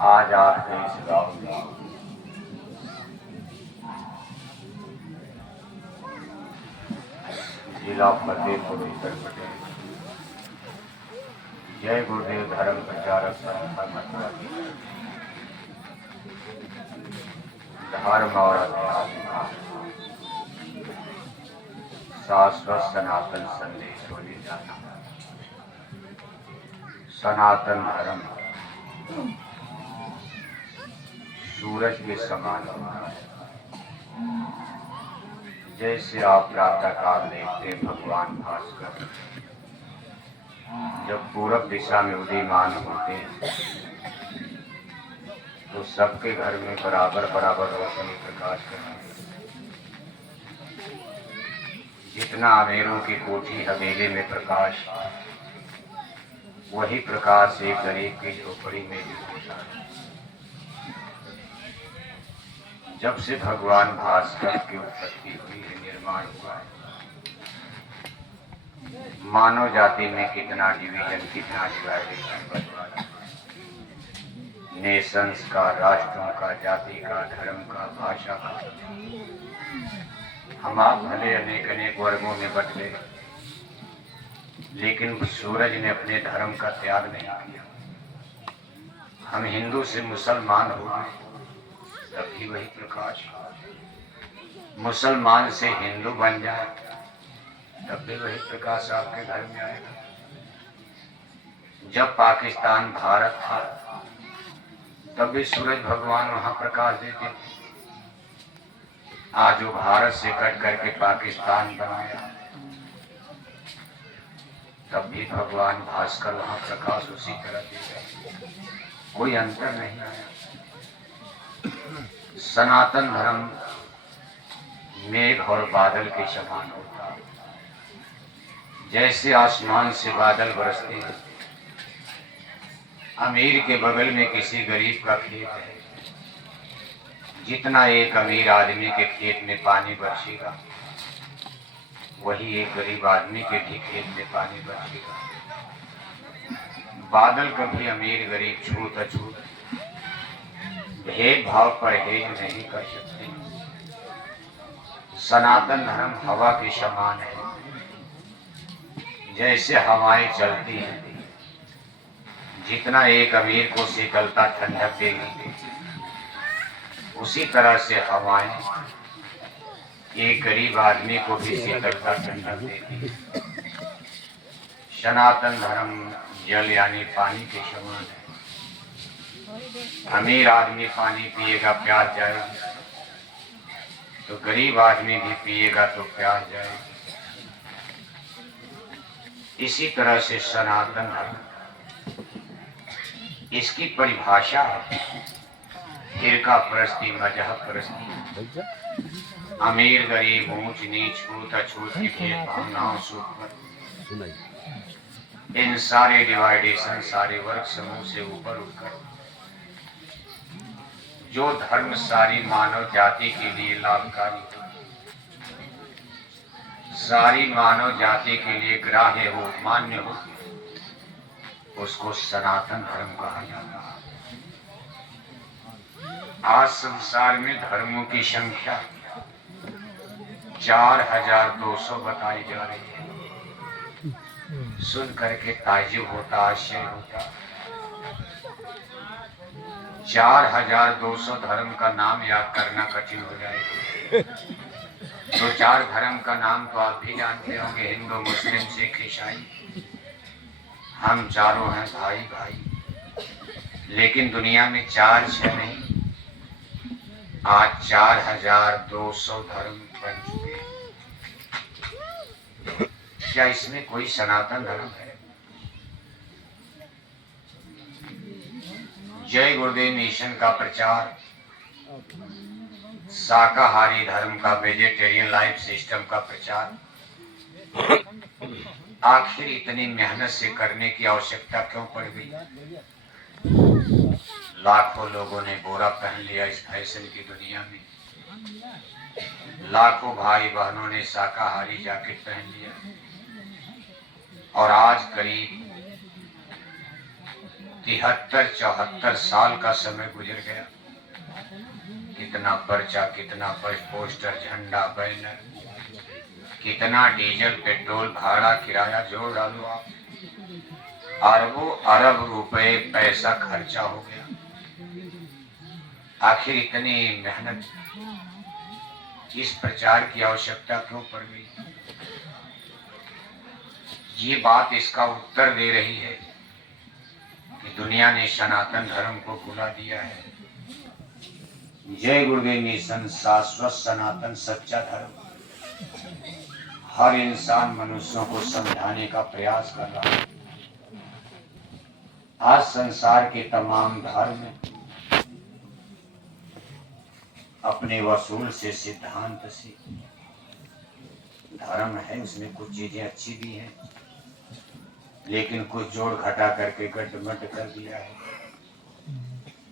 आज आपके इस गाँव में जिला फतेहपुर उत्तर प्रदेश जय गुरुदेव धर्म प्रचारक संस्था मथुरा की धर्म और अध्यात्म शाश्वत सनातन संदेश को ले जाना। सनातन धर्म सूरज के समान होता है। जैसे आप प्रातः काल देखते भगवान भास्कर जब पूरब दिशा में उदीयमान होते हैं तो सबके घर में बराबर बराबर रोशनी प्रकाश करती है। जितना अमीरों की कोठी हवेली में प्रकाश, वही प्रकाश एक गरीब की झोपड़ी में भी होता है। जब से भगवान भास्कर की उत्पत्ति हुई है, निर्माण हुआ है, मानव जाति में कितना डिवीजन, कितना डिवाइडेशन बदला है। नेशंस का, राष्ट्रों का, जाति का, धर्म का, भाषा का, हम आप भले अनेक अनेक वर्गों में बट गए, लेकिन सूरज ने अपने धर्म का त्याग नहीं किया। हम हिंदू से मुसलमान हो गए, तब भी वही प्रकाश। मुसलमान से हिंदू बन जाए, तब भी वही प्रकाश आपके घर में आएगा। जब पाकिस्तान भारत था, तब भी सूरज भगवान वहां प्रकाश देते थे। आज वो भारत से कट करके पाकिस्तान बनाया, तब भी भगवान भास्कर वहां प्रकाश उसी तरह दे रहे, कोई अंतर नहीं आया। सनातन धर्म मेघ और बादल के समान होता है। जैसे आसमान से बादल बरसते हैं, अमीर के बगल में किसी गरीब का खेत है, जितना एक अमीर आदमी के खेत में पानी बरसेगा, वही एक गरीब आदमी के भी खेत में पानी बरसेगा। बादल कभी अमीर गरीब, छूत अछूत, भेदभाव परहेज नहीं कर सकते। सनातन धर्म हवा के समान है। जैसे हवाएं चलती हैं, जितना एक अमीर को शीतलता ठंडक देगी, उसी तरह से हवाएं एक गरीब आदमी को भी शीतलता ठंडक देगी। सनातन धर्म जल यानी पानी के समान है। अमीर आदमी पानी पिएगा, प्यास जाएगी, तो गरीब आदमी भी पिएगा तो प्यास जाएगी। इसी तरह से सनातन धर्म, इसकी परिभाषा फिरका परस्ती, मजहब परस्ती, अमीर गरीब, ऊंच नीच, छूत अछूत की भेदभावनाओं से ऊपर, इन सारे डिवाइडेशन, सारे वर्ग समूह से ऊपर उठकर जो धर्म सारी मानव जाति के लिए लाभकारी हो, सारी मानव जाति के लिए ग्राह्य हो, मान्य हो, उसको सनातन धर्म कहा जाता है। आज संसार में धर्मों की संख्या 4200 बताई जा रही है। सुन करके ताज्जुब होता, आश्चर्य होता। 4200 धर्म का नाम याद करना कठिन हो जाएगा। तो 4 धर्म का नाम तो आप भी जानते होंगे, हिंदू, मुस्लिम, सिख, ईसाई। हम चारों हैं भाई भाई, लेकिन दुनिया में 4-6 नहीं, आज 4200 धर्म बन चुके हैं। क्या इसमें कोई सनातन धर्म है? जय गुरुदेव मिशन का प्रचार, शाकाहारी धर्म का, वेजिटेरियन लाइफ सिस्टम का प्रचार, आखिर इतनी मेहनत से करने की आवश्यकता क्यों पड़ गई? लाखों लोगों ने बोरा पहन लिया इस फैशन की दुनिया में। लाखों भाई बहनों ने शाकाहारी जैकेट पहन लिया, और आज करीब 73-74 साल का समय गुजर गया। कितना पर्चा, कितना पोस्टर, झंडा, बैनर, कितना डीजल, पेट्रोल, भाड़ा, किराया जोड़ डालो आप, अरबों अरब रुपए पैसा खर्चा हो गया। आखिर इतनी मेहनत, इस प्रचार की आवश्यकता क्यों पड़ गई? ये बात इसका उत्तर दे रही है कि दुनिया ने सनातन धर्म को भुला दिया है। जय गुरुदेव मिशन शाश्वत सनातन सच्चा धर्म हर इंसान मनुष्यों को समझाने का प्रयास कर रहा है। आज संसार के तमाम धर्म अपने वसूल से, सिद्धांत से धर्म है, उसमें कुछ चीजें अच्छी भी हैं, लेकिन कुछ जोड़ घटा करके गड्ढमड्ढ कर दिया है।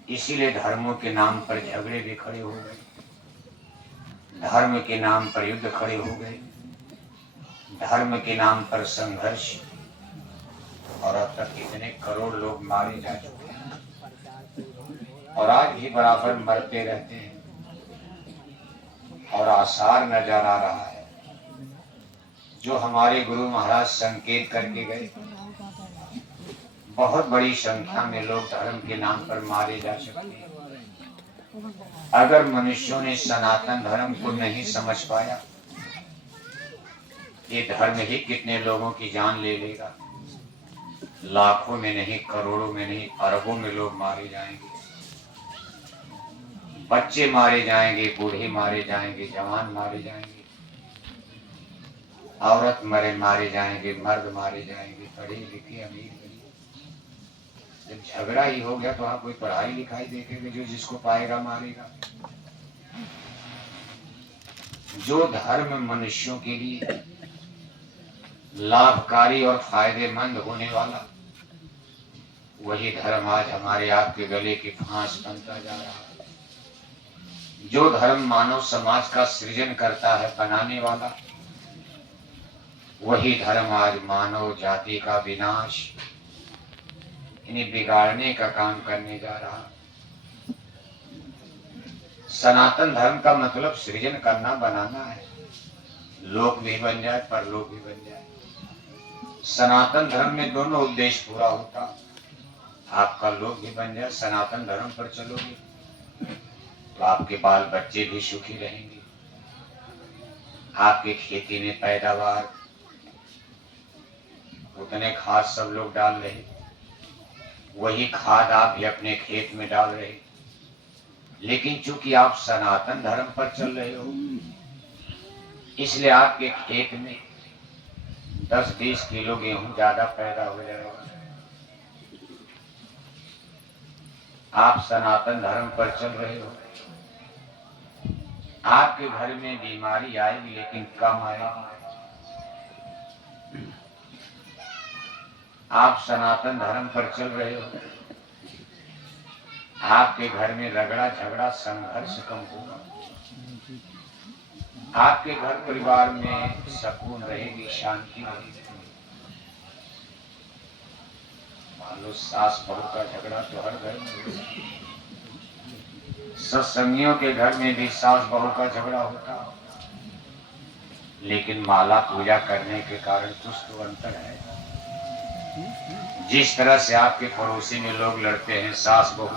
इसीलिए धर्मों के नाम पर झगड़े भी खड़े हो गए, धर्म के नाम पर युद्ध खड़े हो गए, धर्म के नाम पर संघर्ष, और अब तक कितने करोड़ लोग मारे जा चुके हैं और आज भी बराबर मरते रहते हैं। और आसार नजर आ रहा है, जो हमारे गुरु महाराज संकेत करके गए, बहुत बड़ी संख्या में लोग धर्म के नाम पर मारे जा सकते हैं। अगर मनुष्यों ने सनातन धर्म को नहीं समझ पाया, ये धर्म ही कितने लोगों की जान ले लेगा। लाखों में नहीं, करोड़ों में नहीं, अरबों में लोग मारे जाएंगे, बच्चे मारे जाएंगे, बूढ़े मारे जाएंगे, जवान मारे जाएंगे, औरत मारे जाएंगे, मर्द मारे जाएंगे, पढ़े लिखे अमीर गरीब। जब झगड़ा ही हो गया तो आप कोई पढ़ाई लिखाई देखेंगे? जो जिसको पाएगा मारेगा। जो धर्म मनुष्यों के लिए लाभकारी और फायदेमंद होने वाला, वही धर्म आज हमारे आपके गले की फांस बनता जा रहा है। जो धर्म मानव समाज का सृजन करता है, बनाने वाला, वही धर्म आज मानव जाति का विनाश, इन्हें बिगाड़ने का काम करने जा रहा। सनातन धर्म का मतलब सृजन करना, बनाना है, लोक भी बन जाए, परलोक भी बन जाए। सनातन धर्म में दोनों उद्देश्य पूरा होता। आपका लोक भी बन जाए, सनातन धर्म पर चलोगे तो आपके बाल बच्चे भी सुखी रहेंगे, आपकी खेती में पैदावार, उतने खाद सब लोग डाल रहे, वही खाद आप भी अपने खेत में डाल रहे, लेकिन चूंकि आप सनातन धर्म पर चल रहे हो, इसलिए आपके खेत में 10-20 किलो गेहूं ज्यादा पैदा हो जाएगा। आप सनातन धर्म पर चल रहे हो, आपके घर में बीमारी आएगी लेकिन कम आएगी। आप सनातन धर्म पर चल रहे हो, आपके घर में रगड़ा झगड़ा संघर्ष कम होगा, आपके घर परिवार में सुकून रहेगी, शांति रहेगी। मान लो सास बहू का झगड़ा तो हर घर में होता, सत्संगियों के घर में भी सास बहू का झगड़ा होता, लेकिन माला पूजा करने के कारण कुछ तो अंतर है। जिस तरह से आपके पड़ोसी में लोग लड़ते हैं सास बहू,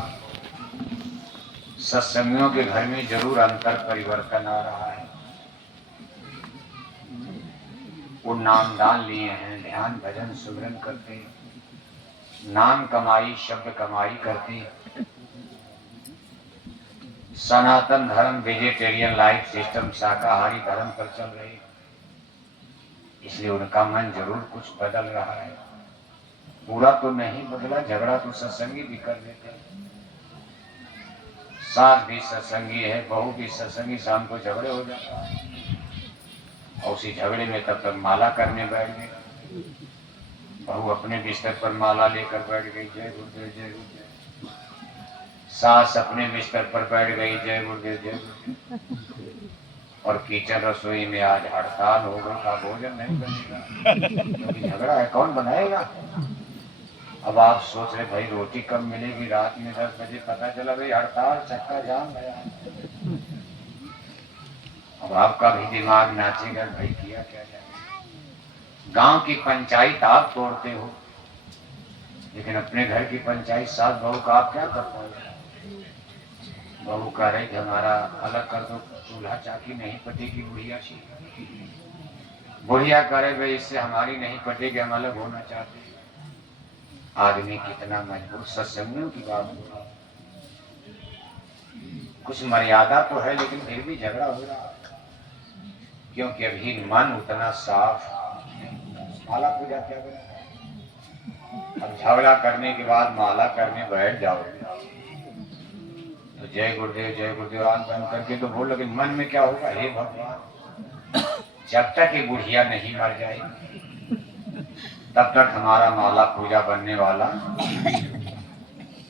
सत्संगियों के घर में जरूर अंतर परिवर्तन आ रहा है। वो नामदान लिए हैं, ध्यान भजन सुमिरन करते हैं, नाम कमाई शब्द कमाई करते हैं। सनातन धर्म वेजिटेरियन लाइफ सिस्टम शाकाहारी धर्म पर चल रही, इसलिए उनका मन जरूर कुछ बदल रहा है। पूरा तो नहीं बदला, झगड़ा तो सत्संगी भी कर देते हैं, सास भी सत्संगी है, बहू भी सत्संगी, शाम को झगड़े हो जाता है और उसी झगड़े में तब तक माला करने बैठ गए। बहू अपने बिस्तर पर माला लेकर बैठ गई, जय गुरुदेव जय गुरुदेव। सास अपने बिस्तर पर बैठ गई, जय गुरुदेव जय गुरुदेव। और किचन रसोई में आज हड़ताल हो गई, का भोजन नहीं बनेगा क्योंकि झगड़ा है, कौन बनाएगा? अब आप सोच रहे भाई रोटी कब मिलेगी, रात में 10 बजे पता चला भाई हड़ताल, चक्का जाम गया। अब आपका भी दिमाग नाचेगा भाई किया क्या जाए। गांव की पंचायत आप तोड़ते हो, लेकिन अपने घर की पंचायत सास बहू का आप क्या कर पाओगे। बहू कह रहे कि हमारा अलग कर दो, चूल्हा चाकी नहीं पटेगी बुढ़िया से। बुढ़िया कह रहे भाई इससे हमारी नहीं पटेगी, हम अलग होना चाहते हैं। आदमी कितना मजबूर, सत्संगियों की बात हो, कुछ मर्यादा तो है लेकिन फिर भी झगड़ा हो रहा है, क्योंकि अभी मन उतना साफ। माला पूजा क्या करें, अब झगड़ा करने के बाद माला करने बैठ जाओगे तो जय गुरुदेव आन बंद करके तो बोल, लेकिन मन में क्या होगा, हे भगवान जब तक ये बुढ़िया नहीं मर जाएगी तब तक हमारा माला पूजा बनने वाला।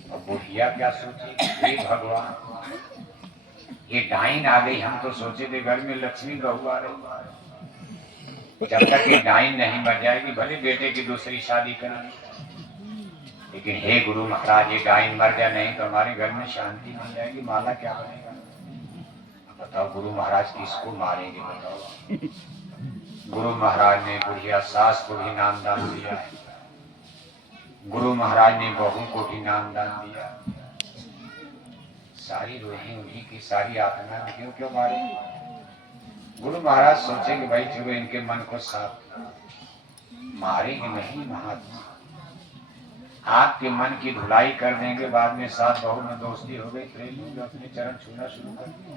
और बुढ़िया क्या सोची, हे भगवान ये डाइन आ गई, हम तो सोचे थे घर में लक्ष्मी बहू आ रही। जब तक ये डाइन नहीं मर जाएगी भले बेटे की दूसरी शादी करेंगे, लेकिन हे गुरु महाराज ये डाइन मर जाए नहीं तो हमारे घर में शांति नहीं जाएगी, माला क्या बनेगा। बताओ गुरु महाराज किसको मारेंगे बताओ। गुरु महाराज ने बुढ़िया सास को भी नाम दान दिया है, गुरु महाराज ने बहू को भी नाम दान दिया। सारी रोही उन्हीं की, सारी आत्मा क्यों क्यों मारे। गुरु महाराज सोचेंगे भाई चलो इनके मन को साफ, मारेंगे नहीं महात्मा, आपके मन की धुलाई कर देंगे। बाद में सास बहू में दोस्ती हो गई, प्रेम हो गया, अपने चरण छूना शुरू कर दिया।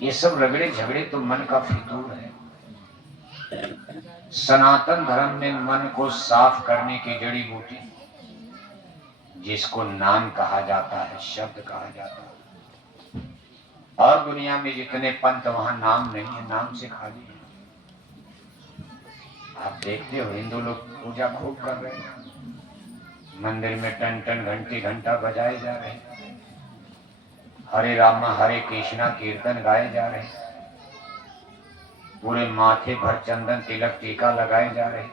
ये सब रगड़े झगड़े तो मन का फितूर है। सनातन धर्म में मन को साफ करने की जड़ी बूटी जिसको नाम कहा जाता है, शब्द कहा जाता है। और दुनिया में जितने पंथ वहां नाम नहीं है, नाम से खाली है। आप देखते हो हिंदू लोग पूजा खूब कर रहे हैं, मंदिर में टन टन घंटे घंटा बजाए जा रहे हैं, हरे रामा हरे कृष्णा कीर्तन गाए जा रहे हैं, पूरे माथे भर चंदन तिलक टीका लगाए जा रहे हैं,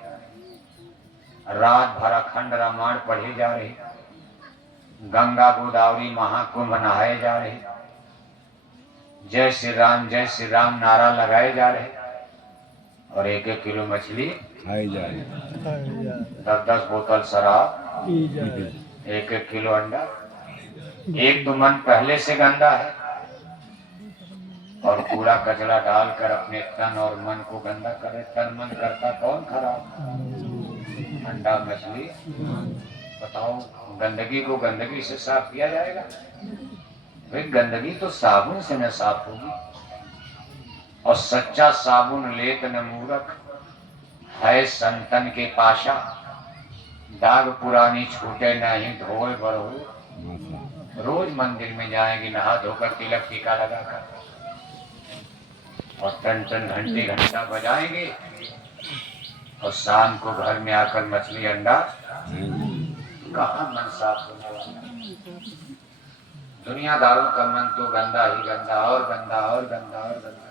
रात भर अखंड रामायण पढ़े जा रहे हैं, गंगा गोदावरी महाकुंभ नहाए जा रहे, जय श्री राम नारा लगाए जा रहे, और 1-1 किलो मछली खाई जा रही, 10-10 बोतल शराब, 1-1 किलो अंडा। एक तो मन पहले से गंदा है और कूड़ा कचरा डालकर अपने तन और मन को गंदा करे। तन मन करता कौन खराब, अंडा मछली। बताओ गंदगी को गंदगी से साफ किया जाएगा, भाई गंदगी तो साबुन से न साफ होगी। और सच्चा साबुन लेत न मूरख, है संतन के पाशा, दाग पुरानी छूटे नहीं धोए बरहु। रोज मंदिर में जाएंगे नहा धोकर तिलक टीका लगाकर, और टन टन घंटे घंटा बजाएंगे, और शाम को घर में आकर मछली अंडा, कहाँ मन साफ होने वाला। दुनियादारों का मन तो गंदा ही गंदा, और गंदा और गंदा और गंदा।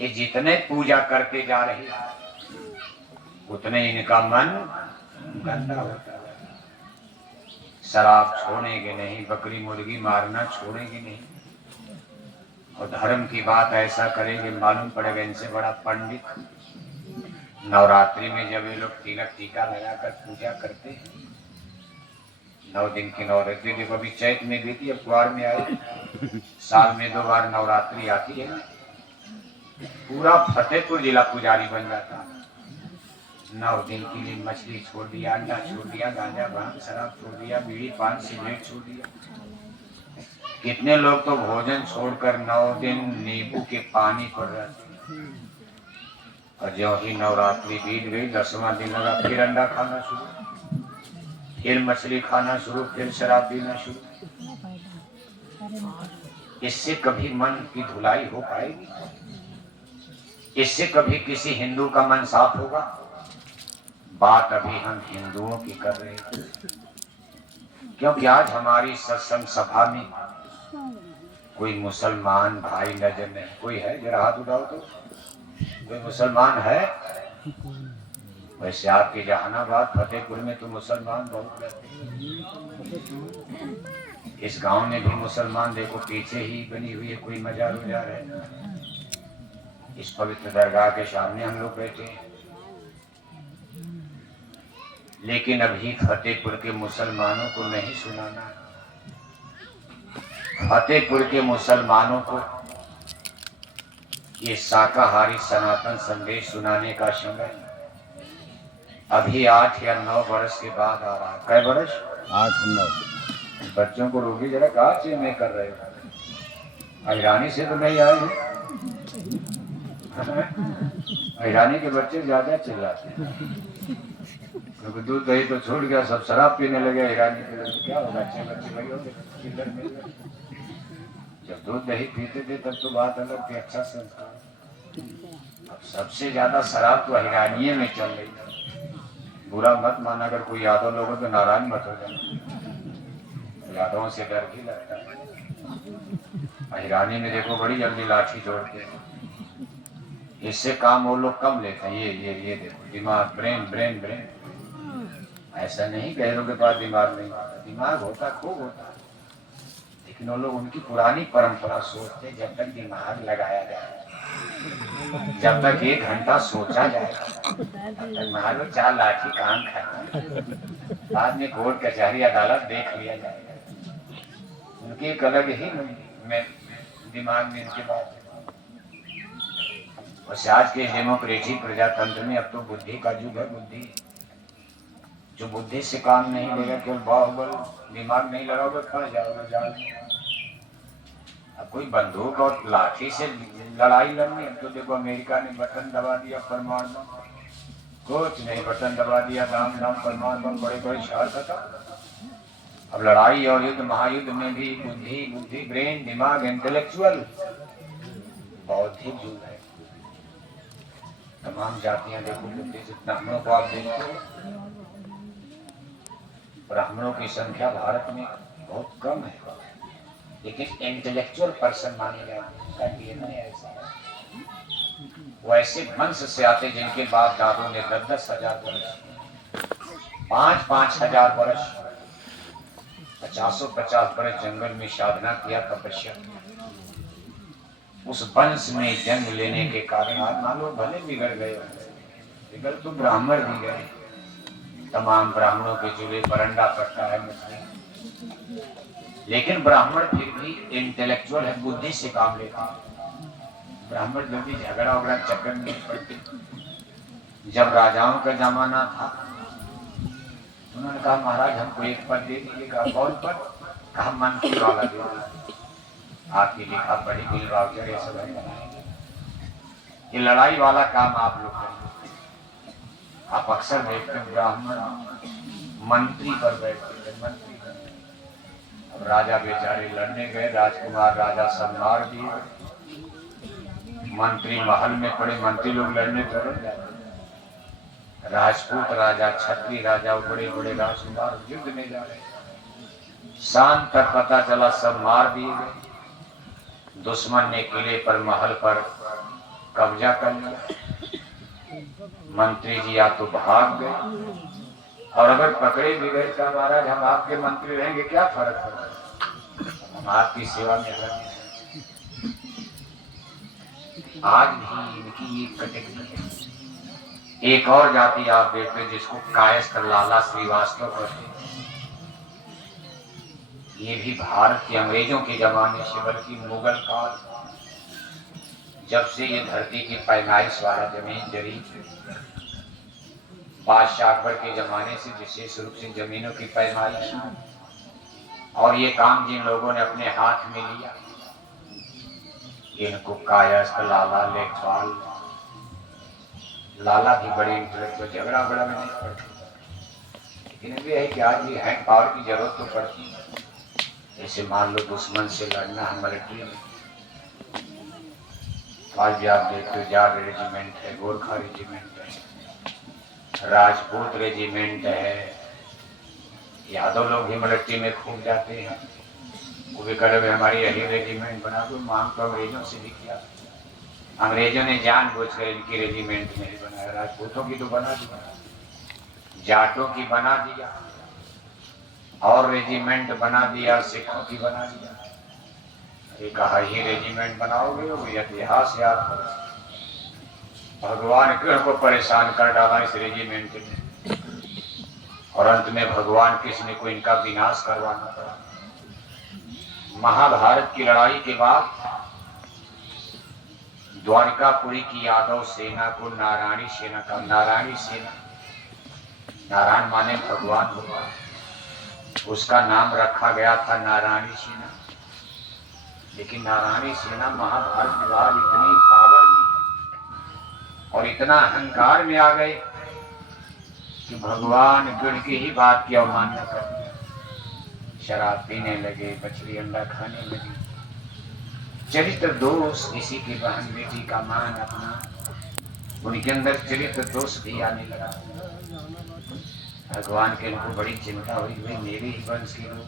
ये जितने पूजा करते जा रहे उतने इनका मन गंदा होता है। शराब छोड़ेंगे नहीं, बकरी मुर्गी मारना छोड़ेंगे नहीं, और धर्म की बात ऐसा करेंगे मालूम पड़ेगा इनसे बड़ा पंडित। नवरात्रि में जब ये लोग तिलक टीका लगाकर पूजा करते हैं, 9 दिन की नवरात्रि देखो, अभी चैत में बीती, अब कुआर में आई, साल में 2 बार नवरात्रि आती है। पूरा फतेहपुर जिला पुजारी बन जाता। 9 दिन के लिए मछली छोड़ दिया, अंडा छोड़ दिया, गांजा भांग शराब छोड़ दिया, बीड़ी पान सिगरेट छोड़ दिया। कितने लोग तो भोजन छोड़कर 9 दिन नींबू के पानी पर रहते। और जो ही नवरात्रि बीत गई, 10वां दिन लगा फिर अंडा खाना शुरू, फिर मछली खाना शुरू, फिर शराब पीना शुरू। इससे कभी मन की धुलाई हो पाएगी? इससे कभी किसी हिंदू का मन साफ होगा? बात अभी हम हिंदुओं की कर रहे हैं, क्योंकि आज हमारी सत्संग सभा में कोई मुसलमान भाई नजर नहीं। कोई है? जरा हाथ उठाओ तो। कोई मुसलमान है? वैसे आपके जहानाबाद फतेहपुर में तो मुसलमान बहुत रहते हैं। इस गांव में भी मुसलमान देखो, पीछे ही बनी हुई है कोई मजार उजार है। इस पवित्र दरगाह के सामने हम लोग बैठे हैं। लेकिन अभी फतेहपुर के मुसलमानों को नहीं सुनाना। फतेहपुर के मुसलमानों को ये शाकाहारी सनातन संदेश सुनाने का समय अभी 8 या 9 वर्ष के बाद आ रहा है। कै वर्ष? 8-9। बच्चों को रोगी जरा, कहा से में कर रहे हो? ईरानी से तो नहीं आए हैं। ईरानी के बच्चे ज्यादा चिल्लाते हैं, क्योंकि दूध दही तो छूट गया, सब शराब पीने लगे। ईरानी के लोग क्या होगा, अच्छे बच्चे वही होंगे। जब दूध दही पीते थे तब तो बात अलग थी, अच्छा संस्कार। अब सबसे ज्यादा शराब तो ईरानिये में चल रही है। बुरा मत माना, अगर कोई यादव लोग हो तो नाराज मत हो जाना, यादवों से डर भी लगता है। ईरानी में देखो बड़ी जल्दी लाठी जोड़ते हैं, इससे काम वो लोग कम लेते हैं। ये देखो दिमाग, ब्रेन ब्रेन ब्रेन। ऐसा नहीं गहरों के पास दिमाग नहीं होता, दिमाग होता, खूब होता, लेकिन वो लोग उनकी पुरानी परंपरा सोचते जब तक दिमाग लगाया जाए, जब तक 1 घंटा सोचा जाएगा, तब तक मान लो 4 लाठी काम खाए, बाद में कोर्ट कचहरी अदालत देख लिया जाएगा। उनकी एक अलग ही दिमाग में इनके बात है। और आज के डेमोक्रेटिक प्रजातंत्र में अब तो बुद्धि का युग है। बुद्धि, जो बुद्धि से काम नहीं लेगा, केवल बाहुबल, दिमाग नहीं लगाओगे फंस जाओगे जाल। अब कोई बंदूक और लाठी से लड़ाई लड़नी। अब तो देखो अमेरिका ने बटन दबा दिया, परमाणु बम, कुछ नहीं, बटन दबा दिया, दाम दाम परमाणु बम, बड़े बड़े शहर खत्म। अब लड़ाई और युद्ध, महायुद्ध में भी बुद्धि बुद्धि, ब्रेन, दिमाग, इंटेलेक्चुअल, बौद्धिक युग है। तमाम जातियां देखो, ब्राह्मणों को आप देखो, ब्राह्मणों की संख्या भारत में बहुत कम है, लेकिन इंटेलेक्चुअल पर्सन माने जाते हैं। उनका डीएनए ऐसा है, वैसे वंश से आते जिनके बाप दादों ने 10-10 हजार वर्ष, 5-5 हजार वर्ष, 50-50 वर्ष जंगल में साधना किया, तपस्या। उस वंश में जन्म लेने के कारण आज मान लो भले बिगड़ गए, बिगड़ तो ब्राह्मण भी गए। तमाम ब्राह्मणों के चूल्हे पर अंडा पड़ता है, मछली, लेकिन ब्राह्मण फिर भी इंटेलेक्चुअल है, बुद्धि से काम लेता है। ब्राह्मण जल्दी झगड़ा वगड़ा चक्कर नहीं पड़ते। जब राजाओं का जमाना था, उन्होंने कहा महाराज हमको एक पद दे दीजिए। कहा कौन पद? कहा मंत्री वाला दे दीजिए, आपकी लिखा पढ़ी बिल वाउचर ये सब बनाएंगे, ये लड़ाई वाला काम आप लोग करेंगे। आप अक्सर देखते हैं ब्राह्मण मंत्री पर बैठते थे, मंत्री पर। अब राजा बेचारे लड़ने गए, राजकुमार राजा सब मार दिए, मंत्री महल में पड़े, मंत्री लोग लड़ने तरफ जाते। राजपूत राजा, क्षत्रिय राजा, बड़े बड़े राजकुमार युद्ध में जा रहे। शाम तक पता चला सब मार दिए गए। दुश्मन ने किले पर, महल पर कब्जा कर लिया। मंत्री जी या तो भाग गए, और अगर पकड़े भी गए तो महाराज हम आपके मंत्री रहेंगे, क्या फर्क पड़ता, हम आपकी सेवा में रहेंगे। आज भी इनकी ये कटेगरी। एक और जाति आप देखते जिसको कायस्थ लाला श्रीवास्तव कहते हैं। ये भी भारत के अंग्रेजों के जमाने से, बल्कि मुगल काल, जब से ये धरती की पैमाइश वाला जमीन जरी, बादशाह अकबर के जमाने से विशेष रूप से जमीनों की पैमाइश, और ये काम जिन लोगों ने अपने हाथ में लिया, इनको कायस्थ लाला, लेखपाल, लाला भी बड़े इंटेलेक्चुअल, झगड़ा बड़ा में नहीं पड़ती, लेकिन ये है कि आज भी हैंड पावर की जरूरत तो पड़ती है। जैसे मान लो दुश्मन से लड़ना हमारे टीम, आज भी आप देखते हो जाट रेजिमेंट है, गोरखा रेजिमेंट है, राजपूत रेजिमेंट है, यादव लोग भी मिलिट्री में खूब जाते हैं। वो भी करे हमारी यही रेजिमेंट बना दो, मांग तो अंग्रेजों से भी किया। अंग्रेजों ने जानबूझकर इनकी रेजिमेंट नहीं बनाया, राजपूतों की तो बना दी। जाटों की बना दिया और रेजिमेंट बना दिया, सिखों की बना दिया। ये कहा ही रेजिमेंट बनाओगे, वो इतिहास याद करो। भगवान कृष्ण को परेशान कर डाला इस रेजिमेंट ने, और अंत में भगवान कृष्ण को इनका विनाश करवाना पड़ा। महाभारत की लड़ाई के बाद द्वारिकापुरी की यादव सेना को नारायणी सेना का, नारायणी सेना, नारायण माने भगवान होगा, उसका नाम रखा गया था नारायणी सेना। लेकिन नारायणी सेना महाभारत के बाद इतनी पावर में और इतना अहंकार में आ गए कि भगवान कृष्ण की ही बात की अवमानना कर दिया। शराब पीने लगे, मछली अंडा खाने लगे, चरित्र दोष, किसी की बहन बेटी का मान अपना, उनके अंदर चरित्र दोष भी आने लगा। भगवान के इनको बड़ी चिंता हुई, भाई मेरे ही वंश के लोग,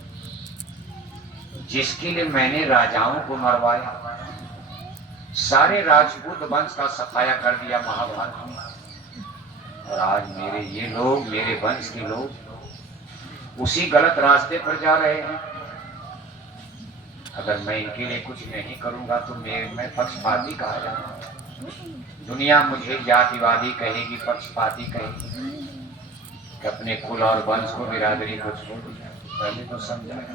जिसके लिए मैंने राजाओं को मरवाया, सारे राजपूत वंश का सफाया कर दिया महाभारत में, और आज मेरे ये लोग, मेरे वंश के लोग उसी गलत रास्ते पर जा रहे हैं। अगर मैं इनके लिए कुछ नहीं करूंगा तो मैं पक्षपाती कहा जाऊंगा। दुनिया मुझे जातिवादी कहेगी, पक्षपाती कहेगी, कि अपने कुल और वंश को, बिरादरी को छोड़ दिया। पहले तो समझाया,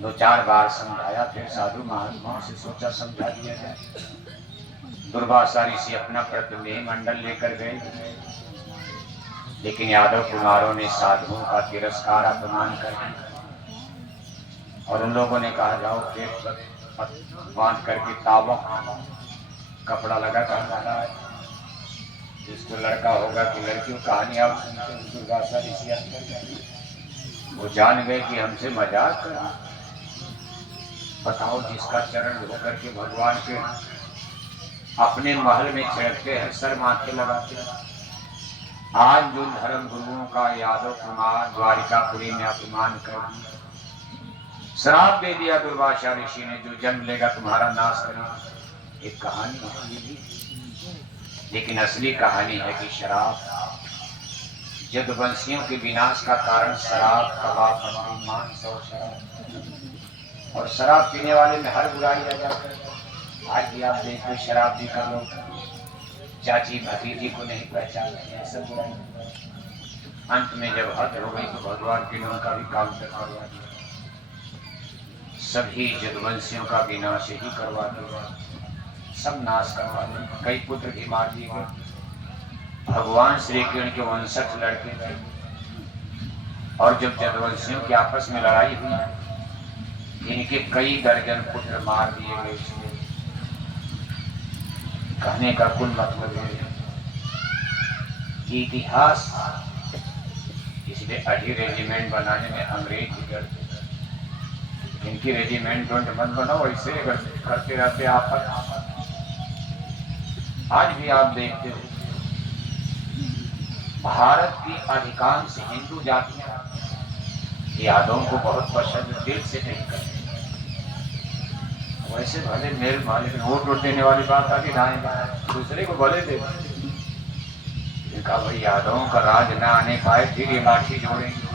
2-4 बार समझाया, फिर साधु महात्माओं से सोचा समझा दिया जाए। दुर्वासा ऋषि अपना प्रतिनिधि मंडल लेकर गए, लेकिन यादव कुमारों ने साधुओं का तिरस्कार, अपमान कर दिया, और उन लोगों ने कहा जाओ पेट बांध करके ताबों कपड़ा लगा कर डाला है, जिसको लड़का होगा कि लड़कियों कहानी आप सुनते, दुर्वासा ऋषि अंदर गए, वो जान गए कि हमसे मजाक कर। बताओ, जिसका चरण होकर के भगवान के अपने महल में छिड़कते हैं, सर माथे लगाते हैं, आज जो धर्म गुरुओं का यादव कुमार द्वारिकापुरी में अपमान कर दिया, श्राप दे दिया दुर्वासा ऋषि ने, जो जन्म लेगा तुम्हारा नाश करेगा। एक कहानी है, लेकिन असली कहानी है कि शराब, यदुवंशियों के विनाश का कारण शराब, कबाब, मछली, मांस और शराब, और शराब पीने वाले में हर बुराई आ जाती है। आज भी आप देखो, शराब भी कर लो, चाची भतीजी को नहीं पहचानते, सब बुराई। अंत में जब हद हो गई तो भगवान के नाम का भी काम करवा दिया, सभी यदुवंशियों का विनाश ही करवा दिया, सब नाश करवा दिया। कई पुत्र भी मार दिए गए। भगवान श्री कृष्ण के 59 लड़के थे, और जब यदुवंशियों की आपस में लड़ाई हुई, इनके कई दर्जन पुत्र मार दिए गए। कहने का कुल मतलब है कि इतिहास, इसलिए अभी रेजिमेंट बनाने में अंग्रेज ही करते, इनकी रेजिमेंट मत बनाओ, ऐसे करते रहते आपस। आज भी आप देखते हो, भारत की अधिकांश हिंदू जातियां यादवों को बहुत पसंद, दिल से नहीं करते। वैसे भले मेल मालिक वोट देने वाली बात आगे लाएंगे, दूसरे को भले दे, कहा भाई यादवों का राज ना आने पाए, फिर ये लाठी जोड़ेंगे,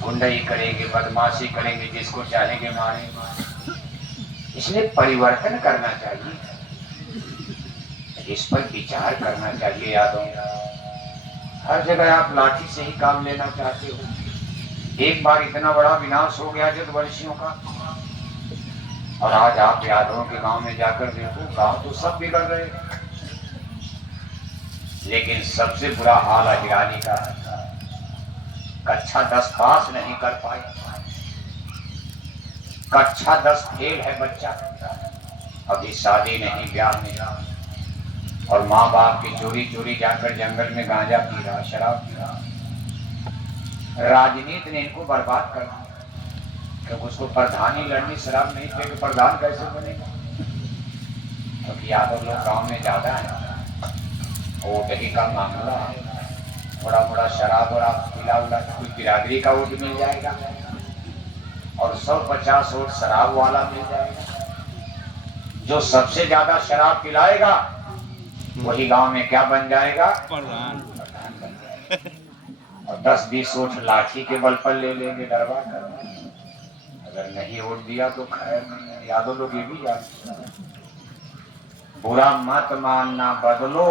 गुंडाई करेंगे, बदमाशी करेंगे, जिसको चाहेंगे मारेंगे। इसलिए परिवर्तन करना चाहिए, इस पर विचार करना चाहिए। यादों, हर जगह आप लाठी से ही काम लेना चाहते हो। एक बार इतना बड़ा विनाश हो गया यदुवंशियों का, और आज आप यादवों के गांव में जाकर देखो, गांव तो सब बिगड़ रहे, लेकिन सबसे बुरा हाल है हिरानी का। कक्षा 10 पास नहीं कर पाए, कक्षा 10 फेल है बच्चा, अभी शादी नहीं, ब्याह नहीं, और माँ बाप की चोरी चोरी जाकर जंगल में गांजा पी रहा, शराब पी रहा। राजनीति ने इनको बर्बाद कर दिया, क्योंकि उसको प्रधान ही लड़नी, शराब नहीं पिए तो प्रधान कैसे बनेगा? क्योंकि यादव लोग गांव में ज्यादा है, वोट ही का मामला है, थोड़ा मोड़ा शराब और आप पिला उला कोई बिरादरी का वोट मिल जाएगा, और 150 वोट शराब वाला मिल जाएगा। जो सबसे ज्यादा शराब पिलाएगा वही गांव में क्या बन जाएगा? प्रधान बन जाएगा। और 10-20 वोट लाठी के बल पर ले लेंगे दरबार कर। अगर नहीं वोट दिया तो खैर नहीं। यादव लोग ये भी जानते हैं, बुरा मत मानना, बदलो।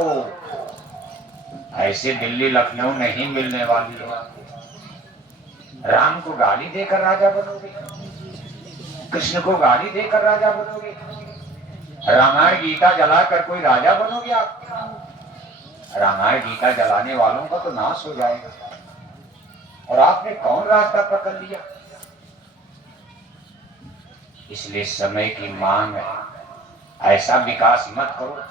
ऐसे दिल्ली लखनऊ नहीं मिलने वाली है। राम को गाली देकर राजा बनोगे, कृष्ण को गाली देकर राजा बनोगे, रामायण गीता जलाकर कोई राजा बनोगे आप? रामायण गीता जलाने वालों का तो नाश हो जाएगा। और आपने कौन रास्ता पकड़ लिया? इसलिए समय की मांग है। ऐसा विकास मत करो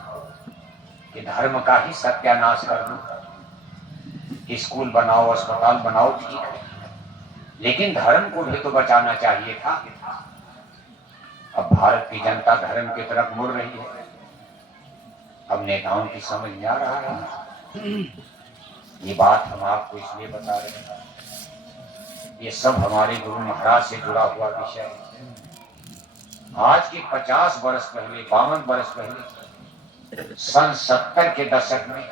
कि धर्म का ही सत्यानाश कर दो। स्कूल बनाओ, अस्पताल बनाओ, ठीक है, लेकिन धर्म को भी तो बचाना चाहिए था। अब भारत की जनता धर्म की तरफ मुड़ रही है। अब नेताओं की समझ में आ रहा है। ये बात हम आपको इसलिए बता रहे हैं, ये सब हमारे गुरु महाराज से जुड़ा हुआ विषय है। आज के 50 वर्ष पहले, 52 वर्ष पहले, सन 70 के दशक में,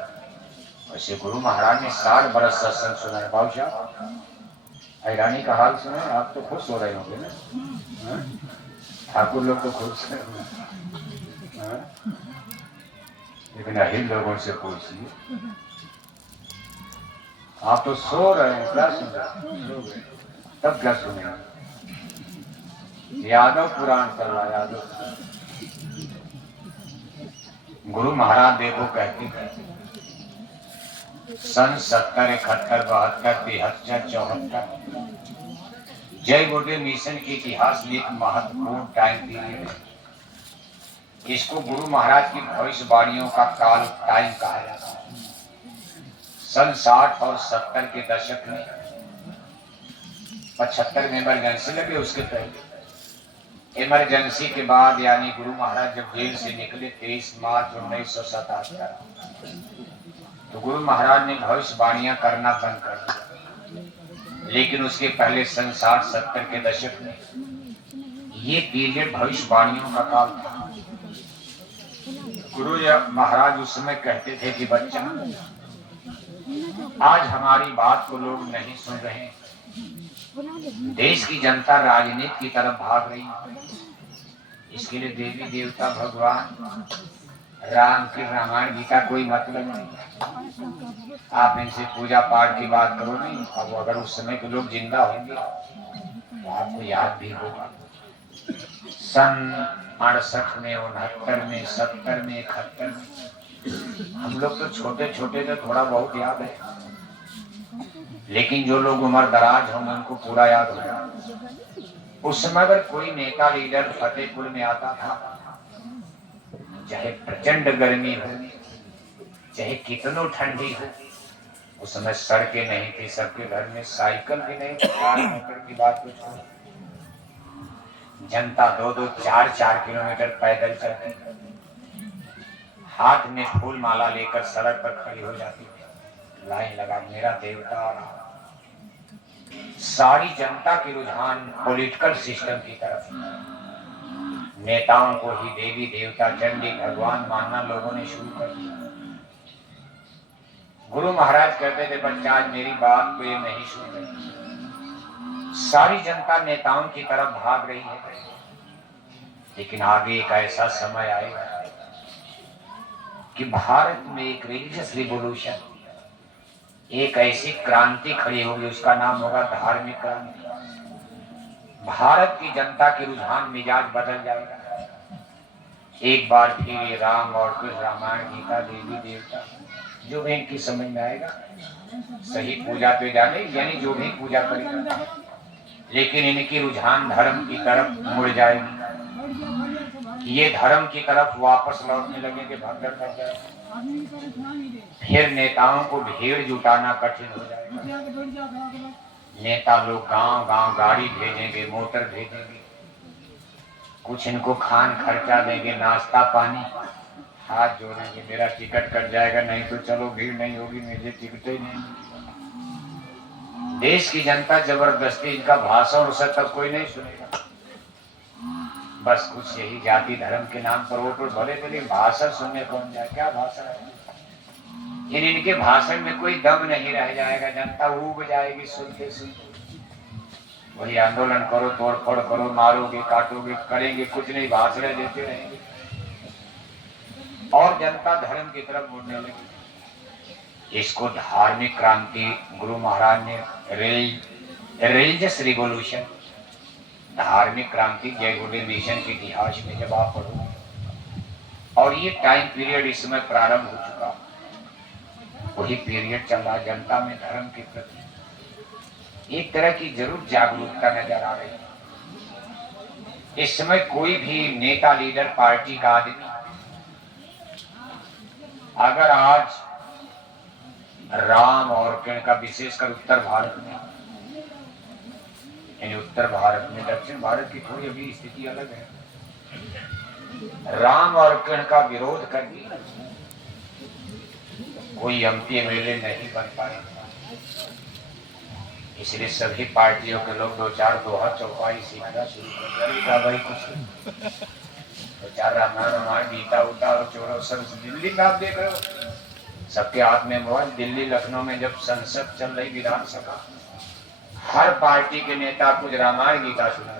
वैसे गुरु महाराज ने 60 वर्ष सत्संग सुना है। बाबू साहब, हैरानी का हाल सुना, आप तो खुश हो रहे होंगे ना? ठाकुर लोग तो खुश हैं, लेकिन अहिल लोगों से पूछिए, आप तो सो रहे हैं। क्या सुन रहे? तब क्या सुने? यादव पुराण चल रहा है, यादव। गुरु महाराज देखो कहते थे, सन 70, 71, 72, 73, 74 जय गुरुदेव मिशन के इतिहास में एक महत्वपूर्ण टाइम पीरियड है। इसको गुरु महाराज की भविष्यवाणियों का काल टाइम कहा जाता है। सन 60 और 70 के दशक में, 75 में इमरजेंसी लगे, उसके पहले इमरजेंसी के बाद, यानी गुरु महाराज जब जेल से निकले 23 मार्च 1977, तो गुरु महाराज ने भविष्यवाणियां करना बंद कर दिया। लेकिन उसके पहले सन 60-70 के दशक में ये पीरियड भविष्यवाणियों का काल था। गुरु महाराज उस समय कहते थे कि बच्चा, आज हमारी बात को लोग नहीं सुन रहे, देश की जनता राजनीति की तरफ भाग रही है। इसके लिए देवी देवता, भगवान राम की रामायण गीता कोई मतलब नहीं। आप इनसे पूजा पाठ की बात करो नहीं। अब अगर उस समय के लोग जिंदा होंगे तो आपको याद भी होगा, सन 68 में, 69 में, 70 में, 71 में, हम लोग तो छोटे छोटे थे, थोड़ा बहुत याद है, लेकिन जो लोग उम्र दराज होंगे उनको पूरा याद होगा। उस समय अगर कोई नेता लीडर फतेहपुर में आता था, चाहे प्रचंड गर्मी हो, चाहे कितनो ठंडी हो, उस समय सड़कें नहीं थी, सबके घर में साइकिल भी नहीं, 4 मीटर की बात कुछ हो, जनता 2-2, 4-4 किलोमीटर पैदल चलती, हाथ में फूल माला लेकर सड़क पर खड़ी हो जाती थी, लाइन लगा, मेरा देवता आ रहा। सारी जनता की रुझान पॉलिटिकल सिस्टम की तरफ, नेताओं को ही देवी देवता, चंडी, भगवान मानना लोगों ने शुरू कर दिया। गुरु महाराज कहते थे, बच्चा आज मेरी बात को ये नहीं सुन रही। सारी जनता नेताओं की तरफ भाग रही है, लेकिन आगे एक ऐसा समय आएगा कि भारत में एक रिलीजियस रिवॉल्यूशन, एक ऐसी क्रांति खड़ी होगी, उसका नाम होगा धार्मिक क्रांति। भारत की जनता की रुझान मिजाज बदल जाएगा। एक बार फिर ये राम और कृष्ण, रामायण गीता, देवी देवता, जो भी इनकी समझ में आएगा, सही पूजा पे जाने, यानी जो भी पूजा करेगा, लेकिन इनकी रुझान धर्म की तरफ मुड़ जाएगी। ये धर्म की तरफ वापस लौटने लगेंगे, भगदड़ कर जाएगा। फिर नेताओं को भीड़ जुटाना कठिन हो जाएगा। नेता लोग गांव गांव गाड़ी भेजेंगे, मोटर भेजेंगे, कुछ इनको खान खर्चा देंगे, नाश्ता पानी, हाथ जोड़ेंगे, मेरा टिकट कट जाएगा, नहीं तो चलो भीड़ नहीं होगी, मुझे टिकट ही नहीं। देश की जनता जबरदस्ती इनका भाषण उसे तब कोई नहीं सुनेगा। बस कुछ यही जाति धर्म के नाम पर वोट भले, लेकिन भाषण सुनने कौन जाए? क्या भाषण है? इनके भाषण में कोई दम नहीं रह जाएगा, जनता ऊब जाएगी सुनते सुनते। वही आंदोलन करो, तोड़ फोड़ करो, मारोगे काटोगे, करेंगे कुछ नहीं, भाषण देते रहेंगे और जनता धर्म की तरफ मुड़ने लगी। इसको धार्मिक क्रांति गुरु महाराज ने रिलीजियस रिवॉल्यूशन, धार्मिक क्रांति जय गुरुदेव मिशन के इतिहास में जब आप पढ़ो, और ये टाइम पीरियड इस समय प्रारंभ हो चुका, वही पीरियड चल रहा। जनता में धर्म के प्रति एक तरह की जरूर जागरूकता नजर आ रही है। इस समय कोई भी नेता, लीडर, पार्टी का आदमी अगर आज राम और कृष्ण का, विशेषकर उत्तर भारत में, यानी उत्तर भारत में, दक्षिण भारत की थोड़ी अभी स्थिति अलग है, राम और कृष्ण का विरोध करके कोई एमपी एमएलए नहीं बन पाए। इसलिए सभी पार्टियों के लोग दो चार दोहा चौपाई सीखना शुरू कर दिया। भाई कुछ दो चार रामायण गीता उता और चोरो सब दिल्ली में आप देख रहे हो, सबके हाथ में मोबाइल। दिल्ली लखनऊ में जब संसद चल रही, विधानसभा, हर पार्टी के नेता कुछ रामायण गीता सुना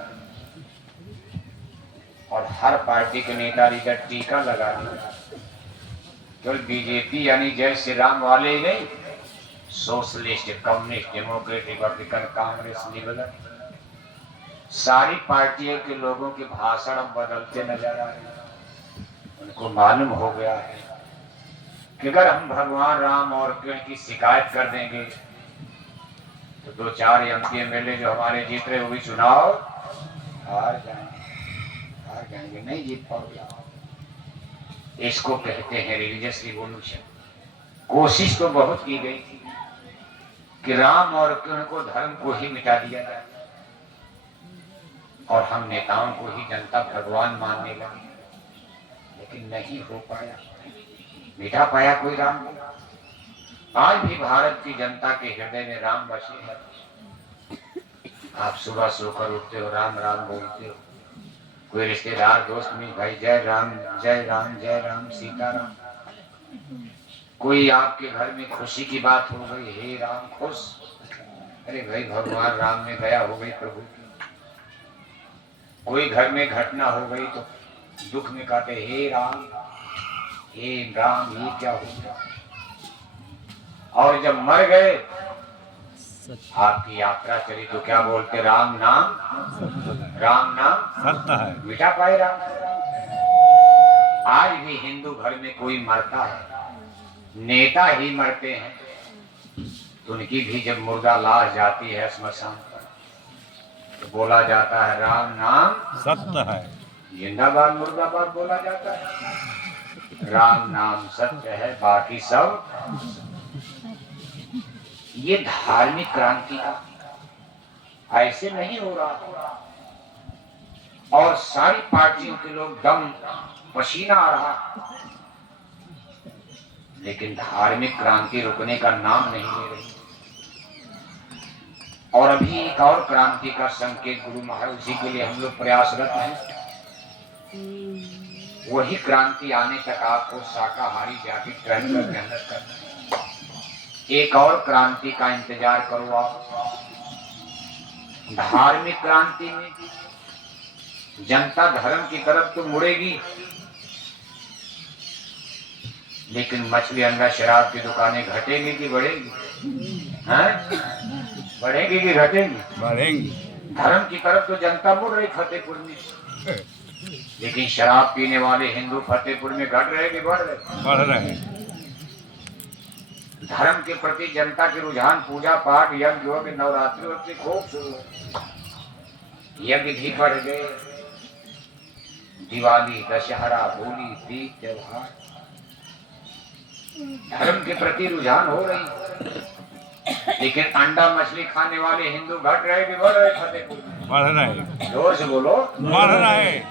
और हर पार्टी के नेता लीडर टीका लगा दिया। केवल बीजेपी यानी जय श्री राम वाले ही नहीं, socialist, communist, democratic, Republican, Congress, liberal, सारी पार्टियों के लोगों के भाषण अब बदलते नजर आ रहे हैं। उनको मालूम हो गया है कि अगर हम भगवान राम और कृष्ण की शिकायत कर देंगे तो दो चार एमपी एमएलए जो हमारे जीत रहे, वो भी चुनाव हार जाएंगे, नहीं जीत पाओगे। इसको कहते हैं रिलीजियस रिवॉल्यूशन। कोशिश तो बहुत की गई थी कि राम और कृष्ण को, धर्म को ही मिटा दिया जाए और हम नेताओं को ही जनता भगवान मानने लगे, लेकिन नहीं हो पाया, मिटा पाया कोई राम को। आज भी भारत की जनता के हृदय में राम बसे हैं। आप सुबह सोकर उठते हो, राम राम बोलते हो, कोई रिश्तेदार दोस्त में भाई जय राम जय राम जय राम सीताराम, कोई आपके घर में खुशी की बात हो गई, हे राम खुश, अरे भाई भगवान राम में दया हो गई प्रभु की। कोई घर में घटना हो गई तो दुख में कहते हे राम ये क्या हो गया। और जब मर गए, आपकी यात्रा चली तो क्या बोलते, राम नाम सत्य है, मिटा पाए राम। आज भी हिंदू घर में कोई मरता है, नेता ही मरते हैं, तो उनकी भी जब मुर्दा लाश जाती है स्मशान पर तो बोला जाता है राम नाम सत्य है, जिंदाबाद मुर्दाबाद बोला जाता है। राम नाम सत्य है, बाकी सब। ये धार्मिक क्रांति का ऐसे नहीं हो रहा, और सारी पार्टियों के लोग दम पसीना आ रहा, लेकिन धार्मिक क्रांति रुकने का नाम नहीं ले रही। और अभी एक और क्रांति का संकेत गुरु महाराज, उसी के लिए हम लोग प्रयासरत हैं। वही क्रांति आने तक आपको शाकाहारी जाति ट्रेन कर मेहनत करना है। एक और क्रांति का इंतजार करो आप। धार्मिक क्रांति में जनता धर्म की तरफ तो मुड़ेगी, लेकिन मछली, अंडा, शराब की दुकानें घटेंगी कि बढ़ेगी? बढ़ेगी कि घटेंगी? बढ़ेंगी। धर्म की तरफ तो जनता मुड़ रही फतेहपुर में, लेकिन शराब पीने वाले हिंदू फतेहपुर में घट रहे कि बढ़ रहे? बढ़ रहे। धर्म के प्रति जनता के रुझान, पूजा पाठ, यज्ञ, नवरात्रि से खूब शुरू, यज्ञ भी बढ़ गए। दिवाली, दशहरा, होली, तीज, त्योहार, धर्म के प्रति रुझान हो रही, लेकिन अंडा मछली खाने वाले हिंदू घट रहे कि बढ़ रहे फतेहपुर? बढ़ रहे। जोर से बोलो, बढ़ रहे।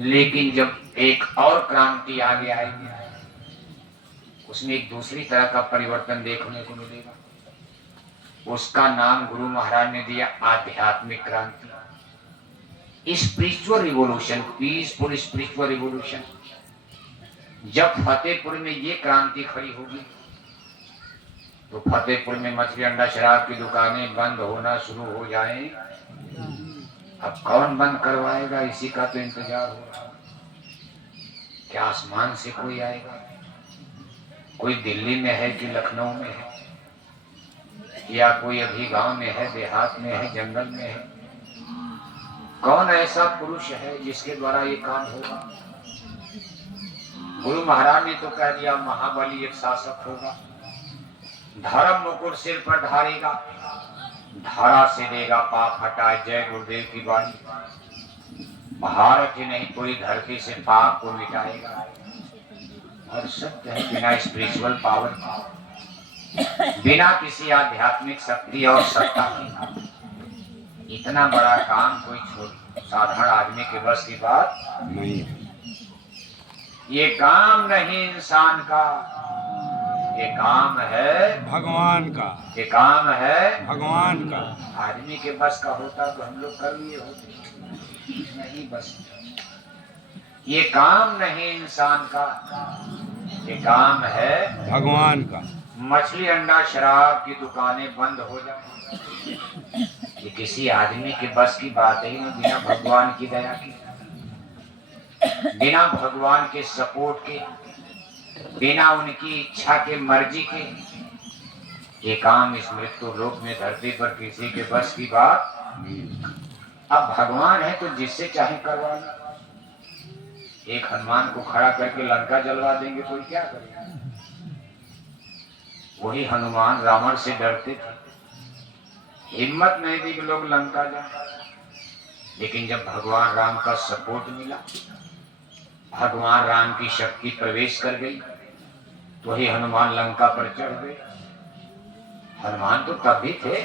लेकिन जब एक और क्रांति आगे आएगी, उसमें एक दूसरी तरह का परिवर्तन देखने को मिलेगा। उसका नाम गुरु महाराज ने दिया आध्यात्मिक क्रांति, spiritual revolution, peaceful spiritual revolution. जब फतेहपुर में ये क्रांति खड़ी होगी तो फतेहपुर में मछली अंडा शराब की दुकानें बंद होना शुरू हो जाएं। अब कौन बंद करवाएगा, इसी का तो इंतजार हो रहा। क्या आसमान से कोई आएगा? कोई दिल्ली में है कि लखनऊ में है, या कोई अभी गांव में है, देहात में है, जंगल में है? कौन ऐसा पुरुष है जिसके द्वारा ये काम होगा? गुरु महाराज ने तो कह दिया, महाबली एक शासक होगा, धर्म मुकुट सिर पर धारेगा, धारा से देगा पाप हटाए। जय गुरुदेव की वाणी। भारत ही नहीं पूरी धरती से पाप को मिटाएगा। और सत्य है, बिना स्पिरिचुअल पावर, बिना किसी आध्यात्मिक शक्ति और सत्ता की इतना बड़ा काम कोई साधारण आदमी के बस की बात नहीं। ये काम नहीं इंसान का, ये काम है भगवान का। ये काम है भगवान का। आदमी के बस का होता तो हम लोग कर लिए होते, नहीं बस। ये काम नहीं इंसान का, ये काम है भगवान का। मछली अंडा शराब की दुकानें बंद हो जाए, ये किसी आदमी के बस की बात ही नहीं, बिना भगवान की दया की, बिना भगवान के सपोर्ट के, बिना उनकी इच्छा के, मर्जी के ये काम इस मृत्यु लोक में धरती पर किसी के बस की बात नहीं। अब भगवान है तो जिससे चाहे करवा लो। एक हनुमान को खड़ा करके लंका जलवा देंगे कोई क्या करेगा? वही हनुमान रावण से डरते थे, हिम्मत नहीं थी कि लोग लंका जाए। लेकिन जब भगवान राम का सपोर्ट मिला, भगवान राम की शक्ति प्रवेश कर गई, तो ही हनुमान लंका पर चढ़ गए। हनुमान तो तब भी थे,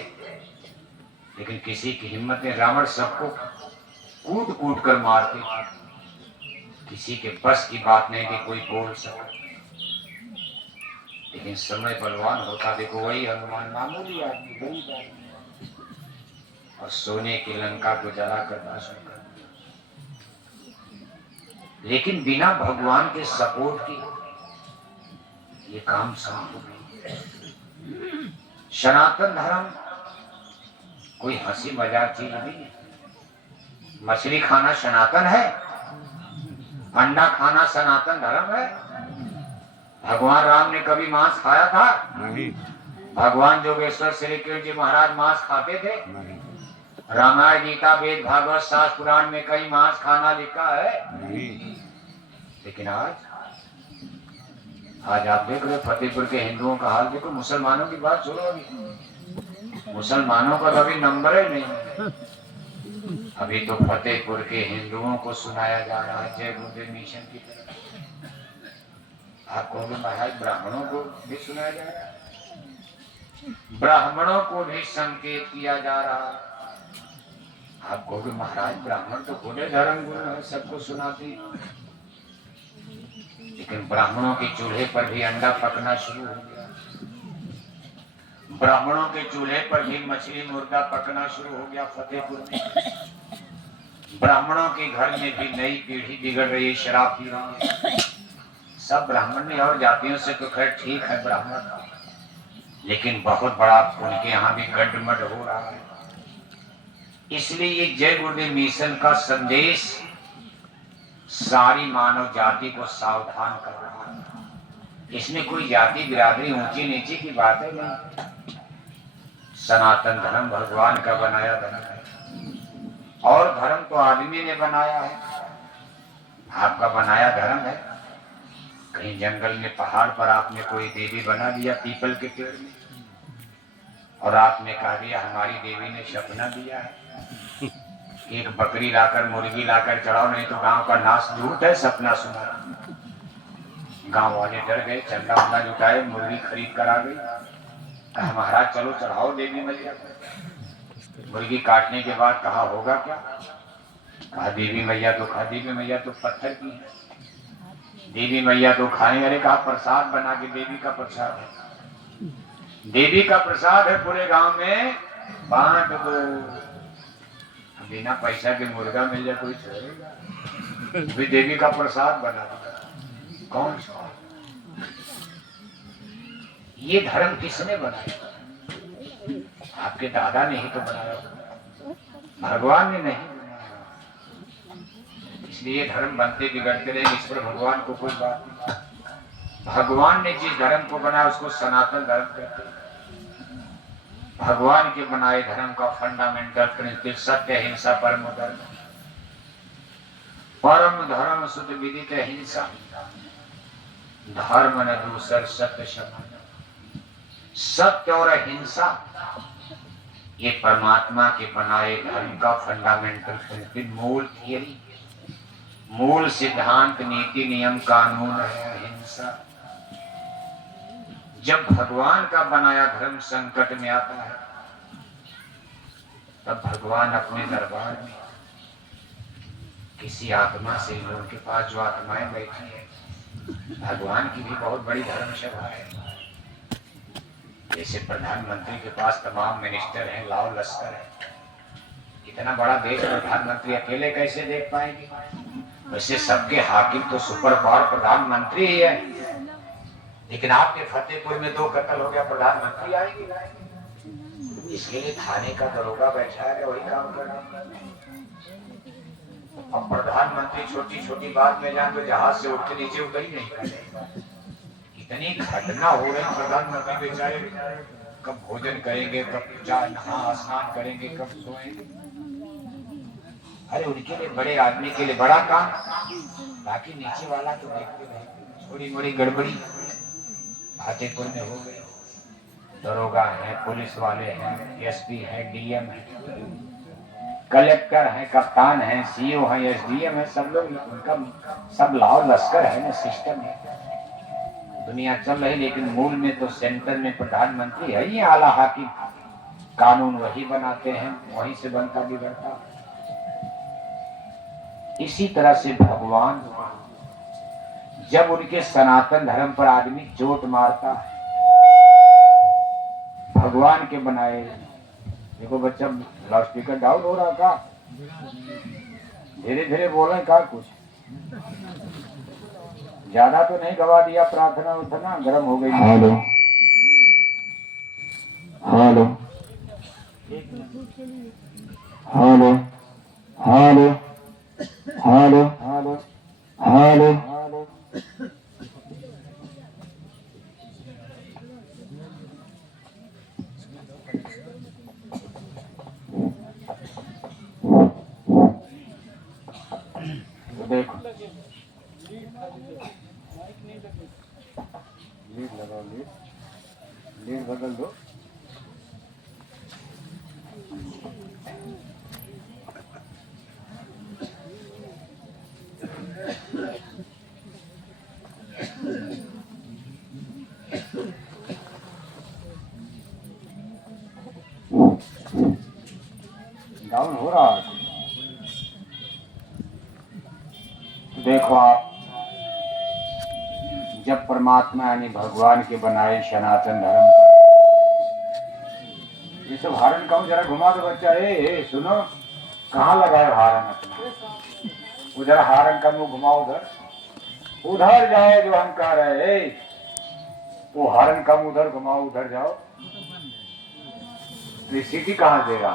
लेकिन किसी की हिम्मत में रावण सबको कूट कूट कर मारते थे। किसी के बस की बात नहीं कि कोई बोल सके। लेकिन समय बलवान होता, देखो वही हनुमान मामूली आदमी, गरीब आदमी, और सोने की लंका को जलाकर नाश कर दिया। लेकिन बिना भगवान के सपोर्ट के ये काम संभव नहीं। सनातन धर्म कोई हंसी मजाक चीज नहीं है। मछली खाना सनातन है, अंडा खाना सनातन धर्म है। भगवान राम ने कभी मांस खाया था? नहीं। भगवान जोगेश्वर श्री कृष्ण जी महाराज मांस खाते थे? नहीं। रामायण, गीता, वेद, भागवत, शास्त्र, पुराण में कई मांस खाना लिखा है? नहीं। लेकिन आज आप देख रहे फतेहपुर के हिंदुओं का हाल देखो। मुसलमानों की बात छोड़ो, अभी मुसलमानों का अभी नंबर ही नहीं। अभी तो फतेहपुर के हिंदुओं को सुनाया जा रहा है जय गुरुदेव मिशन की तरफ। आप कहोगे महाराज ब्राह्मणों को भी सुनाया जा रहा है, ब्राह्मणों को भी संकेत किया जा रहा है। आप कहोगे महाराज ब्राह्मण तो बड़े धर्म गुरु है, सबको सुनाती, लेकिन ब्राह्मणों के चूल्हे पर भी अंडा पकना शुरू हो गया। ब्राह्मणों के चूल्हे पर भी मछली मुर्गा पकना शुरू हो गया फतेहपुर में। ब्राह्मणों के घर में भी नई पीढ़ी बिगड़ रही है, शराब पी रही है। सब ब्राह्मण में, और जातियों से तो खैर ठीक है ब्राह्मण, लेकिन बहुत बड़ा उनके यहाँ भी गड्ढमड हो रहा है। इसलिए ये जय गुरुदेव मिशन का संदेश सारी मानव जाति को सावधान कर रहा है। इसमें कोई जाति बिरादरी ऊंची नीची की बात है नहीं। सनातन धर्म भगवान का बनाया धर्म है, और धर्म तो आदमी ने बनाया है। आपका बनाया धर्म है। कहीं जंगल में, पहाड़ पर आपने कोई देवी बना दिया पीपल के पेड़ में, और आपने कहा दिया हमारी देवी ने सपना दिया है एक बकरी लाकर, मुर्गी लाकर चढ़ाओ, नहीं तो गांव का नाश। झूठ है, सपना सुना। गांव वाले डर गए, चंदा वंदा जुटाए, मुर्गी खरीद कर आ गई। कहा महाराज चलो चढ़ाओ देवी मैया। मुर्गी काटने के बाद कहा होगा क्या? कहा देवी मैया तो खा, देवी मैया तो पत्थर की है, देवी मैया तो खाएंगे। अरे कहा प्रसाद बना के, देवी का प्रसाद है, देवी का प्रसाद है, पूरे गांव में बांट दो। बिना पैसा के मुर्गा मिल जाए कोई छोड़ेगा? भी देवी का प्रसाद बना दिया। कौन सा? ये धर्म किसने बनाया? आपके दादा ने ही तो बनाया, भगवान ने नहीं बनाया। इसलिए धर्म बनते बिगड़ते रहे, इस पर भगवान को कोई बात नहीं। भगवान ने जिस धर्म को बनाया उसको सनातन धर्म कहते हैं। भगवान के बनाए धर्म का फंडामेंटल प्रिंसिपल सत्य हिंसा परम धर्म। परम धर्म शुद्ध विदित हिंसा, धर्म न दूसर सत्य शब्द। सत्य और अहिंसा ये परमात्मा के बनाए धर्म का फंडामेंटल प्रिंसिपल, मूल थियरी, मूल सिद्धांत, नीति नियम कानून है अहिंसा। जब भगवान का बनाया धर्म संकट में आता है तब भगवान अपने दरबार में किसी आत्मा से, उनके पास जो आत्माएं बैठी है, भगवान की भी बहुत बड़ी धर्म सभा है। जैसे प्रधानमंत्री के पास तमाम मिनिस्टर हैं, लाव लश्कर है, इतना बड़ा देश प्रधानमंत्री अकेले कैसे देख पाएंगे? वैसे सबके हाकिम तो सुपर पावर प्रधानमंत्री ही है। लेकिन आपके फतेहपुर में 2 कत्ल हो गया, प्रधानमंत्री आएंगे? इसके लिए थाने का दरोगा बैठा है, वही काम करना। अब प्रधानमंत्री छोटी छोटी बात में जान तो जहाज से उठ के नीचे उतर ही नहीं करेगा। इतनी घटना हो रही, प्रधानमंत्री बेचारे कब भोजन करेंगे, कब नहा स्नान करेंगे, कब सोएंगे। अरे उनके लिए, बड़े आदमी के लिए बड़ा काम, बाकी नीचे वाला तो देखते रहे। थोड़ी मोड़ी गड़बड़ी फतेहपुर में हो गई। दरोगा है, पुलिस वाले हैं, एसपी है, डीएम है, कलेक्टर है, कप्तान है, सीओ है, एसडीएम है, सब लोग उनका सब लाव लश्कर है ना, सिस्टम है। दुनिया चल रही, लेकिन मूल में तो सेंटर में प्रधानमंत्री है ही आला हाकिम। कानून वही बनाते हैं, वहीं से बनता बिगड़ता। इसी तरह से भगवान जब उनके सनातन धर्म पर आदमी चोट मारता है, भगवान के बनाए, देखो बच्चा लाउडस्पीकर डाउन हो रहा का, धीरे धीरे बोले का, कुछ ज्यादा तो नहीं गवा दिया, प्रार्थना उठना गर्म हो गई। Hello hello hello hello hello hello hello hello. देखो लीड लगाओ, लीड बदल दो। डाउन हो रहा है। देखो आप, जब परमात्मा यानी भगवान के बनाए सनातन धर्म पर, ये सब हारन कहूँ जरा घुमा दो बच्चा। ए सुनो, कहाँ लगाए हारन अपना? उधर हारन का मुंह घुमाओ, उधर उधर जाओ जो हम कह रहे। वो हारन का मुंह उधर घुमाओ, उधर जाओ। सीटी कहाँ देगा?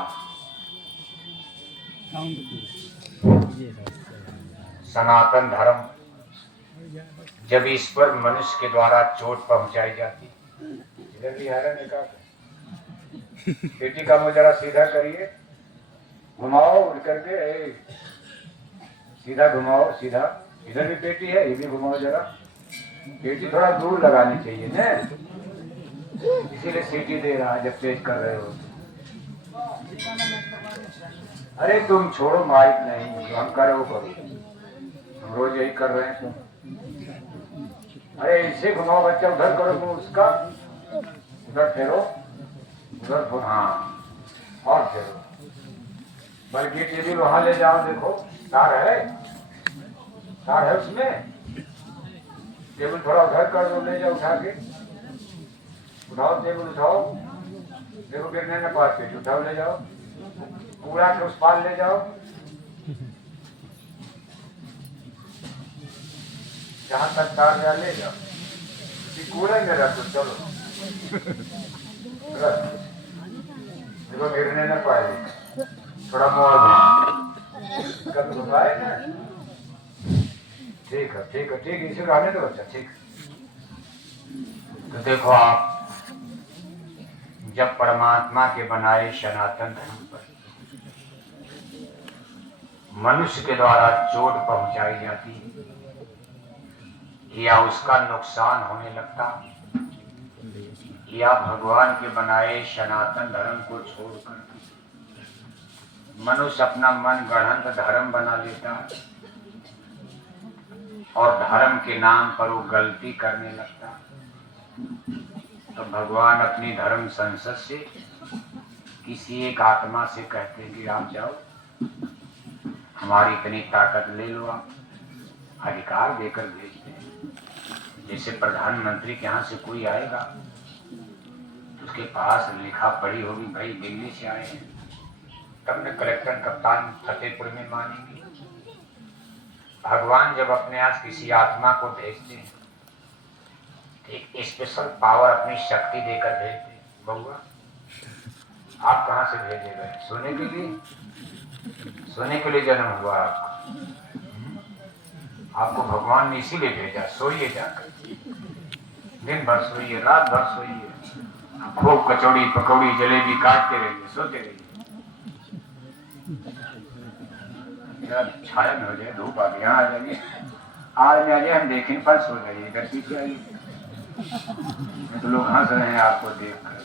सनातन धर्म जब इस पर मनुष्य के द्वारा चोट पहुंचाई जाती, इधर भी हरण ने कहा पेटी का मुंह जरा सीधा करिए, घुमाओ उड़ करके, सीधा घुमाओ, सीधा। इधर भी पेटी है, ये भी घुमाओ जरा। पेटी थोड़ा दूर लगानी चाहिए ना, इसीलिए सीटी दे रहा है जब तेज कर रहे हो। अरे तुम छोड़ो, माइक नहीं, जो हम कर वो करो, हम रोज यही कर रहे हैं। तुम अरे इसे घुमाओ बच्चा, उधर करो मुंह उसका, उधर फेरो, उधर, हाँ और फेरो। बल्कि टेबल वहां ले जाओ, देखो तार है, तार है उसमें। टेबल थोड़ा उधर कर दो, ले जाओ उठा के, उठाओ टेबल उठाओ, देखो गिरने न पास पेट, उठाओ ले जाओ, पूरा के उस पार ले जाओ। जहाँ तक तार जा ले जाओ, कूड़े में रखो, चलो देखो गिरने न पाए, थोड़ा मोड़ दो, कब घुमाए ना। ठीक है ठीक है ठीक है, इसे रहने दो बच्चा, ठीक। तो देखो आप, जब परमात्मा के बनाए सनातन धर्म पर मनुष्य के द्वारा चोट पहुंचाई जाती है या उसका नुकसान होने लगता, या भगवान के बनाए सनातन धर्म को छोड़कर मनुष्य अपना मन गढ़ंत धर्म बना लेता और धर्म के नाम पर वो गलती करने लगता, तो भगवान अपनी धर्म संसद से किसी एक आत्मा से कहते हैं कि आप जाओ, हमारी इतनी ताकत ले लो, आप अधिकार देकर भेजते हैं। जैसे प्रधानमंत्री के यहाँ से कोई आएगा तो उसके पास लिखा पढ़ी होगी, भाई दिल्ली से आए हैं, तब न कलेक्टर कप्तान फतेहपुर में मानेंगे। भगवान जब अपने यहाँ किसी आत्मा को भेजते हैं, एक स्पेशल पावर अपनी शक्ति देकर भेजते हैं। बउआ आप कहाँ से भेजे गए? सोने के लिए, सोने के लिए जन्म हुआ आपको भगवान ने इसीलिए भेजा, सोइए जाकर, दिन भर सोइए, रात भर सोइए, खूब कचौड़ी पकौड़ी जलेबी काटते रहिए, सोते रहिए। छाया में हो जाए, धूप आ गई, यहाँ आ जाइए, आज में आ जाए, हम देखें पर सो जाइए, घर पीछे आइए, तो लोग हंस रहे हैं आपको देखकर।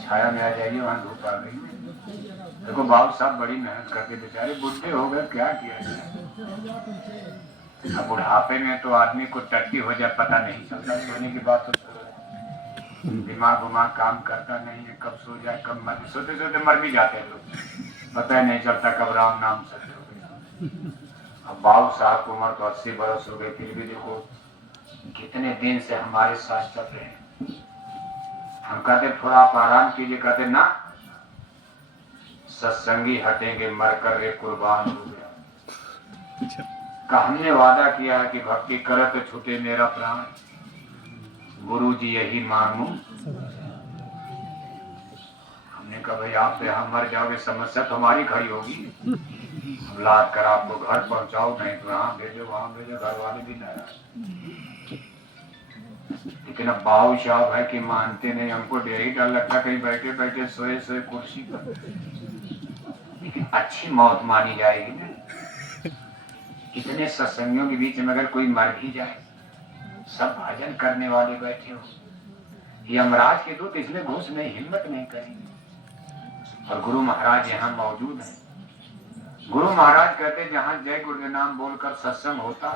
छाया में आ जाइए, वहाँ धूप आ गई। देखो बाबू साहब बड़ी मेहनत करके, बेचारे बुढ़े हो गए, क्या किया जाए। अब बुढ़ापे में तो आदमी को टट्टी हो जाए पता नहीं चलता, सोने की बात तो दिमाग उमाग काम करता नहीं है, कब सो जाए कब मर, सोते सोते मर भी जाते हैं लोग, पता ही नहीं चलता कब राम नाम सत्य हो गया। अब बाबू साहब को उम्र तो 80 बरस हो गई, फिर भी देखो कितने दिन से हमारे साथ चल रहे हैं। हम कहते थोड़ा आप आराम कीजिए, कहते ना, सत्संगी हटेंगे मरकर रे कुर्बान हो गया। का हमने वादा किया है कि भक्ति करत छूटे मेरा प्राण, गुरु जी यही मांगू। हमने कहा भाई आप हम मर जाओगे, समस्या तो हमारी खड़ी होगी, हम लाद कर आपको घर पहुंचाओ, नहीं तो यहाँ भेजो वहां भेजो, घर वाले भी नाराज। लेकिन अब बाबू साहब है कि मानते नहीं, हमको डेर ही डर लगता कहीं बैठे बैठे सोए सोए कुर्सी पर, लेकिन अच्छी मौत मानी जाएगी ना। इतने सत्संगियों के बीच में अगर कोई मर भी जाए, सब भजन करने वाले बैठे हो, यमराज के दूत इसमें घुस नहीं, हिम्मत नहीं करेंगे। और गुरु महाराज यहाँ मौजूद है। गुरु महाराज कहते जहाँ जय गुरु नाम बोलकर सत्संग होता,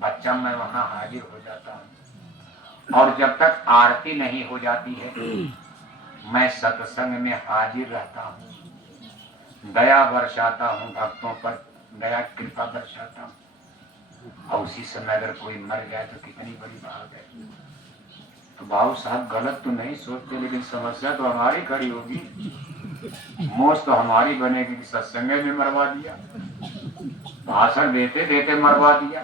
बच्चा मैं वहां हाजिर हो जाता हूँ, और जब तक आरती नहीं हो जाती है मैं सत्संग में हाजिर रहता हूँ, दया बरसाता हूँ भक्तों पर, दया कृपा बरसाता हूँ। और उसी समय अगर कोई मर जाए तो कितनी बड़ी बात है। तो बाबू साहब गलत तो नहीं सोचते, लेकिन समस्या तो हमारी खड़ी होगी, मोश तो हमारी बनेगी कि सत्संग में मरवा दिया, भाषण देते देते मरवा दिया।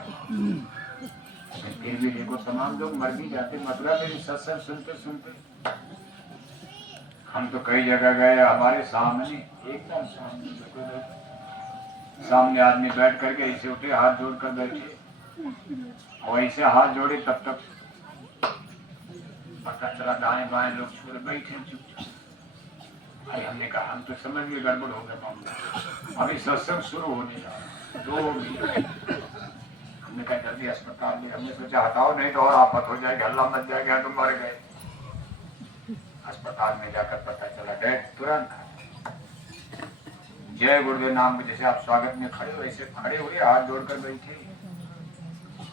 फिर भी देखो तमाम लोग मर भी जाते, मतलब मेरी सत्संग सुनते सुनते। हम तो कई जगह गए, हमारे सामने एकदम सामने आदमी बैठ करके ऐसे उठे, हाथ जोड़ कर बैठे, और ऐसे हाथ जोड़े तब तक पता चला दाएं बाएं लोग छोड़ बैठे चुपचाप। अरे हमने कहा हम तो समझ में गड़बड़ हो गया मामला, अभी सत्संग शुरू होने जा रहा। हमने कहा जल्दी अस्पताल में, हमने सोचा हटाओ नहीं तो और आफत हो जाएगी, हल्ला मच जाएगा तो मर गए। अस्पताल में जाकर पता चला डेथ तुरंत। जय गुरुदेव नाम के जैसे आप स्वागत में खड़े हो, ऐसे खड़े हुए हाथ जोड़कर बैठे,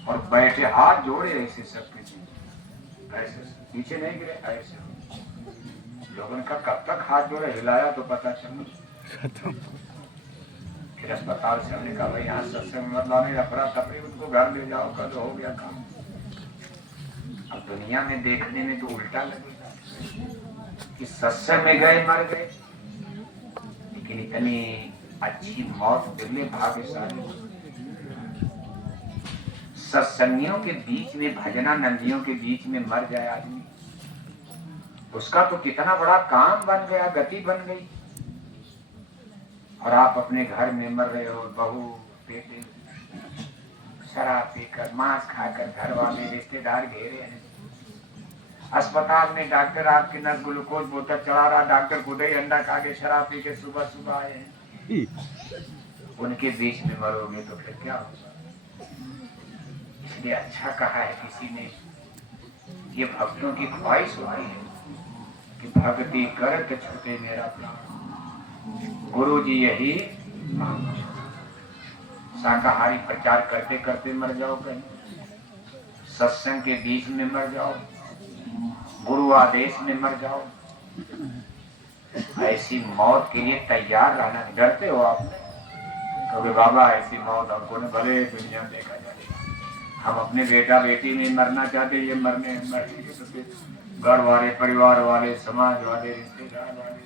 और बैठे हाथ जोड़े ऐसे सबके ऐसे, पीछे नहीं गिरे, ऐसे। लोगों का कब तक हाथ जोड़े, हिलाया तो पता चला। फिर अस्पताल से हमने कहा भाई यहाँ सत्संग मत लाने, अफरा तफरी, उनको घर ले जाओ, कल हो गया काम। अब दुनिया में देखने में तो उल्टा लगेगा कि सत्संग में गए मर गए, लेकिन इतनी अच्छी मौत दिल्ली भाग्यशाली। सत्संगियों के बीच में, भजना नंदियों के बीच में मर जाए आदमी, उसका तो कितना बड़ा काम बन गया, गति बन गई। और आप अपने घर में मर रहे हो, बहू बेटे शराब पीकर, मांस खाकर, घर वाले रिश्तेदार घेरे हैं, अस्पताल में डॉक्टर आपके नस ग्लूकोज बोतल चढ़ा रहा, डॉक्टर खुद ही अंडा खा के शराब पी के सुबह सुबह आए हैं, उनके बीच में मरोगे तो फिर क्या होगा। इसलिए अच्छा कहा है किसी ने, ये भक्तों की ख्वाहिश होती है कि भक्ति करत छूटे मेरा प्राण। गुरु जी यही शाकाहारी प्रचार करते करते मर जाओ, कहीं सत्संग के बीच में मर जाओ, गुरु आदेश में मर जाओ, ऐसी मौत के लिए तैयार रहना। डरते हो आप, कभी बाबा ऐसी मौत हमको न भले दुनिया में देखा जाए, हम अपने बेटा बेटी में मरना चाहते, ये मरने तो फिर घर वाले, परिवार वाले, समाज वाले, रिश्तेदार वाले,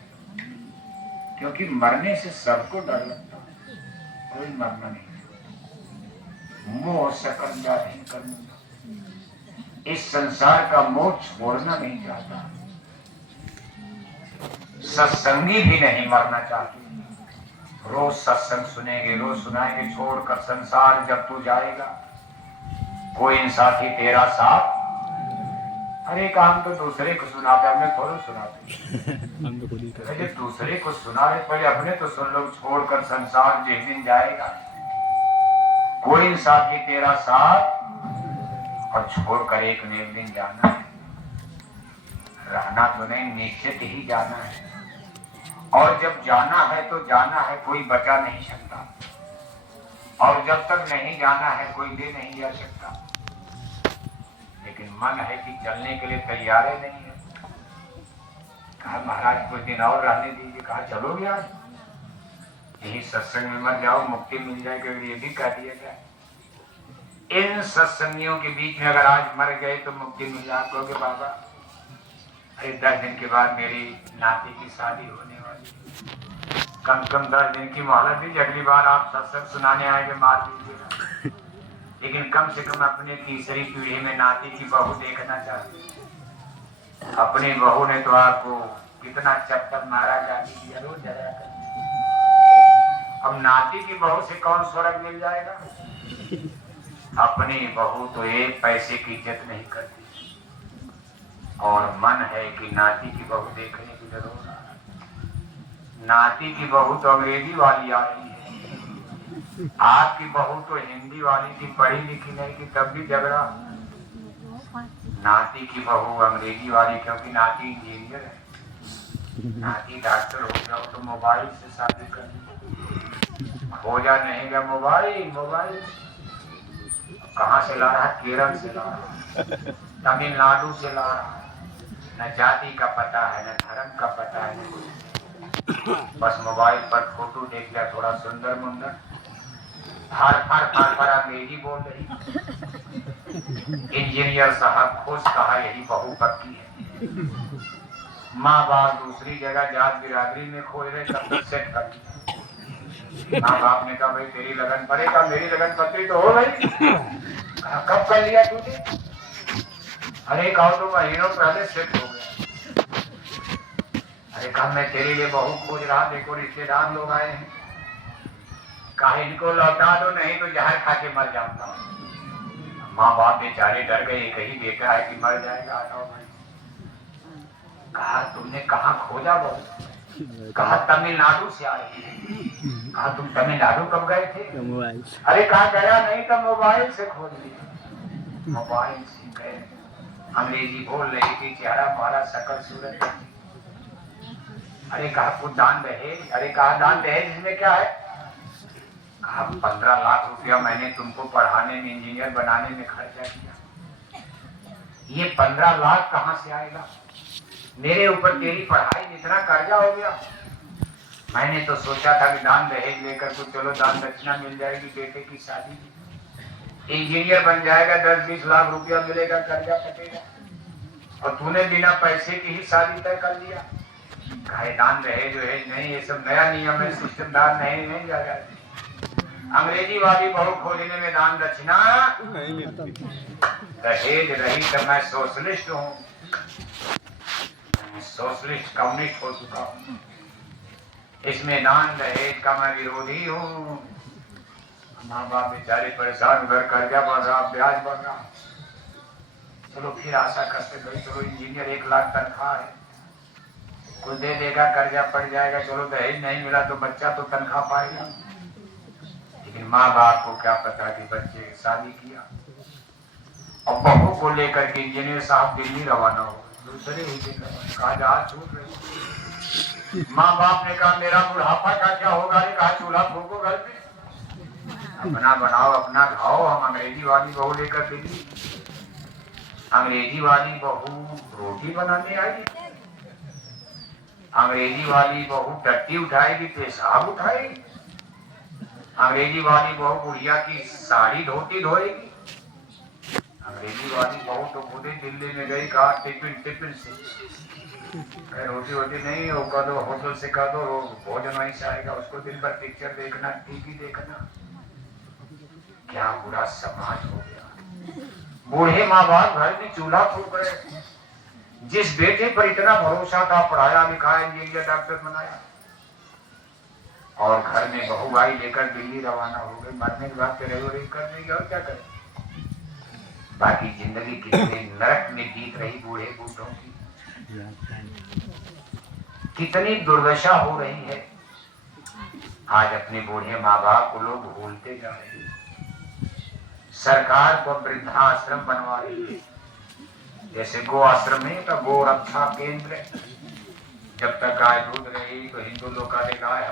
क्योंकि मरने से सबको डर लगता है, कोई मरना नहीं, मोह सकंजा नहीं करना, इस संसार का मोह छोड़ना नहीं चाहता, सत्संगी भी नहीं मरना चाहते। रोज सत्संग सुनेंगे, रोज सुनाएंगे, छोड़कर संसार जब तू जाएगा, कोई साथी तेरा साथ। अरे काम तो दूसरे को सुनाते, अपने थोड़ा सुनाते, जो दूसरे को सुना रहे पहले अपने तो सुन लो। छोड़कर संसार जिस दिन जाएगा, कोई साथी तेरा साथ, और छोड़कर एक न एक दिन जाना है। रहना तो नहीं, निश्चित ही जाना है, और जब जाना है तो जाना है, कोई बचा नहीं सकता, और जब तक नहीं जाना है कोई ले नहीं जा सकता। लेकिन मन है कि चलने के लिए तैयार ही नहीं है। कहा महाराज कुछ दिन और रहने दीजिए, कहा चलोगे आज, यही सत्संग में मर जाओ, मुक्ति मिल जाएगी, ये भी कह दिया गया। इन सत्संगियों के बीच में अगर आज मर गए तो मुक्ति मिल जाए, कहोगे बाबा अरे 10 दिन के बाद मेरी नाती की शादी होने वाली, कम से कम 10 दिन की मोहलत दीजिए, अगली बार आप सत्संग सुनाने आएंगे मार दीजिएगा, लेकिन कम से कम अपने तीसरी पीढ़ी में नाती की बहू देखना चाहिए। अपनी बहू ने तो आपको कितना चप्पल मारा, गाली दिया, रोज जरा कर। अब नाती की बहू से कौन स्वर्ग मिल जाएगा। अपनी बहू तो एक पैसे की इज्जत नहीं करती, और मन है कि नाती की बहू देखने की जरूर आ। नाती की बहू तो अंग्रेजी वाली आ रही है, आपकी बहू तो हिंदी वाली थी, पढ़ी लिखी नहीं थी, तब भी झगड़ा। नाती की बहू अंग्रेजी वाली, क्योंकि नाती इंजीनियर है, नाती डॉक्टर हो जाओ तो मोबाइल से शादी कर, हो जा नहीं गया मोबाइल, मोबाइल कहाँ से ला रहा है, केरल से ला रहा है, तमिलनाडु से ला रहा है, न जाति का पता है, न धर्म का पता है, बस मोबाइल पर फोटो देख लिया, थोड़ा सुंदर मुंदर, फाड़ अंग्रेजी बोल रही। इंजीनियर साहब खुश, कहा यही बहू पक्की है। माँ बाप दूसरी जगह जात बिरादरी में खोज रहे, तब तक सेट कर दिया। माँ बाप ने कहा भाई तेरी लगन पड़ेगा, मेरी लगन पत्री तो हो गई, कब कर लिया तूने। अरे कहा तो महीनों पहले सेट हो गया। अरे कहा मैं तेरे लिए बहू खोज रहा, देखो रिश्तेदार लोग आए हैं, कहा इनको लौटा दो, नहीं तो जहर खा के मर जाऊंगा। माँ बाप बेचारे डर गए, एक ही बेटा है कि मर जाएगा, हटाओ भाई। कहा तुमने कहाँ खोजा बहू, कहा तमिलनाडु से आ रही है। कहा तुम तमिलनाडु कब गए थे, अरे कहा गया नहीं तो मोबाइल से खोज लिया। मोबाइल से गए, अंग्रेजी बोल रही थी, चेहरा मारा, शकल सूरत। अरे कहा कुछ दान दहेज, अरे कहा दान दहेज इसमें क्या है। कहा 15 लाख रुपया मैंने तुमको पढ़ाने में, इंजीनियर बनाने में खर्चा किया, ये 15 लाख कहाँ से आएगा। मेरे ऊपर तेरी पढ़ाई में इतना कर्जा हो गया। मैंने तो सोचा था कि दान दहेज लेकर कुछ चलो दान दक्षिणा मिल जाएगी, बेटे की शादी, इंजीनियर बन जाएगा, 10-20 लाख रुपया मिलेगा, कर्जा कटेगा, और तूने बिना पैसे की ही शादी तय कर लिया। कहे दान दहेज वहेज नहीं, ये सब नया नियम है, सिस्टमदार नहीं जाएगा। अंग्रेजी वाली बहू खोजने में दान दक्षिणा नहीं मिलती। दहेज रही तो मैं सोशलिस्ट हूँ, सोशलिस्ट कम्युनिस्ट हो चुका हूँ। इसमें दान दहेज का मैं विरोधी हूँ। माँ बाप बेचारे परेशान, घर कर्जा बढ़ रहा, ब्याज बढ़ रहा। चलो फिर आशा करते भाई चलो इंजीनियर 1 लाख तनख्वाह है, कुछ दे देगा, कर्जा पड़ जाएगा, चलो दहेज नहीं मिला तो बच्चा तो तनख्वाह पाएगा। लेकिन माँ बाप को क्या पता कि बच्चे शादी किया और बहू को लेकर के इंजीनियर साहब दिल्ली रवाना हो, दूसरे ही दिन कहा जहाज छूट रही। माँ बाप ने कहा मेरा बुढ़ापा का क्या होगा, ने कहा चूल्हा फूको घर पे, अपना बनाओ अपना खाओ, हम अंग्रेजी वाली बहू लेकर दिल्ली। अंग्रेजी वाली बहू रोटी बनाने आई, अंग्रेजी वाली बहू टट्टी उठाएगी, पेशाब उठाएगी, अंग्रेजी वाली बहू बुढ़िया की साड़ी धोती धोएगी। अंग्रेजी वाली बहू तो खुद ही दिल्ली में गई, कहा टिफिन टिफिन से रोटी वोटी नहीं हो, कह दो होटल से कह दो भोजन वहीं से आएगा, उसको दिन भर पिक्चर देखना, टीवी देखना। क्या बुरा समाज हो गया। बूढ़े माँ बाप घर में चूल्हा फूक रहे। जिस बेटे पर इतना भरोसा था, पढ़ाया लिखाया, इंजीनियर डॉक्टर बनाया, और घर में बहू भाई लेकर दिल्ली रवाना हो गई। मरने के बाद रही कर देंगे और क्या करें। बाकी जिंदगी कितने नरक में बीत रही बूढ़े बूढ़ों की, कितनी दुर्दशा हो रही है। आज अपने बूढ़े माँ बाप को लोग भूलते जा रहे हैं। सरकार को वृद्धाश्रम बनवा रही है, जैसे गो आश्रम है तो गो रक्षा केंद्र। जब तक गाय दूध रही तो हिंदू लोग कहते गाय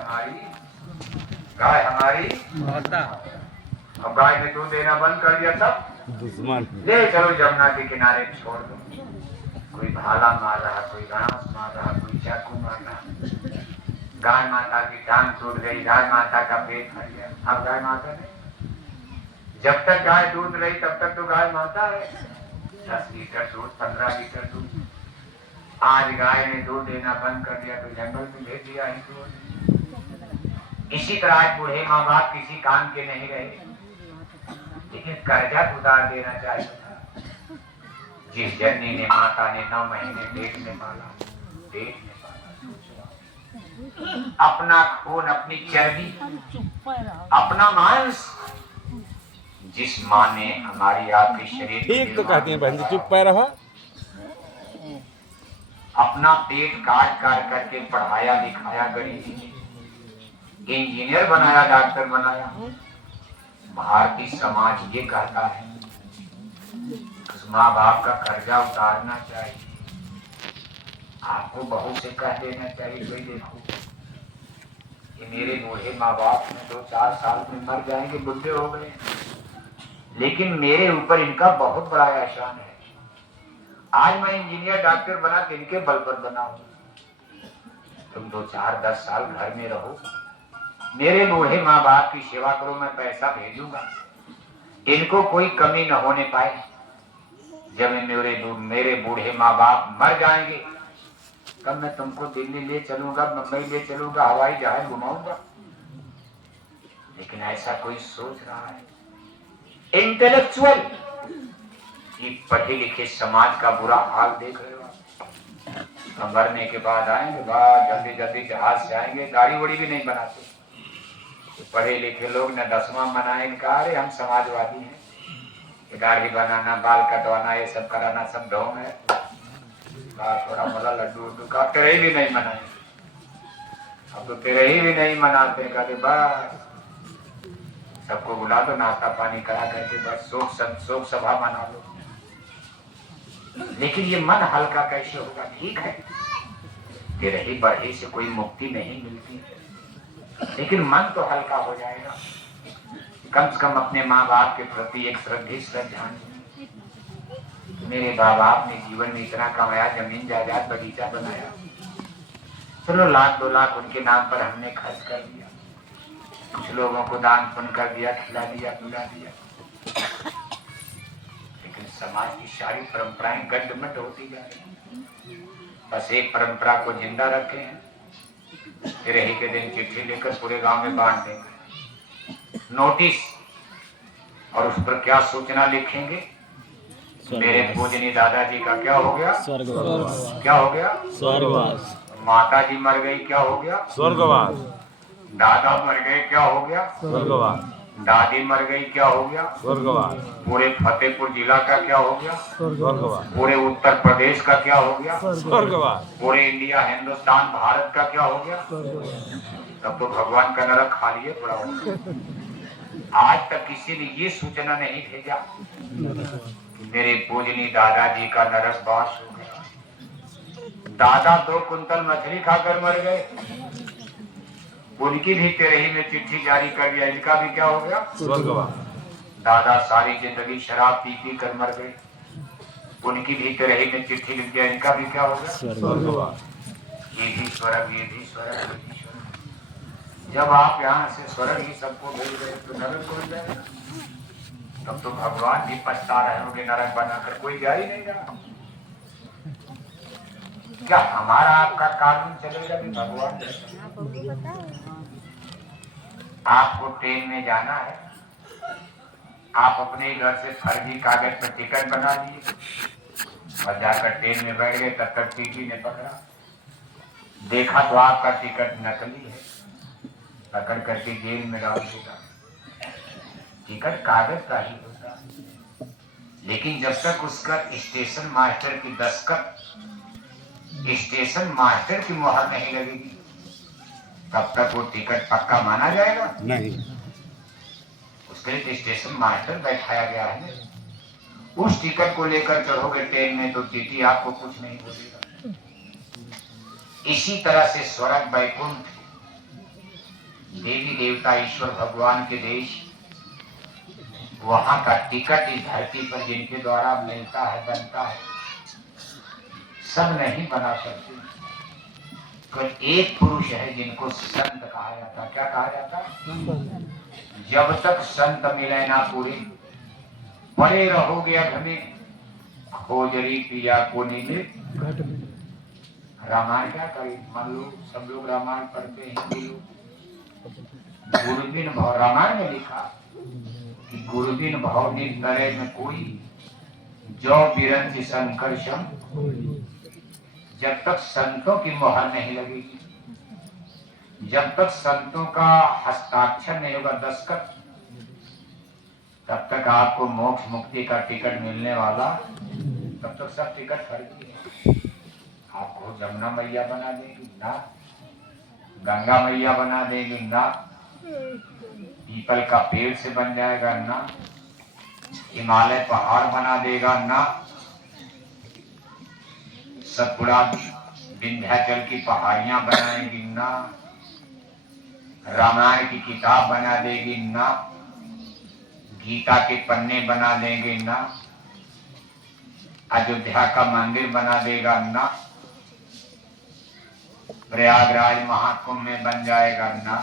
हमारी माता, और गाय ने दूध देना बंद कर दिया तब दुश्मन ले चलो जमुना के किनारे छोड़ दो। कोई भाला मार रहा, कोई घास मार रहा, कोई चाकू मार रहा। गाय माता की टांग टूट गई, गाय माता का पेट भर गया। अब गाय माता नहीं, जब तक गाय दूध रही तब तक तो गाय माता है। 10 लीटर दूध, 15 लीटर दूध। आज गाय ने दूध देना बंद कर दिया तो जंगल में भेज दिया हिंदुओं ने। इसी तरह आज बूढ़े माँ बाप किसी काम के नहीं रहे, लेकिन कर्जा उतार देना चाहिए था। जिस जननी ने माता ने 9 महीने पेट में पाला, अपना खून, अपनी चर्बी, अपना मांस, जिस माँ ने हमारी आपके शरीर ठीक तो कहती हैं बहन जी, चुप पे रहो। अपना पेट काट काट करके पढ़ाया लिखाया, गरीबी इंजीनियर बनाया, डॉक्टर बनाया। भारतीय समाज ये कहता है उस माँ बाप का कर्जा उतारना चाहिए। आपको बहू से कह देना चाहिए कोई देखो कि मेरे बूढ़े माँ बाप में 2-4 साल में मर जाएंगे, बुढ़े हो गए, लेकिन मेरे ऊपर इनका बहुत बड़ा एहसान है। आज मैं इंजीनियर डॉक्टर बना के इनके बल पर बना हूं। तुम 2-4-10 साल घर में रहो, मेरे बूढ़े माँ बाप की सेवा करो, मैं पैसा भेजूंगा, इनको कोई कमी न होने पाए। जब मेरे बूढ़े माँ बाप मर जाएंगे तब मैं तुमको दिल्ली ले चलूंगा, मुंबई ले चलूंगा, हवाई जहाज घुमाऊंगा। लेकिन ऐसा कोई सोच रहा है इंटेलेक्चुअल, ये पढ़े लिखे समाज का बुरा हाल देख रहे हो। हम मरने के बाद आएंगे, जल्दी जल्दी जहाज से आएंगे, गाड़ी वड़ी भी नहीं बनाते। तो पढ़े लिखे लोग न 10वां मनाएंगे, कहा अरे हम समाजवादी हैं, दाढ़ी बनाना, बाल कटवाना, ये सब कराना सब ढोंग है। थोड़ा मोला लड्डू उड्डू का तेरे ही भी नहीं मनाए, अब तो तेरे ही भी नहीं मनाते। कहते बस सबको बुला दो, नाश्ता पानी करा करके बस शोक सभा मना लो। लेकिन ये मन हल्का कैसे होगा? ठीक है, तेरे ही बढ़े से कोई मुक्ति नहीं मिलती, लेकिन मन तो हल्का हो जाएगा। कम से कम अपने माँ बाप के प्रति एक श्रद्धांजलि। मेरे माँ बाप ने जीवन में इतना कमाया, जमीन जायदाद बगीचा बनाया, चलो 1-2 लाख उनके नाम पर हमने खर्च कर दिया, कुछ लोगों को दान पुण्य कर दिया, खिला दिया, पिला दिया। लेकिन समाज की सारी परंपराएं गड्ढमड होती जा रही। बस एक परंपरा को जिंदा रखे हैं, फिर ही के दिन चिट्ठी लेकर पूरे गांव में बांट देंगे। नोटिस, और उस पर क्या सूचना लिखेंगे? मेरे पूजनी दादाजी का क्या हो गया? स्वर्गवास। क्या हो गया? स्वर्गवास। माता जी मर गई, क्या हो गया? स्वर्गवास। दादा मर गए, क्या हो गया? स्वर्गवास। दादी मर गई, क्या हो गया? स्वर्गवास। पूरे फतेहपुर जिला का क्या हो गया? स्वर्गवास। पूरे उत्तर प्रदेश का क्या हो गया? स्वर्गवास। पूरे इंडिया, हिंदुस्तान, भारत का क्या हो गया? तब तो भगवान का नरक खाली पड़ा होगा। आज तक किसी ने ये सूचना नहीं भेजा कि मेरे पूजनी दादाजी का नरक बास हो गया। दादा 2 कुंतल मछली खाकर मर गए, उनकी भी तेरही में चिट्ठी जारी कर दिया, इनका भी क्या हो गया? स्वर्गवास। दादा सारी जिंदगी शराब पी पी कर मर गए, उनकी भी तेरही में चिट्ठी लिख दिया, इनका भी क्या हो गया? स्वर्गवास। ये भी स्वर्ग, ये भी स्वर्ग, ये भी स्वर्ग। जब आप यहाँ से स्वर्ग ही सबको भेज रहे तो नरक कौन जाएगा? तब तो भगवान भी पछता रहे होंगे, नरक बनाकर कोई जा ही नहीं रहा। क्या हमारा आपका कानून चलेगा कि भगवान? आपको ट्रेन में जाना है, आप अपने घर से फर्जी कागज पर टिकट बना लिए और जाकर ट्रेन में बैठ गए, तब तक टीटी ने पकड़ा, देखा तो आपका टिकट नकली है, पकड़ करके जेल में डाल देगा। टिकट कागज का ही होता, लेकिन जब तक उसका स्टेशन मास्टर की दस्तखत, स्टेशन मास्टर की मुहर नहीं लगेगी, तब तक वो टिकट पक्का माना जाएगा नहीं। उसके लिए तो स्टेशन मास्टर बैठाया गया है। उस टिकट को लेकर चढ़ोगे ट्रेन में तो टीटी आपको कुछ नहीं बोलेगा। इसी तरह से स्वर्ग, वैकुंठ, देवी देवता, ईश्वर भगवान के देश, वहां का टिकट इस धरती पर जिनके द्वारा मिलता है, बनता है, सब नहीं बना सकते। कोई एक पुरुष है जिनको संत कहा जाता। क्या कहा जाता? जब तक संत मिले ना पूरी, पड़े रहोगे अघ में, खोजरी पिया को नीले। रामायण क्या करें, मान लो सब लोग रामायण पढ़ते हैं, हिंदी लोग। गुरुबिन भाव, रामायण में लिखा कि गुरुबिन भाव निर्तरे में कोई, जो बिरंज शंकर शम। जब तक संतों की मुहर नहीं लगेगी, जब तक संतों का हस्ताक्षर नहीं होगा, दस्तखत, तब तक आपको मोक्ष मुक्ति का टिकट मिलने वाला, तब तक सब टिकट फर्जी है। आपको जमुना मैया बना देगी ना, गंगा मैया बना देगी ना, पीपल का पेड़ से बन जाएगा ना, हिमालय पहाड़ बना देगा ना, सतपुड़ा विंध्याचल की पहाड़ियां बनाएगी ना, रामायण की किताब बना देगी ना, गीता के पन्ने बना देंगे ना, अयोध्या का मंदिर बना देगा ना, प्रयागराज महाकुंभ में बन जाएगा ना।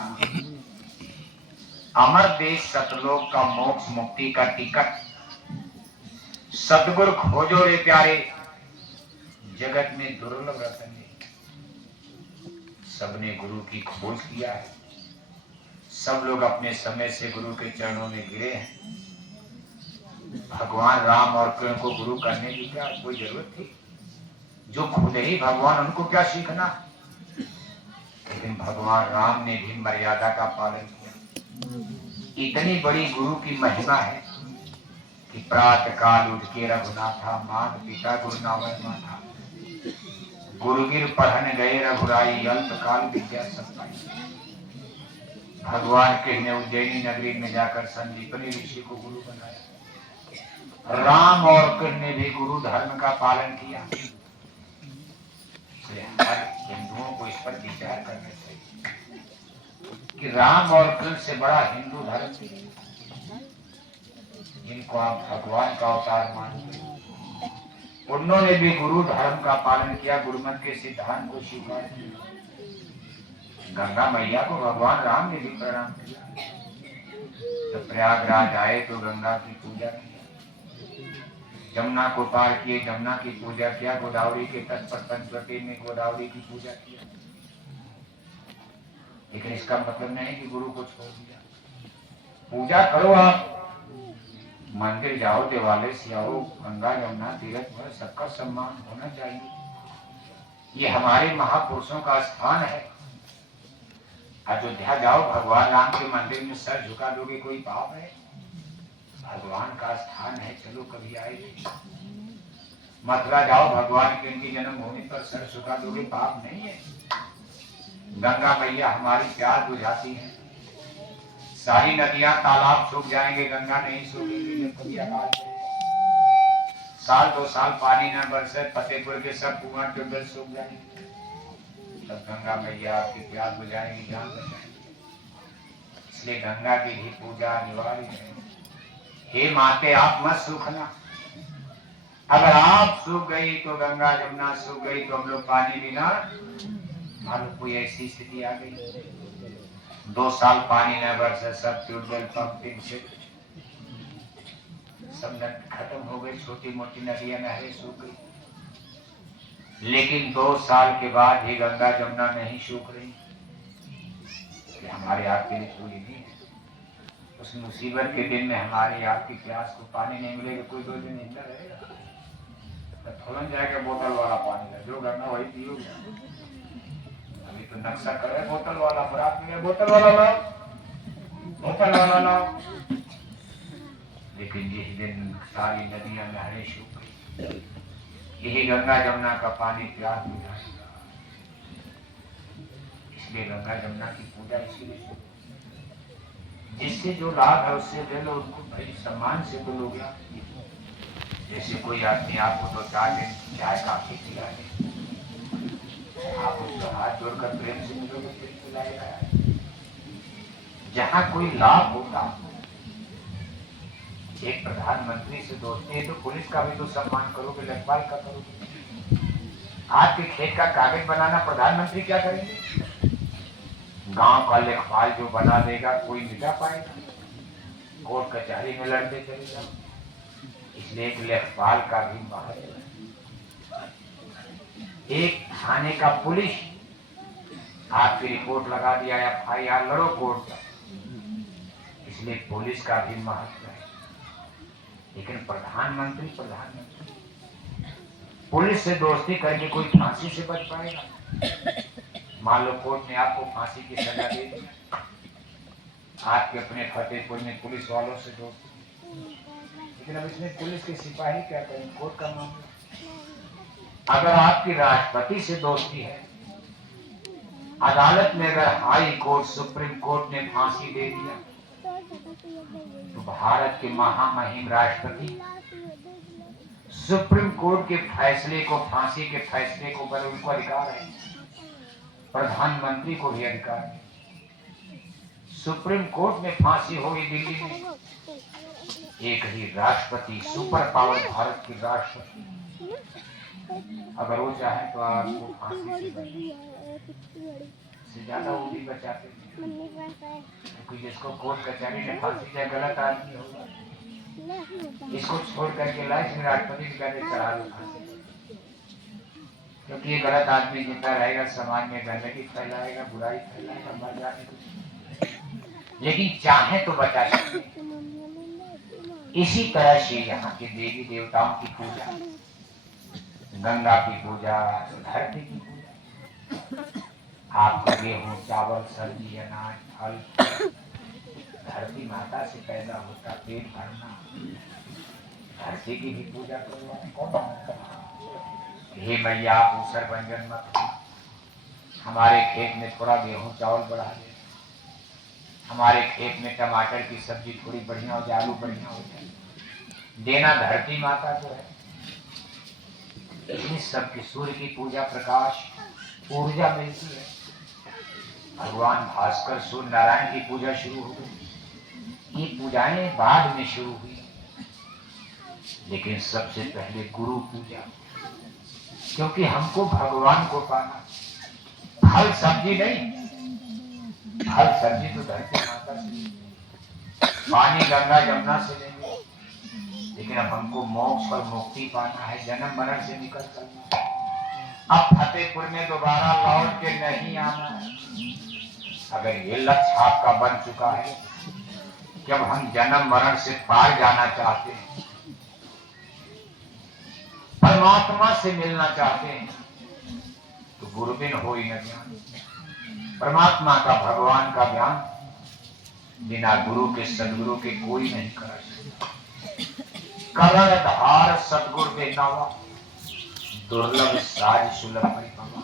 अमर देश सतलोक का मोक्ष मुक्ति का टिकट सतगुरु खोजो रे प्यारे, जगत में दुर्लभ रतन है। सबने गुरु की खोज किया है, सब लोग अपने समय से गुरु के चरणों में गिरे हैं। भगवान राम और कृष्ण को गुरु करने की क्या कोई जरूरत थी? जो खुद ही भगवान, उनको क्या सीखना? लेकिन भगवान राम ने भी मर्यादा का पालन किया। इतनी बड़ी गुरु की महिमा है कि प्रातः काल उठ के रघुनाथा, मात पिता गुरु नावन माथा, गुरुगिर पढ़न गए रघुराई, अल्प काल विद्या सब पाई। भगवान कृष्ण ने उज्जैनी नगरी में जाकर संदीपनी ऋषि को गुरु बनाया। राम और कृष्ण ने भी गुरु धर्म का पालन किया। हर हिंदुओं को इस पर विचार करना चाहिए कि राम और कृष्ण से बड़ा हिंदू धर्म, जिनको आप भगवान का अवतार मानते हैं, उन्होंने भी गुरु धर्म का पालन किया, गुरुमत के सिद्धांत को स्वीकार किया। गंगा मैया को भगवान राम ने भी प्रणाम किया। जब प्रयागराज आए तो गंगा की पूजा की, जमुना को पार किए, जमुना की पूजा किया, गोदावरी के तट पर पंचवटी में गोदावरी की पूजा किया। लेकिन इसका मतलब नहीं कि गुरु को छोड़ दिया। पूजा करो आप, मंदिर जाओ, देवालय से आओ, गंगा यमुना तीर्थ पर सबका सम्मान होना चाहिए। ये हमारे महापुरुषों का स्थान है। अयोध्या जाओ, भगवान राम के मंदिर में सर झुका दोगे कोई पाप है? भगवान का स्थान है, चलो कभी आएगी। मथुरा जाओ, भगवान के इनकी जन्मभूमि पर सर झुका दोगे पाप नहीं है। गंगा मैया हमारी प्यास बुझाती है। सारी नदियां तालाब सूख जाएंगे, गंगा नहीं सूखेगी जब कभी अकाल पड़ेगा। साल 2 साल पानी न बरसे, फतेहपुर के सब कुआं ट्यूबवेल सूख जाएंगे, तब गंगा मैया आपकी प्यास बुझाएंगी, जान बचाएंगी। इसलिए गंगा की भी पूजा अनिवार्य है। हे माते आप मत सूखना, अगर आप सूख गई तो गंगा जमुना सूख गई तो हम लोग पानी बिना, मालूम कोई ऐसी स्थिति आ गई 2 साल पानी न बरसे, सब ट्यूबवेल पंपिंग से सब खत्म हो गई, छोटी मोटी नदियां नहरें सूख गई। लेकिन 2 साल के बाद ही गंगा जमुना नहीं सूख रही, हमारे आपके लिए पूरी नहीं है। उस मुसीबत के दिन में हमारे आपकी प्यास को पानी नहीं मिलेगा, कोई 2 दिन जिंदा रहेगा तो फौरन जाएगा बोतल वाला पानी है, जो करना वही पियोगे। अभी तो नक्शा करे बोतल वाला, बरात में बोतल वाला लाओ, बोतल वाला लाओ। लेकिन जिस दिन सारी नदियां नहरें सूख गई, यही गंगा जमुना का पानी प्यास बुझाएगा। इसलिए गंगा जमुना की पूजा इसीलिए, जिससे जो लाभ है उससे ले लो, उनको भाई सम्मान से तो लोग। जैसे कोई आदमी आपको 2-4 दिन चाय काफी खिला दे, आप उसको हाथ जोड़कर प्रेम से मिलोगे, फिर खिलाएगा। जहाँ कोई लाभ होगा, एक प्रधानमंत्री से दोस्ती है तो पुलिस का भी तो सम्मान करोगे, लेखपाल का करोगे। आपके खेत का कागज बनाना प्रधानमंत्री क्या करेंगे? गांव का लेखपाल जो बना देगा, कोई मिटा पाएगा? कोर्ट कचहरी में लड़ते चले जाओ। इसलिए एक लेखपाल का भी महत्व है। एक थाने का पुलिस आपकी रिपोर्ट लगा दिया, FIR लड़ो कोर्ट का, इसलिए पुलिस का भी महत्व है। लेकिन प्रधानमंत्री पुलिस से दोस्ती करके कोई फांसी से बच पाएगा? मान लो कोर्ट ने आपको फांसी की सजा दे दी, आपके अपने फतेहपुर में पुलिस वालों से दोस्ती, लेकिन अब इसमें पुलिस के सिपाही क्या करें, कोर्ट का मामला। अगर आपकी राष्ट्रपति से दोस्ती है, अदालत में अगर हाई कोर्ट सुप्रीम कोर्ट ने फांसी दे दिया, तो भारत के महामहिम राष्ट्रपति सुप्रीम कोर्ट के फैसले को, फांसी के फैसले को पर उनको अधिकार है, प्रधानमंत्री को भी अधिकार है। सुप्रीम कोर्ट में फांसी होगी दिल्ली में, एक ही राष्ट्रपति, सुपर पावर भारत की राष्ट्रपति, अगर वो चाहे तो आपको फांसी से ज्यादा वो भी बचाते हैं। क्योंकि जिसको कोर्ट कचहरी में फांसी दिया गलत आदमी होगा, इसको छोड़ करके लाइफ में राष्ट्रपति की गाड़ी चढ़ा दो फांसी, क्योंकि ये गलत आदमी जिंदा रहेगा समाज में गंदगी फैलाएगा, बुराई फैलाएगा, मर जाने को। लेकिन चाहे तो बचा सकते। इसी तरह से यहाँ के देवी देवताओं की पूजा, गंगा की पूजा, धरती की पूजा, आपको गेहूं चावल सब्जी अनाज फल, धरती माता से पैदा होता, पेट भरना, धरती की भी पूजा करो। हे मैया आप ऊसर व्यंजन मत, हमारे खेत में थोड़ा गेहूं चावल बढ़ा दे, हमारे खेत में टमाटर की सब्जी थोड़ी बढ़िया हो जाए, आलू बढ़िया हो जाए, देना धरती माता को है। इस सब की सूर्य की पूजा, प्रकाश ऊर्जा मिलती है। भगवान भास्कर सूर्य नारायण की पूजा शुरू हो गई। ये पूजाएं बाद में शुरू हुई, लेकिन सबसे पहले गुरु पूजा, क्योंकि हमको भगवान को पाना। फल सब्जी नहीं, फल सब्जी तो धरती माता से, पानी गंगा जमुना से लेंगे, लेकिन अब हमको मोक्ष और मुक्ति पाना है, जन्म मरण से निकल करना। अब फतेहपुर में दोबारा लौट के नहीं आना है। अगर ये लक्ष्य आपका बन चुका है जब हम जन्म मरण से पार जाना चाहते हैं, परमात्मा से मिलना चाहते हैं, तो गुरु बिन हो ही न ज्ञान। परमात्मा का, भगवान का ज्ञान बिना गुरु के, सदगुरु के कोई नहीं कर सकता। करण धार सदगुरु बेनावा, दुर्लभ साज सुलभ परिपावा।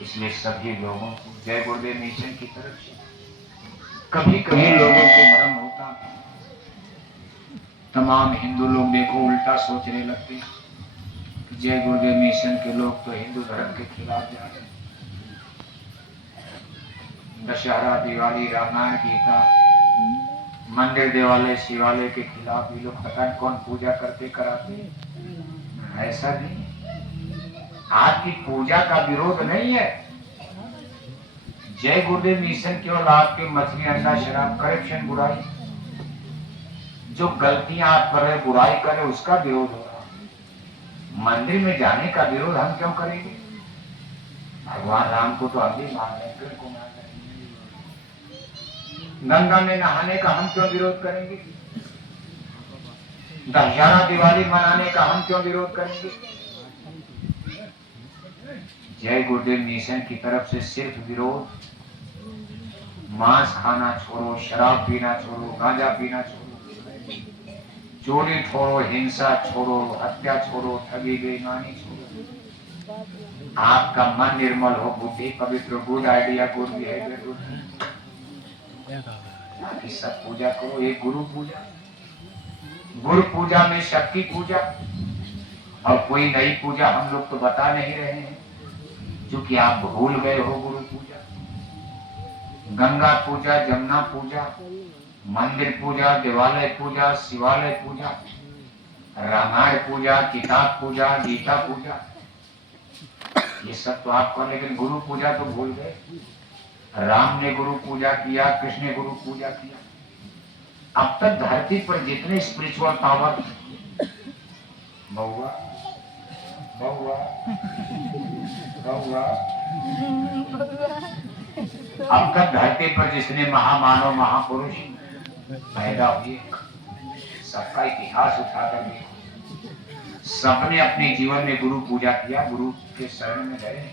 इसलिए सभी लोगों को जय गुरुदेव मिशन की तरफ से कभी कभी लोगों को भ्रम होता, तमाम हिंदू लोग देखो उल्टा सोचने लगते हैं, जय गुरुदेव मिशन के लोग तो हिंदू धर्म के खिलाफ जा रहे हैं। दशहरा, दिवाली, रामायण, गीता, मंदिर, देवालय, शिवालय के खिलाफ ये लोग पता नहीं कौन पूजा करते कराते। ऐसा नहीं, आपकी पूजा का विरोध नहीं है। जय गुरुदेव मिशन केवल आपके मछली, अंडा, शराब, करप्शन, बुराई, जो गलतियां आप कर रहे, बुराई कर रहे, उसका विरोध हो रहा है। मंदिर में जाने का विरोध हम क्यों करेंगे? भगवान राम को तो हम भी मान रहे हैं, फिर को मान रहे हैं। गंगा में नहाने का हम क्यों विरोध करेंगे? दशहरा, दिवाली मनाने का हम क्यों विरोध करेंगे? जय गुरुदेव मिशन की तरफ से सिर्फ विरोध, मांस खाना छोड़ो, शराब पीना छोड़ो, गांजा पीना छोड़ो, चोरी छोड़ो, हिंसा छोड़ो, हत्या छोड़ो, ठगी बेईमानी छोड़ो। आपका मन निर्मल हो, बुद्धि पवित्र, good idea, good behaviour, good, बाकी सब पूजा करो। एक गुरु पूजा, गुरु पूजा में शक्ति पूजा, और कोई नई पूजा हम लोग तो बता नहीं रहे हैं, क्योंकि आप भूल गए हो गुरु पूजा। गंगा पूजा, जमुना पूजा, मंदिर पूजा, देवालय पूजा, शिवालय पूजा, रामायण पूजा, किताब पूजा, गीता पूजा, ये सब तो आपको, लेकिन गुरु पूजा तो भूल गए। राम ने गुरु पूजा किया, कृष्ण ने गुरु पूजा किया। अब तक धरती पर जितने स्पिरिचुअल पावर, बउआ बउआ बउआ, अब तक धरती पर जितने महामानव, महापुरुष पैदा हुए, सबका इतिहास उठाकर देखो, सबने अपने जीवन में गुरु पूजा किया, गुरु के शरण में गए।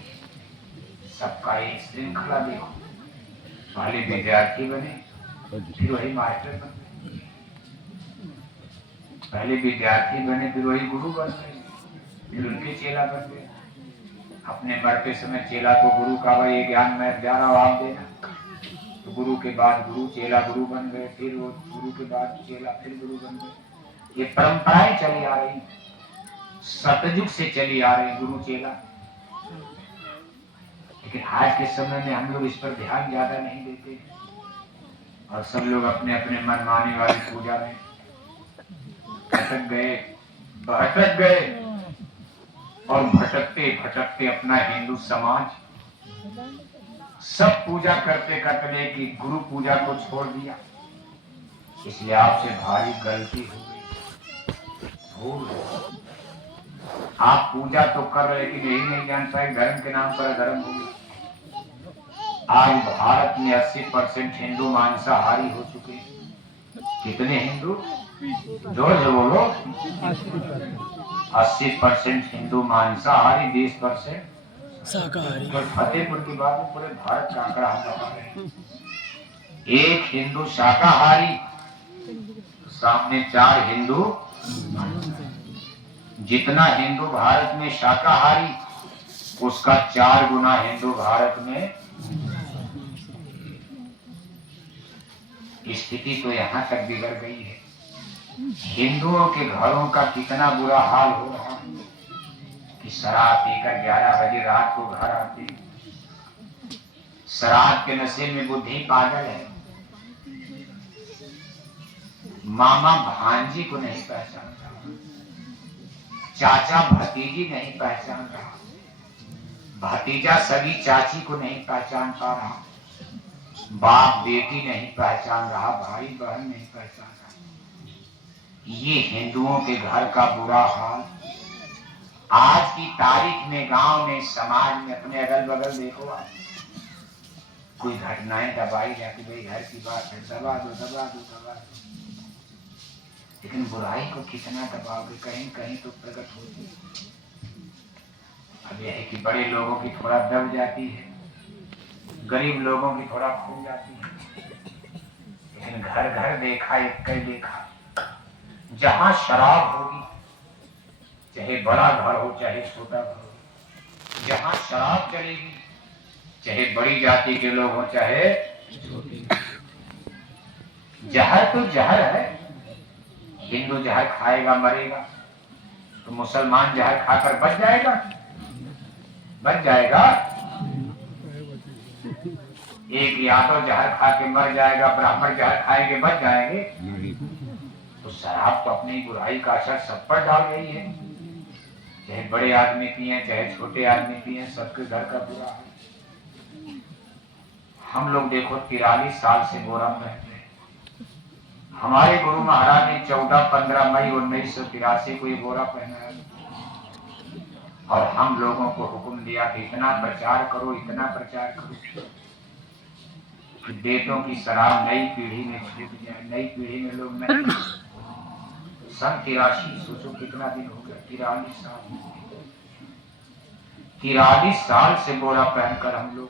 सबका एक श्रृंखला देखो, पहले विद्यार्थी बने, फिर वही मास्टर बने, पहले विद्यार्थी बने, फिर वही गुरु बन गए, फिर उनके चेला बन गए। अपने मरते समय चेला को गुरु का भाई ज्ञान मैं जा रहा हूं, आप देना, तो गुरु के बाद गुरु, चेला गुरु बन गए, फिर वो गुरु के बाद चेला, फिर गुरु बन गए। ये परंपराएं चली आ रही, सतयुग से चली आ रही गुरु चेला। लेकिन आज के समय में हम लोग इस पर ध्यान ज्यादा नहीं देते, और सब लोग अपने अपने मनमाने वाली पूजा में भटक गए, भटक गए, और भटकते भटकते अपना हिंदू समाज सब पूजा करते करते कि गुरु पूजा को छोड़ दिया। इसलिए आपसे भारी गलती हो गई, भूल गए। आप पूजा तो कर रहे, लेकिन यही नहीं जान पाए धर्म के नाम पर अधर्म हो गया। आज भारत में 80% हिंदू मांसाहारी हो चुके। कितने हिंदू? जोर से बोलो। 80% हिंदू मांसाहारी, 20% शाकाहारी। और फतेहपुर की बात में पूरे भारत का आंकड़ा हम बता रहे हैं। एक हिंदू शाकाहारी, सामने 4 हिंदू। जितना हिंदू भारत में शाकाहारी, उसका 4 गुना हिंदू भारत में। स्थिति तो यहाँ तक बिगड़ गई है। हिंदुओं के घरों का कितना बुरा हाल हो रहा है कि शराब पीकर 11 बजे रात को घर आते, शराब के नशे में बुद्धि पागल है। मामा भांजी को नहीं पहचान रहा, चाचा भतीजी नहीं पहचान रहा, भतीजा सगी चाची को नहीं पहचान पा रहा, बाप बेटी नहीं पहचान रहा, भाई बहन नहीं पहचान रहा। ये हिंदुओं के घर का बुरा हाल। आज की तारीख में गांव में, समाज में, अपने अगल बगल देखो आप, कोई घटनाएं दबाई जाती, भाई घर की बात है, दबा दो दबा दो दबा दो, लेकिन बुराई को कितना दबाओगे, कहीं कहीं तो प्रकट होती है। अब यह है कि बड़े लोगों की थोड़ा दब जाती है, गरीब लोगों की थोड़ा खो जाती है, लेकिन घर घर देखा, एक कई देखा, जहां शराब होगी, चाहे बड़ा घर हो चाहे छोटा घर हो, जहां शराब चलेगी, चाहे बड़ी जाति के लोग हो चाहे छोटी, जहर तो जहर है। हिंदू जहर खाएगा मरेगा, तो मुसलमान जहर खाकर बच जाएगा, बच जाएगा। एक या तो जहर खा के मर जाएगा, ब्राह्मण जहर खाएंगे बच जाएंगे। तो शराब तो अपनी बुराई का असर सब पर डाल रही है, चाहे बड़े आदमी पिए चाहे छोटे आदमी पिए, सबके घर का बुरा है। हम लोग देखो 43 साल से गोरा पहनते हैं। हमारे गुरु महाराज ने 14-15 मई 1983 को ये गोरा पहना है, और हम लोगों को हुक्म दिया कि इतना प्रचार करो, इतना प्रचार करो कि बेटों की शराब नई पीढ़ी में छूट जाए, नई पीढ़ी में लोग नहीं। सन 83, सोचो कितना दिन हो गया, 43 साल। 43 साल से बोरा पहनकर हम लोग,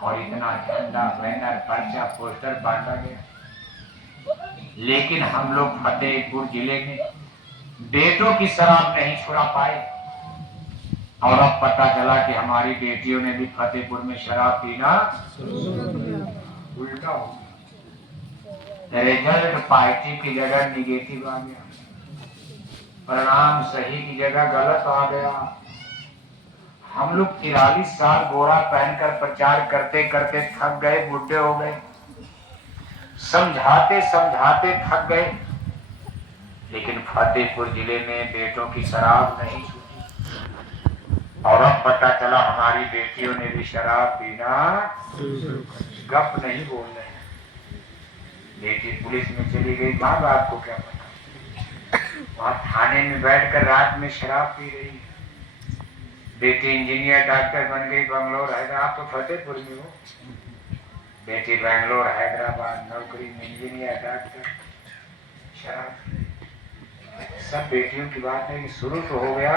और इतना झंडा बैनर पर्चा पोस्टर बांटा गया, लेकिन हम लोग फतेहपुर जिले में बेटों की शराब नहीं छुड़ा पाए। और अब पता चला कि हमारी बेटियों ने भी फतेहपुर में शराब पीना उल्टा हो गया। रिजल्ट पॉजिटिव की जगह निगेटिव आ गया, परिणाम सही की जगह गलत आ गया। हम लोग 43 साल गोरा पहनकर प्रचार करते करते थक गए, बुढ़े हो गए, समझाते समझाते थक गए, लेकिन फतेहपुर जिले में बेटों की शराब नहीं छूटी। और अब पता चला हमारी बेटियों ने भी शराब पीना, गप नहीं बोल रहे। बेटी पुलिस में चली गई, माँ बाप को क्या पता, वहां थाने में बैठकर रात में शराब पी रही। बेटी इंजीनियर डॉक्टर बन गई, बंगलोर हैदराबाद, तो फतेहपुर में हो। बेटी बेंगलोर हैदराबाद नौकरी में, इंजीनियर डॉक्टर, शराब। सब बेटियों की बात नहीं, शुरू तो हो गया।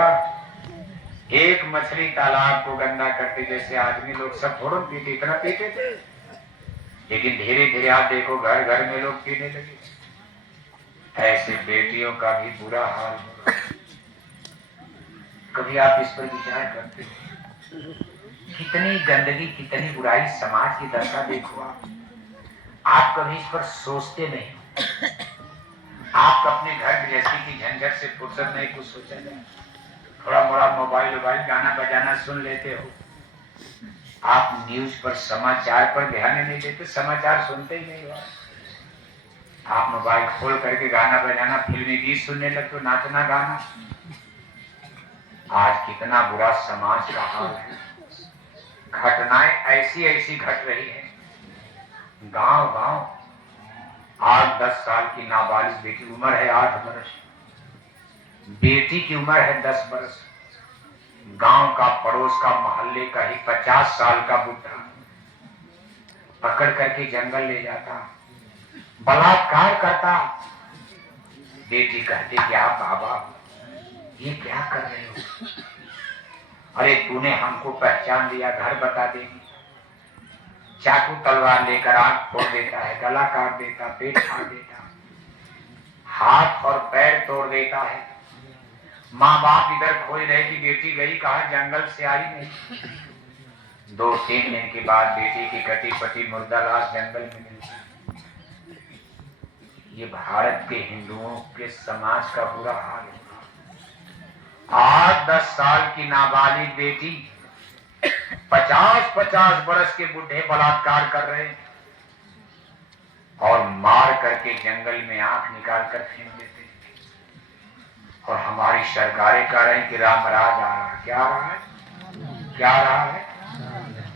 एक मछली तालाब को गंदा करते जैसे आदमी लोग सब थोड़ा पीते, इतना पीते थे, लेकिन धीरे धीरे आप देखो घर घर में लोग पीने लगे। ऐसे बेटियों का भी बुरा हाल हो रहा। कभी आप इस पर विचार करते हो, कितनी गंदगी कितनी बुराई, समाज की दशा देखो। आप कभी इस पर सोचते नहीं। आप अपने घर गृहस्थी की झंझट से फुर्सत नहीं, कुछ सोचा जाए, थोड़ा मोड़ा मोबाइल गाना बजाना सुन लेते हो। आप न्यूज पर समाचार पर ध्यान नहीं देते, समाचार सुनते ही नहीं हो। आप मोबाइल खोल करके गाना बजाना, फिल्मी गीत सुनने लगते हो, नाचना गाना। आज कितना बुरा समाज का हाल है। घटनाएं ऐसी ऐसी घट रही है, गांव गांव। 8-10 साल की नाबालिग बेटी, उम्र है 8 वर्ष, बेटी की उम्र है 10 वर्ष। गांव का, पड़ोस का, मोहल्ले का ही 50 साल का बुढ़ा पकड़ करके जंगल ले जाता, बलात्कार करता। बेटी कहती क्या बाबा ये क्या कर रहे हो? अरे तूने हमको पहचान लिया, घर बता देगी। चाकू तलवार लेकर आंख फोड़ देता है, गला काट देता, पेट फाड़ देता, हाथ और पैर तोड़ देता है। माँ बाप इधर खोज रहे कि बेटी गई कहाँ, जंगल से आई नहीं। 2-3 दिन के बाद बेटी की कटी पटी मुर्दा लाश जंगल में मिली। ये भारत के हिंदुओं के समाज का बुरा हाल है। 8-10 साल की नाबालिग बेटी 50-50 बरस के बुढ़े बलात्कार कर रहे हैं, और मार करके जंगल में आंख निकाल कर फेंक देते हैं। और हमारी सरकारें कह रही हैं कि राम राज आ रहा है। क्या आ रहा है? क्या आ रहा है?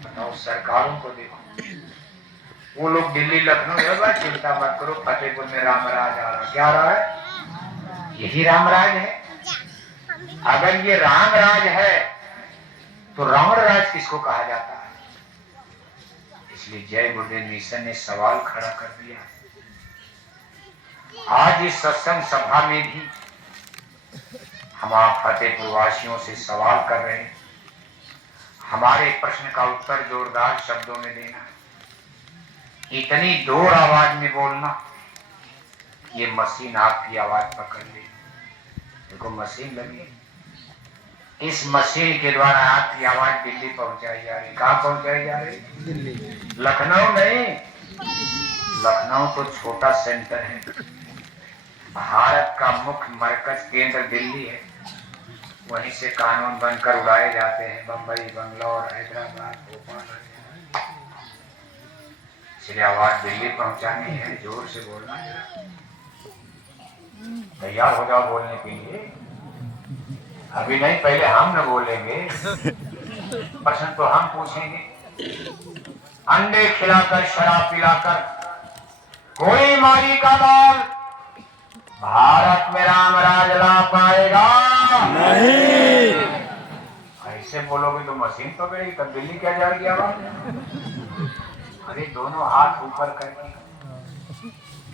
बताओ, सरकारों को देखो। वो लोग दिल्ली लखनऊ, चिंता मत करो, फतेहपुर में राम राज आ रहा है। क्या आ रहा है? यही राम राज है। अगर ये राम राज है तो रावण राज किसको कहा जाता है? इसलिए जय गुरुदेव मिशन ने सवाल खड़ा कर दिया। आज इस सत्संग सभा में भी हम आप फतेहपुर वासियों से सवाल कर रहे हैं। हमारे प्रश्न का उत्तर जोरदार शब्दों में देना, इतनी जोर आवाज में बोलना, ये मशीन आपकी आवाज पकड़ ले। देखो मशीन लगी, इस मशीन के द्वारा आपकी आवाज दिल्ली पहुंचाई जा रही। कहाँ पहुंचाई जा रही? दिल्ली। लखनऊ नहीं, लखनऊ तो छोटा सेंटर है। भारत का मुख्य मरकज केंद्र दिल्ली है। वहीं से कानून बनकर उड़ाए जाते हैं बंबई, बंगलौर, हैदराबाद, भोपाल। इसलिए आवाज दिल्ली पहुंचानी है, जोर से बोलना है। तैयार हो जाओ बोलने के लिए। अभी नहीं, पहले हम न बोलेंगे, प्रश्न तो हम पूछेंगे। अंडे खिलाकर शराब पिलाकर कोई माली का बाल भारत में राम राज ला पाएगा नहीं। ऐसे बोलोगे तो मशीन पकड़ेगी, तब दिल्ली क्या जाएगी आवाज? अरे दोनों हाथ ऊपर करके,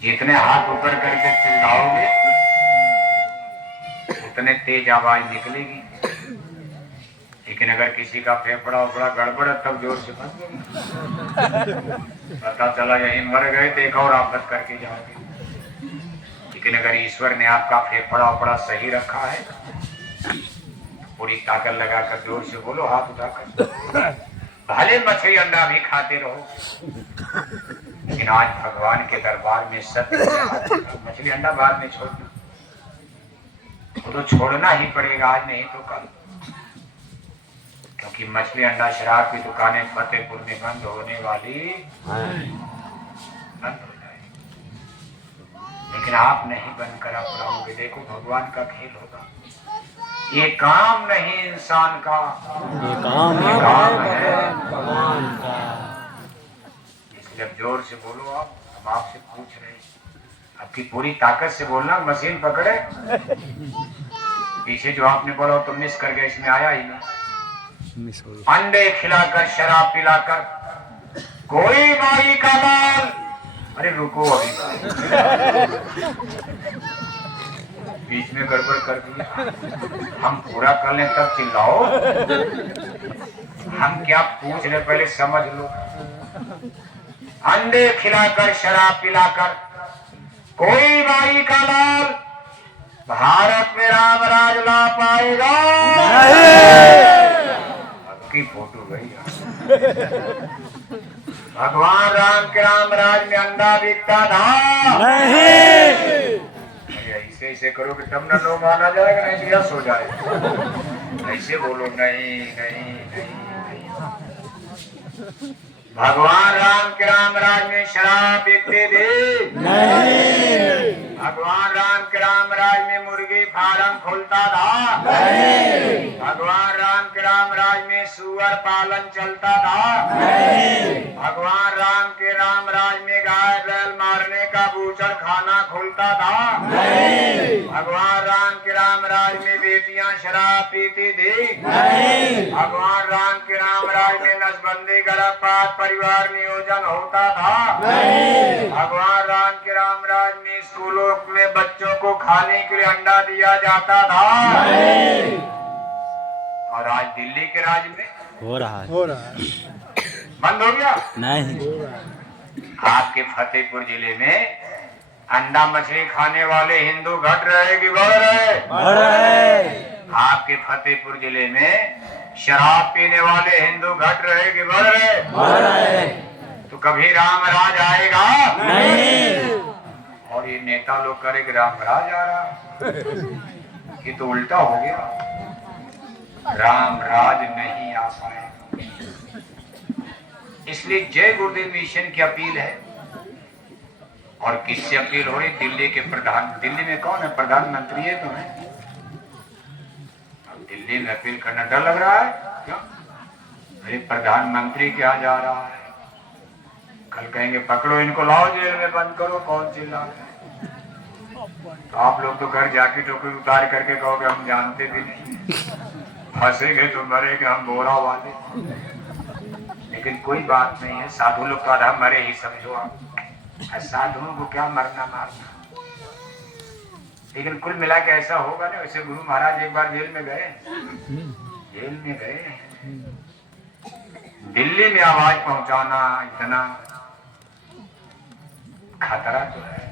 जितने हाथ ऊपर करके चिल्लाओगे उतने तेज आवाज निकलेगी। लेकिन अगर किसी का फेफड़ा उफड़ा गड़बड़ है तब जोर से पता चला यही मर गए तो एक और आफत करके जाओगे। लेकिन अगर ईश्वर ने आपका फेफड़ा उफड़ा सही रखा है, पूरी ताकत लगाकर जोर से बोलो, हाथ उठाकर। भले मछली अंडा भी खाते रहो, लेकिन आज भगवान के दरबार में सत्य। मछली अंडा बाद में छोड़ना, वो तो छोड़ना ही पड़ेगा, आज नहीं तो कल। क्योंकि मछली अंडा शराब की दुकानें फतेहपुर में बंद होने वाली, बंद हो जाएगी। लेकिन आप नहीं बंद करा पाओगे। देखो भगवान का खेल होगा। ये काम नहीं इंसान का, ये काम है भगवान का। इसलिए अब जोर से बोलो। आप, हम आपसे पूछ रहे हैं, आपकी पूरी ताकत से बोलना। मशीन पकड़े, पीछे जो आपने बोला तो मिस कर गया, इसमें आया ही नहीं। अंडे खिलाकर शराब पिलाकर कोई माई का बाल। अरे रुको, अभी बीच में गड़बड़ कर दिया। हम पूरा कर लें तब चिल्लाओ। हम क्या पूछ रहे पहले समझ लो। अंडे खिलाकर शराब पिलाकर कोई माई का लाल भारत में राम राज ला पाएगा नहीं। की फोटो गई। भगवान राम के राम राज में अंडा बिकता था नहीं। ऐसे ऐसे करोगे तब ना नो माना जाएगा, नहीं तो यस हो जाएगा। ऐसे बोलो, नहीं नहीं नहीं नहीं। भगवान राम के राम राज में शराब बिकते थे नहीं। भगवान राम के राम राज में मुर्गी फार्म खुलता था नहीं। भगवान राम के राम राज में सुअर पालन चलता था नहीं। भगवान राम के राम राज में गाय बैल मारने का बूचड़ खाना खुलता था नहीं। भगवान राम के राम राज में बेटियां शराब पीती थी नहीं। भगवान राम के राम राज में नसबंदी गर्भपात परिवार नियोजन होता था नहीं। भगवान राम के राम राज में स्कूलों में बच्चों को खाने के लिए अंडा दिया जाता था नहीं। और आज दिल्ली के राज में हो रहा है, बंद हो गया नहीं। आपके फतेहपुर जिले में अंडा मछली खाने वाले हिंदू घट रहे कि बढ़ रहे? बढ़ रहे। आपके फतेहपुर जिले में शराब पीने वाले हिंदू घट रहे कि बढ़ रहे? बढ़ रहे। तो कभी राम राज आएगा नहीं। और ये नेता लोग करे कि राम राज आ रहा, ये तो उल्टा हो गया। राम राज नहीं आ पाएगा। इसलिए जय गुरुदेव मिशन की अपील है। और किससे अपील हो रही? दिल्ली के प्रधान। दिल्ली में कौन है? प्रधानमंत्री है तो है। अब दिल्ली में अपील करना डर लग रहा है क्यों? अरे प्रधानमंत्री क्या जा रहा है, कल कहेंगे पकड़ो इनको, लाओ जेल में बंद करो, कौन चिल्ला रहा है? तो आप लोग तो घर जाके टोकरी उतार करके कहोगे हम जानते भी नहीं, फंसेंगे तो मरेंगे हम बोरा वाले। लेकिन कोई बात नहीं है, साधु लोग तो आधा मरे ही समझो आप। साधुओं को क्या मरना मारना। लेकिन कुल मिला के ऐसा होगा ना। वैसे गुरु महाराज एक बार जेल में गए, दिल्ली में आवाज पहुंचाना इतना खतरा तो है,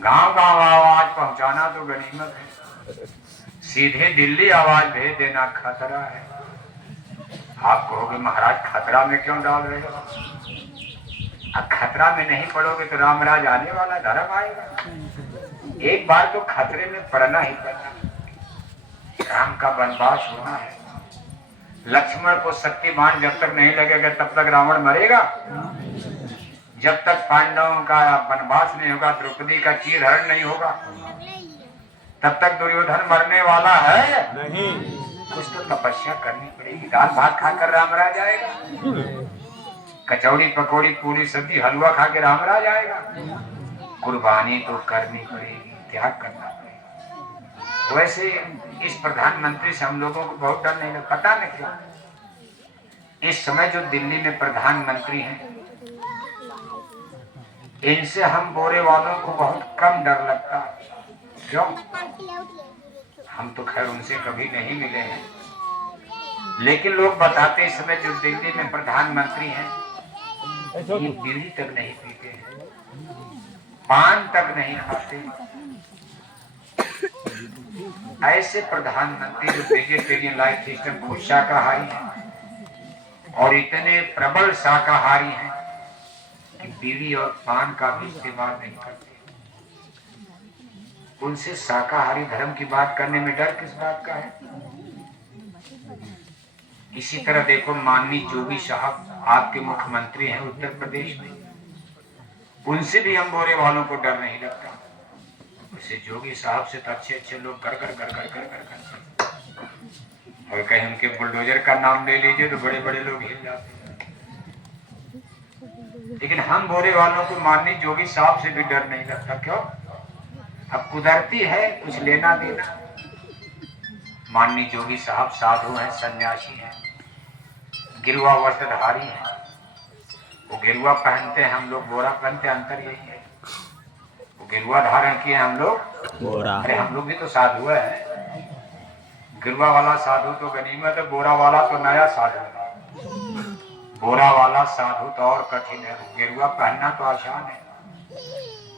गांव गांव आवाज पहुंचाना तो गनीमत है, सीधे दिल्ली आवाज भेज देना खतरा है। आप कहोगे महाराज खतरा में क्यों डाल रहे हो? अब खतरा में नहीं पड़ोगे तो रामराज आने वाला, धर्म आएगा। एक बार तो खतरे में पड़ना ही पड़ना। राम का वनवास होना है। लक्ष्मण को शक्तिमान जब तक नहीं लगेगा तब तक रावण मरेगा। जब तक पांडवों का वनवास नहीं होगा, द्रौपदी का चीरहरण नहीं होगा, तब तक दुर्योधन मरने वाला है नहीं। कुछ तो तपस्या करनी पड़ेगी। दाल भात खाकर रामराज आएगा, कचौड़ी पकौड़ी पूरी सब्जी हलवा खा के रामराज आएगा। कुर्बानी तो करनी पड़ेगी, त्याग करना पड़ेगा। वैसे इस प्रधानमंत्री से हम लोगों को बहुत डर नहीं लगता, पता नहीं क्यों। इस समय जो दिल्ली में प्रधानमंत्री हैं, इनसे हम बोरे वालों को बहुत कम डर लगता है। क्यों? हम तो खैर उनसे कभी नहीं मिले हैं, लेकिन लोग बताते इस समय जो दिल्ली में प्रधानमंत्री हैं, ये बीड़ी तक नहीं पीते हैं, पान तक नहीं खाते। ऐसे प्रधानमंत्री जो वेजिटेरियन लाइफ सिस्टम, खुद शाकाहारी हैं और इतने प्रबल शाकाहारी हैं कि बीड़ी और पान का भी इस्तेमाल नहीं करते। उनसे शाकाहारी धर्म की बात करने में डर किस बात का है? इसी तरह देखो माननीय जोगी साहब आपके मुख्यमंत्री हैं उत्तर प्रदेश में, उनसे भी हम बोरे वालों को डर नहीं लगता। उसे जोगी साहब से तो अच्छे अच्छे लोग कर और कहीं उनके बुलडोजर का नाम ले लीजिए तो बड़े बड़े लोग हिल जाते हैं। लेकिन हम बोरे वालों को माननीय जोगी साहब से भी डर नहीं लगता। क्यों? अब कुदरती है, कुछ लेना देना। माननीय जोगी साहब साधु हैं, सन्यासी हैं, गिरुआ वस्त्रधारी हैं। वो गिरुआ पहनते हैं, हम लोग बोरा पहनते हैं, अंतर यही है। वो गिरुआ धारण किए, हम लोग बोरा। अरे हम लोग भी तो साधु है। गिरुआ वाला साधु तो गनीमत है, बोरा वाला तो नया साधु है। बोरा वाला साधु तो और कठिन है। गिरुआ पहनना तो आसान है,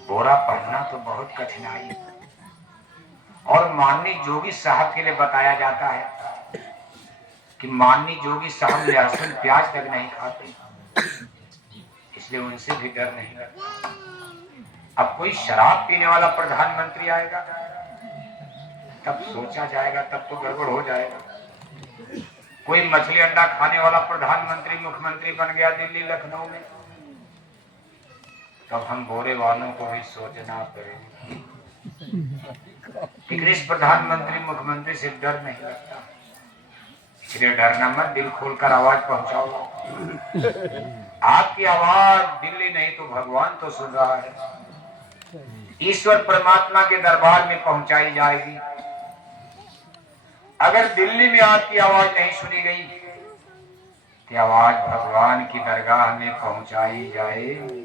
बोरा पहनना तो बहुत कठिनाई है। और माननीय जोगी साहब के लिए बताया जाता है कि माननीय जोगी साहब लहसुन प्याज तक नहीं खाते, इसलिए उनसे भी डर नहीं लगता। अब कोई शराब पीने वाला प्रधानमंत्री आएगा तब सोचा जाएगा, तब तो गड़बड़ हो जाएगा। कोई मछली अंडा खाने वाला प्रधानमंत्री मुख्यमंत्री बन गया दिल्ली लखनऊ में, तब हम बोरे वालों को भी सोचना पड़ेगा। लेकिन इस प्रधानमंत्री मुख्यमंत्री से डर नहीं लगता, इसलिए डरना मत, दिल खोलकर आवाज पहुंचाओ। आपकी आवाज दिल्ली नहीं तो भगवान तो सुन रहा है। ईश्वर परमात्मा के दरबार में पहुंचाई जाएगी। अगर दिल्ली में आपकी आवाज नहीं सुनी गई तो आवाज भगवान की दरगाह में पहुंचाई जाएगी।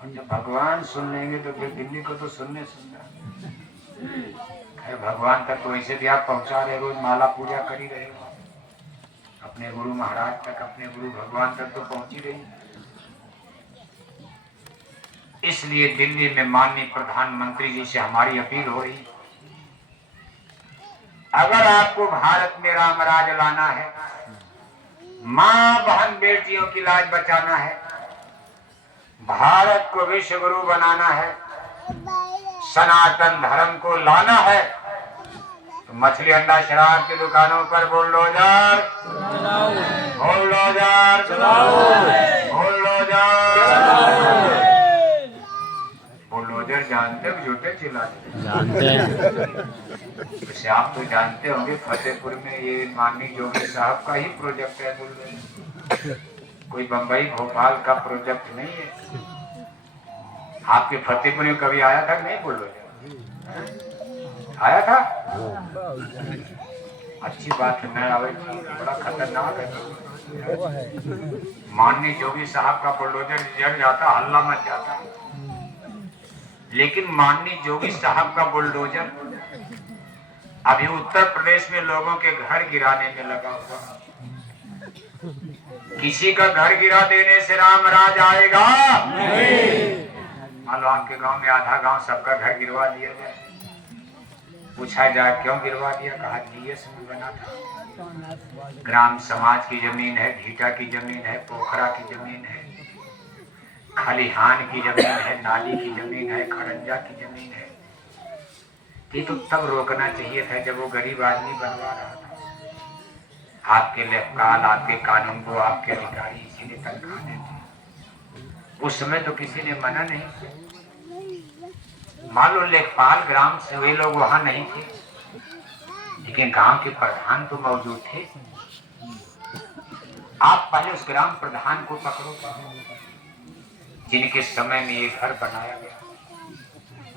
और जब भगवान सुन लेंगे तो फिर दिल्ली को तो सुनना। भगवान तक तो वैसे भी आप पहुंचा रहे, रोज माला पूजा कर ही रहे हो, अपने गुरु महाराज तक, अपने गुरु भगवान तक तो पहुंच ही रही। इसलिए दिल्ली में माननीय प्रधानमंत्री जी से हमारी अपील हो रही, अगर आपको भारत में रामराज लाना है, मां बहन बेटियों की लाज बचाना है, भारत को विश्व गुरु बनाना है, सनातन धर्म को लाना है, तो मछली अंडा शराब की दुकानों पर बुलडोजर, बुलडोजर, बुलडोजर। बुलडोजर जानते हो, झूठे चिल्लाते जानते हैं। वैसे आप तो जानते होंगे फतेहपुर में ये माननीय जोगी साहब का ही प्रोजेक्ट है बुलडोजर, कोई बंबई भोपाल का प्रोजेक्ट नहीं है। आपके फतेहपुर में कभी आया था नहीं बुलडोजर? आया था? अच्छी बात न आवे, बड़ा खतरनाक है। माननीय जोगी साहब का बुलडोजर जड़ जाता, हल्ला मच जाता, लेकिन माननीय जोगी साहब का बुलडोजर अभी उत्तर प्रदेश में लोगों के घर गिराने में लगा हुआ। किसी का घर गिरा देने से राम राज आएगा नहीं। मान लो आपके गांव में आधा गांव सबका घर गिरवा दिया जाए, पूछा जाए क्यों गिरवा दिया, कहा जीएस में बना था। ग्राम समाज की जमीन है, भीटा की जमीन है, पोखरा की जमीन है, खलिहान की जमीन है, नाली की जमीन है, खड़ंजा की जमीन है। ये तो तब रोकना चाहिए था जब वो गरीब आदमी बनवा रहा था। आपके लेखपाल, आपके कानून को आपके अधिकारी इसीलिए तनख्वाह देते। उस समय तो किसी ने मना नहीं किया। मान लो लेखपाल ग्राम से वे लोग वहां नहीं थे, लेकिन गांव के प्रधान तो मौजूद थे। आप पहले उस ग्राम प्रधान को पकड़ो जिनके समय में ये घर बनाया गया।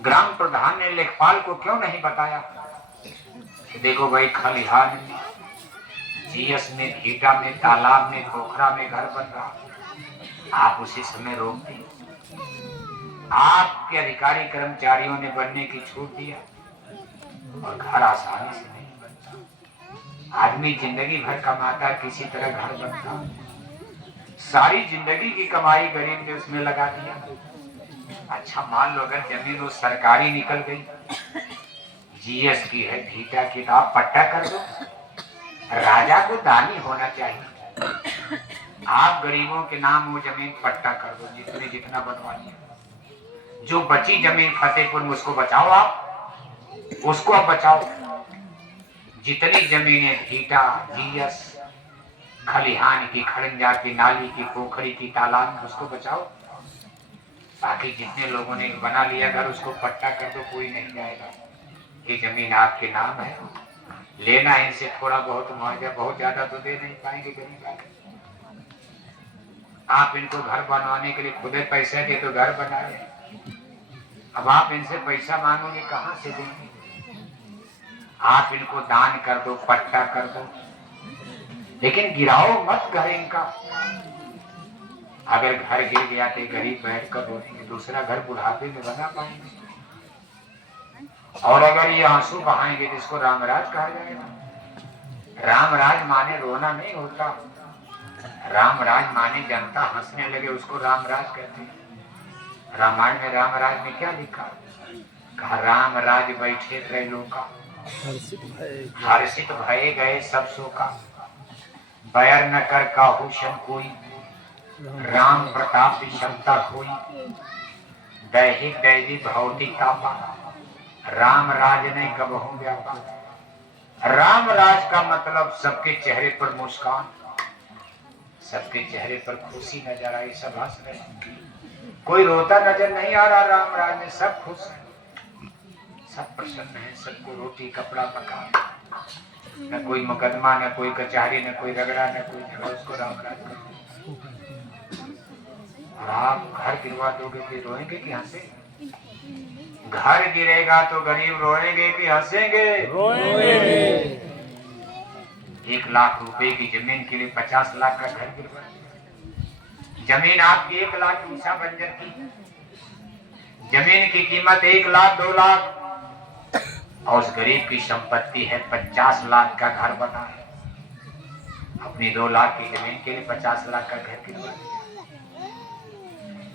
ग्राम प्रधान ने लेखपाल को क्यों नहीं बताया कि देखो भाई खलिहान में, जीएस में, भीटा में, तालाब में, पोखरा में घर बन रहा, आप उसी समय रोक दिए। आपके अधिकारी कर्मचारियों ने बनने की छूट दिया और घर आसानी से नहीं बनता। आदमी जिंदगी भर कमाता, किसी तरह घर बनता, सारी जिंदगी की कमाई गरीब ने उसमें लगा दिया। अच्छा मान लो अगर जमीन वो सरकारी निकल गई, जीएस की है, भीटा की, तो आप पट्टा कर दो। राजा को दानी होना चाहिए। आप गरीबों के नाम वो जमीन पट्टा कर दो, जितने जितना बनवा लिया। जो बची जमीन फतेहपुर में उसको बचाओ, आप उसको आप बचाओ। जितनी जमीनें भीटा, जीएस, खलिहान की, खड़ंजा की, नाली की, पोखरी की, तालाब, उसको बचाओ। बाकी जितने लोगों ने बना लिया घर, उसको पट्टा कर दो, कोई नहीं जाएगा। ये जमीन आपके नाम है, लेना इनसे थोड़ा बहुत मुआवजा, बहुत ज्यादा तो दे नहीं पाएंगे गरीब आदमी। आप इनको घर बनवाने के लिए खुद पैसा दे तो घर बना रहे, अब आप इनसे पैसा मांगोगे कहां से देंगे। आप इनको दान कर दो, पट्टा कर दो, लेकिन गिराओ मत घर इनका। अगर घर गिर गया तो गरीब बैठ कर रोएंगे, दूसरा घर बुढ़ापे में बना पाएंगे। और अगर ये आंसू बहाएंगे तो इसको रामराज कहा जाएगा। रामराज माने रोना नहीं होता, रामराज माने जनता हंसने लगे उसको रामराज कहते हैं। रामायण में रामराज में क्या लिखा, कहा रामराज बैठे त्रैलोका, हर्षित भये गए सब शोका, बैर न कर काहू शन कोई, राम प्रताप क्षमता कोई, दैहिक दैवी भौतिक तापा, राम राज ने कबहू व्यापा। राम राज का मतलब सबके चेहरे पर मुस्कान, सबके चेहरे पर खुशी नजर आई, सब हंस रहे, कोई रोता नजर नहीं आ रहा। राम राज में सब खुश है, सब प्रसन्न है, सबको रोटी कपड़ा पका, न कोई मुकदमा, न कोई कचहरी, न कोई रगड़ा, न कोई झगड़ा, उसको राम राज करते। आप घर गिरवा दोगे तो रोएंगे कि हंसेंगे? घर गिरेगा तो गरीब रोएंगे कि हंसेंगे? रोएंगे। 1 लाख रुपए की जमीन के लिए 50 लाख का घर गिरवा। जमीन आपकी 1 लाख ईसा बंजर की, जमीन की कीमत 1 लाख 2 लाख, और उस गरीब की संपत्ति है 50 लाख का घर बना है। अपनी 2 लाख की जमीन के लिए 50 लाख का घर गिरवा।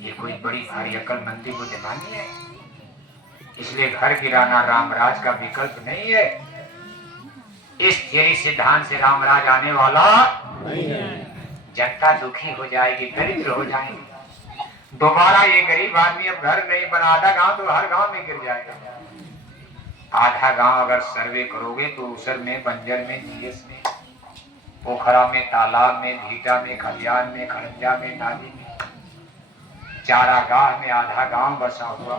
ये कोई बड़ी भारी अक्लमंदी बुद्धिमानी है। इसलिए घर गिराना रामराज का विकल्प नहीं है। इस थियरी सिद्धांत से रामराज आने वाला नहीं है। जनता दुखी हो जाएगी, दरिद्र हो जाएगी। दोबारा ये गरीब आदमी अब घर नहीं बना, आधा गांव तो हर गांव में गिर जाएगा। आधा गांव अगर सर्वे करोगे तो उसर में, बंजर में, जीएस में, पोखरा में, तालाब में, भीटा में, खलियान में, खड़ंजा में, नाली में, चारागाह में आधा गांव बसा हुआ।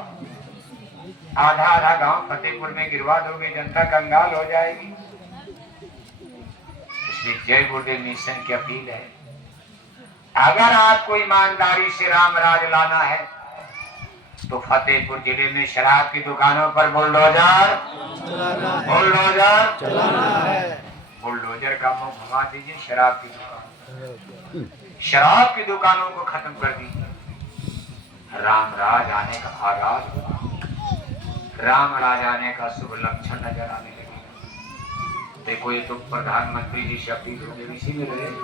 आधा आधा गांव फतेहपुर में गिरवा दोगे, जनता कंगाल हो जाएगी। इसलिए जय गुरुदेव मिशन की अपील है, अगर आपको ईमानदारी से रामराज लाना है तो फतेहपुर जिले में शराब की दुकानों पर बुलडोजर चलाना है। बुलडोजर का मुंह घुमा दीजिए, शराब की दुकान, शराब की दुकानों को खत्म कर दीजिए। राम राज आने का आगाज हुआ, राम राज आने का शुभ लक्षण नजर आने लगे। देखो ये तो प्रधानमंत्री जी से अपील हो गई, इसी में रहेगा,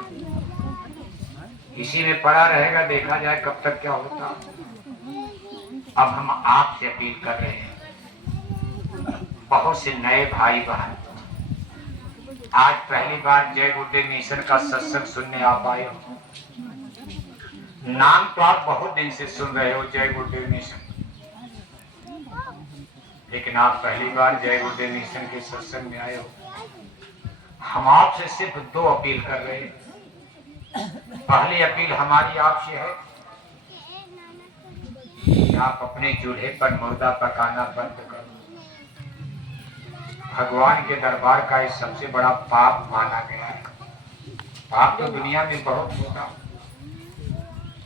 इसी में पड़ा रहेगा, देखा जाए कब तक क्या होता। अब हम आपसे अपील कर रहे हैं, बहुत से नए भाई बहन आज पहली बार जय गुरुदेव मिशन का सत्संग सुनने आप आए हो। नाम तो आप बहुत दिन से सुन रहे हो जय गुरुदेव मिशन, लेकिन आप पहली बार जय गुरुदेव मिशन के सत्संग में आए हो। हम आपसे सिर्फ दो अपील कर रहे हैं। पहली अपील हमारी आपसे है कि आप अपने चूल्हे पर मुर्दा पकाना बंद करो। भगवान के दरबार का ये सबसे बड़ा पाप माना गया है। पाप तो दुनिया में बहुत होता,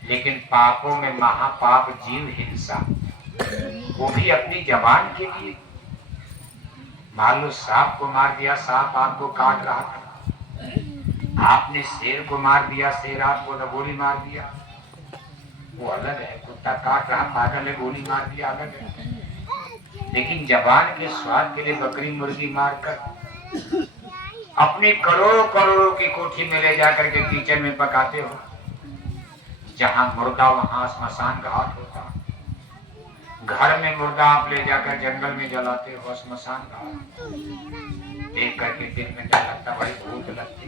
लेकिन पापों में महापाप जीव हिंसा, वो भी अपनी जबान के लिए। मान लो सांप को मार दिया, सांप आपको काट रहा था, आपने शेर को मार दिया, शेर आपको गोली मार दिया, वो अलग है। कुत्ता काट रहा, पागल है, गोली मार दिया, अलग है। लेकिन जबान के स्वाद के लिए बकरी मुर्गी मारकर अपनी करोड़ों करोड़ों की कोठी में ले जाकर के किचन में पकाते हो। जहां मुर्दा वहां स्मशान घाट होता। घर में मुर्दा आप ले जाकर जंगल में जलाते हो, स्मशान घाट। देख करके दिल में डर लगता, बड़ी भूख लगती।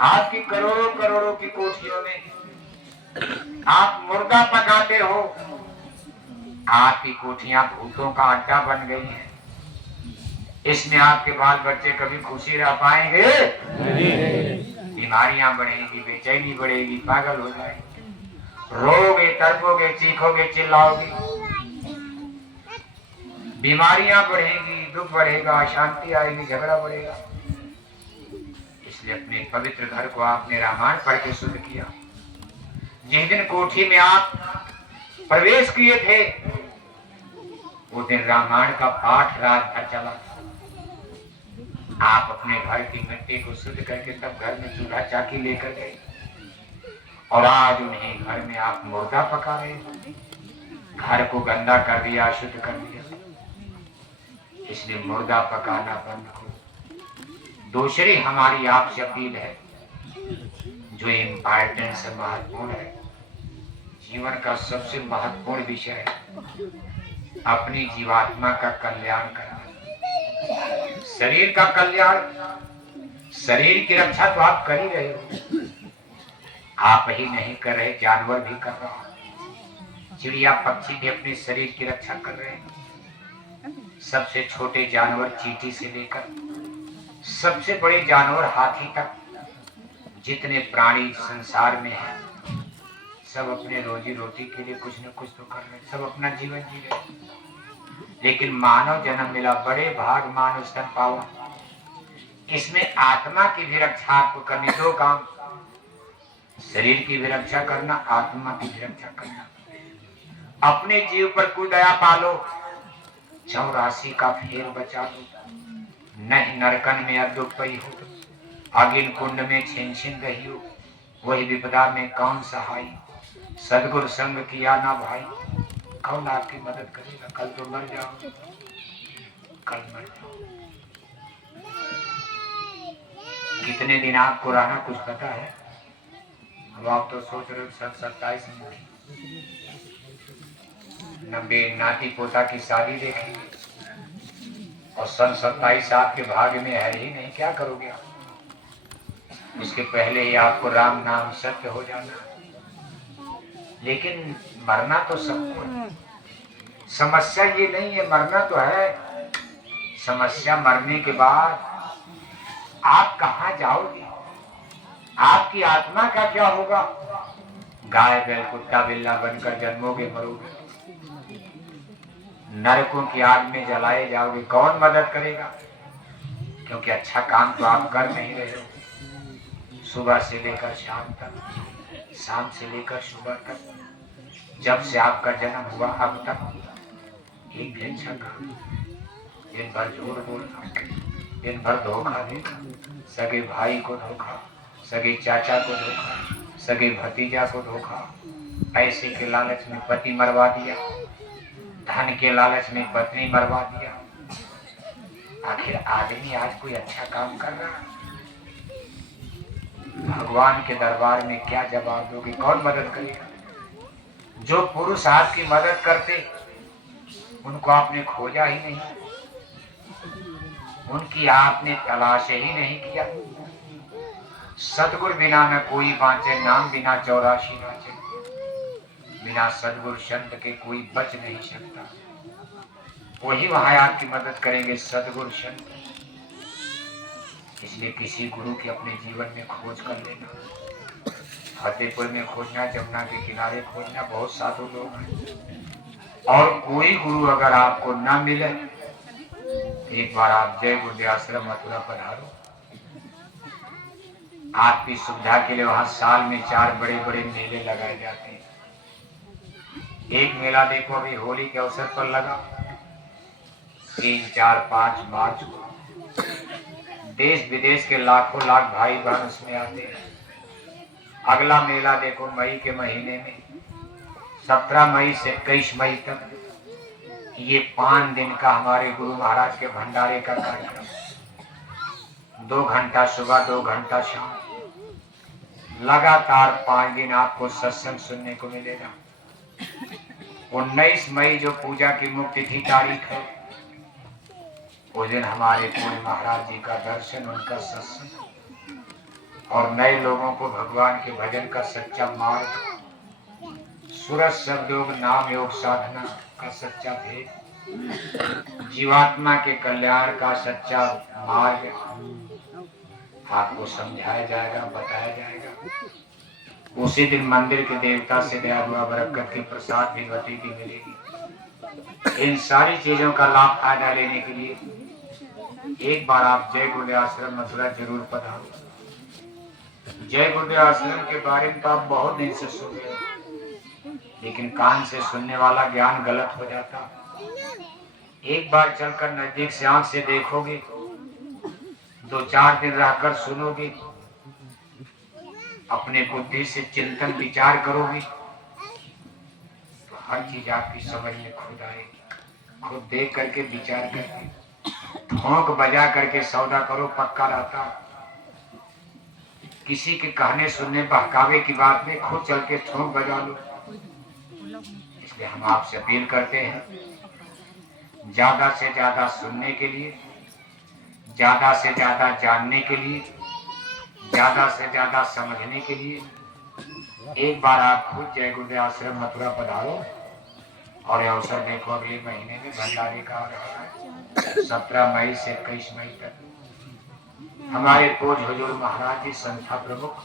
आपकी करोड़ों करोड़ों की कोठियों में आप मुर्दा पकाते हो। आपकी कोठियां भूतों का अड्डा बन गई हैं। इसमें आपके बाल बच्चे कभी खुशी रह पाएंगे? बीमारियां बढ़ेंगी, बेचैनी बढ़ेगी, पागल हो जाएंगे, रोगे, तड़पोगे, चीखोगे, चिल्लाओगे, बीमारियां बढ़ेंगी, दुख बढ़ेगा, अशांति आएगी, झगड़ा बढ़ेगा। इसलिए अपने पवित्र घर को आपने रामायण पढ़ के शुद्ध किया। जिस दिन कोठी में आप प्रवेश किए थे, उस दिन रामायण का पाठ रात भर चला। आप अपने घर की मिट्टी को शुद्ध करके तब घर में चूल्हा चाकी लेकर गए, और आज उन्हीं घर में आप मुर्दा पका रहे हो। घर को गंदा कर दिया, अशुद्ध कर दिया। इसलिए मुर्दा पकाना बंद करो। दूसरी हमारी आपसे अपील है, जो इम्पोर्टेंट से महत्वपूर्ण है, जीवन का सबसे महत्वपूर्ण विषय है, अपनी जीवात्मा का कल्याण करना। शरीर का कल्याण, शरीर की रक्षा तो आप कर ही रहे हो। आप ही नहीं कर रहे, जानवर भी कर रहा है। चिड़िया पक्षी भी अपने शरीर की रक्षा कर रहे हैं। सबसे छोटे जानवर चींटी से लेकर सबसे बड़े जानवर हाथी तक, जितने प्राणी संसार में हैं, सब अपने रोजी रोटी के लिए कुछ न कुछ तो कर रहे हैं, सब अपना जीवन जी रहे हैं। लेकिन मानव जन्म मिला, बड़े भाग मानव स्तन पावा। इसमें आत्मा की भी रक्षा आपको करनी। दो काम, शरीर की भी रक्षा करना, आत्मा की भी रक्षा करना। अपने जीव पर कोई दया पालो, 84 का फेर बचा लो। नहीं नरकन में अर्दुक पई हो, अगिन कुंड में छिन छिन रही हो, वही विपदा में कौन सहाय। सदगुरु संग किया ना भाई, कौन आपकी मदद करेगा? कल तो मर जाओ, कल मर जाओ। कितने दिन आपको रहना कुछ पता है? अब आप तो सोच रहे हो सब 27 में 90 नाती पोता की शादी देखेंगे, और सन 27 आपके भाग्य में है ही नहीं, क्या करोगे आप? इसके पहले ही आपको राम नाम सत्य हो जाना। लेकिन मरना तो सबको है। समस्या ये नहीं है, मरना तो है। समस्या मरने के बाद आप कहाँ जाओगे? आपकी आत्मा का क्या होगा? गाय बैल कुत्ता बिल्ला बनकर जन्मोगे, मरोगे, नरकों की आग में जलाए जाओगे। कौन मदद करेगा? क्योंकि अच्छा काम तो आप कर नहीं रहे हो। सुबह से लेकर शाम तक, शाम से लेकर सुबह तक, जब से आपका जन्म हुआ अब तक एक भी अच्छा काम, दिन भर झूठ बोलना, दिन भर धोखा देगा, सगे भाई को धोखा, सगे चाचा को धोखा, सगे भतीजा को धोखा, पैसे के लालच में पति मरवा दिया, धन के लालच में पत्नी मरवा दिया। आखिर आदमी आज कोई अच्छा काम कर रहा है? भगवान के दरबार में क्या जवाब दोगे? कौन मदद करेगा? जो पुरुष आपकी मदद करते उनको आपने खोजा ही नहीं, उनकी आपने तलाश ही नहीं किया। सतगुरु बिना न कोई बाँचे, नाम बिना 84 नाचे। बिना सतगुरु संत के कोई बच नहीं सकता। वही वहां आपकी मदद करेंगे, सतगुरु संत। इसलिए किसी गुरु की अपने जीवन में खोज कर लेना। फतेहपुर में खोजना, जमुना के किनारे खोजना, बहुत साधु लोग हैं। और कोई गुरु अगर आपको न मिले, एक बार आप जय गुरुदेव आश्रम मथुरा पधारो। आपकी सुविधा के लिए वहां साल में 4 बड़े बड़े मेले लगाए जाते हैं। एक मेला देखो अभी होली के अवसर पर लगा, 3, 4, 5 मार्च को। देश विदेश के लाखों लाख भाई बहन उसमें आते हैं। अगला मेला देखो मई के महीने में, 17 मई से 21 मई तक। ये 5 दिन का हमारे गुरु महाराज के भंडारे का कार्यक्रम, 2 घंटा सुबह 2 घंटा शाम, लगातार 5 दिन आपको सत्संग सुनने को मिलेगा। 19 मई जो पूजा की मुक्ति तिथि तारीख है, उस दिन हमारे पूरे महाराज जी का दर्शन, उनका सत्संग और नए लोगों को भगवान के भजन का सच्चा मार्ग, सूरज शब्द योग नाम योग साधना का सच्चा भेद, जीवात्मा के कल्याण का सच्चा मार्ग आपको समझाया जाएगा, बताया जाएगा। उसी दिन मंदिर के देवता से दया दुआ बरकत के प्रसाद भी गति की मिलेगी। इन सारी चीजों का लाभ फायदा लेने के लिए एक बार आप जय गुरुदेव आश्रम मथुरा जरूर पधारो। जय गुरुदेव आश्रम के बारे में तो आप बहुत दिन से सुन रहे हो, लेकिन कान से सुनने वाला ज्ञान गलत हो जाता। एक बार चलकर नजदीक से आंख से देखोगे, 2-4 दिन रहकर सुनोगे, अपने बुद्धि से चिंतन विचार करोगे, तो हर चीज आपकी समझ में खुद आएगी। खुद देख करके विचार करके ठोंक बजा करके सौदा करो, पक्का रहता। किसी के कहने सुनने बहकावे की बात में खुद चल के ठोंक बजा लो। इसलिए हम आपसे अपील करते हैं, ज्यादा से ज्यादा सुनने के लिए, ज्यादा से ज्यादा जानने के लिए, ज्यादा से ज्यादा समझने के लिए एक बार आप खुद जय गुरुदेव आश्रम मथुरा पधारो। और अवसर देखो अगले महीने में भंडारे का 17 मई से 21 मई तक। हमारे पूज हुजूर महाराज जी संस्था प्रमुख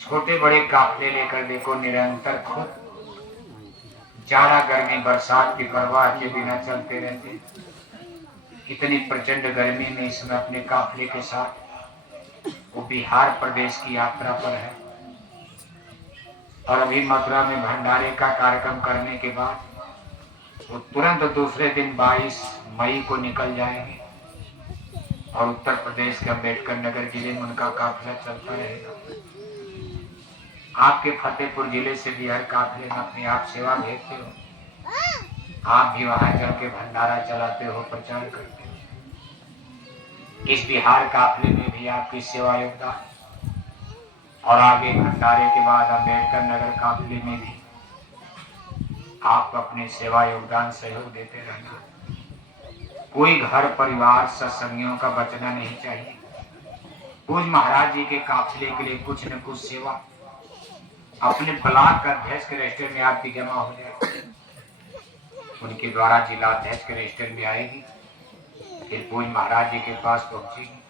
छोटे बड़े काफले लेकर देखो निरंतर खुद जाड़ा गर्मी बरसात की परवाह के बिना चलते रहते। इतनी प्रचंड गर्मी में इसमें अपने काफले के साथ वो बिहार प्रदेश की यात्रा पर है। और अभी मथुरा में भंडारे का कार्यक्रम करने के बाद वो तुरंत दूसरे दिन 22 मई को निकल जाएंगे और उत्तर प्रदेश के अम्बेडकर नगर जिले में उनका काफिला चलता रहेगा। आपके फतेहपुर जिले से भी हर काफिले में अपनी आप सेवा भेजते हो, आप भी वहां चल के भंडारा चलाते हो, प्रचार करते हो। इस बिहार काफिले में भी आपकी सेवा योगदान और आगे भंडारे के बाद अम्बेडकर नगर काफिले में भी आप अपने सेवा योगदान सहयोग देते रहना। कोई घर परिवार सत्संगियों का बचना नहीं चाहिए। पूज्य महाराज जी के काफिले के लिए कुछ न कुछ सेवा अपने ब्लॉक का अध्यक्ष के रजिस्टर में आपकी जमा हो जाए, उनके द्वारा जिला अध्यक्ष के रजिस्टर में आएगी, फिर पूज्य महाराज जी के पास पहुंचेगी।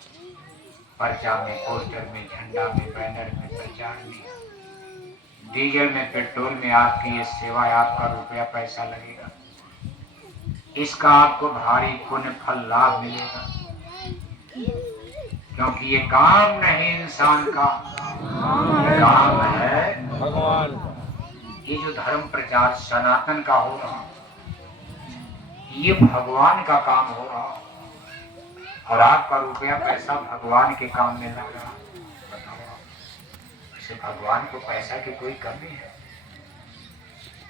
पर्चा में, पोस्टर में, झंडा में, बैनर में, प्रचार में, डीजल में, पेट्रोल में आपकी ये सेवा, आपका रुपया पैसा लगेगा। इसका आपको भारी पुण्य फल लाभ मिलेगा, क्योंकि ये काम नहीं इंसान का, ये काम है भगवान। ये जो धर्म प्रचार सनातन का हो रहा, ये भगवान का काम हो रहा। और आपका रुपया पैसा भगवान के काम में लग रहा। बताओ, वैसे भगवान को पैसा की कोई कमी है,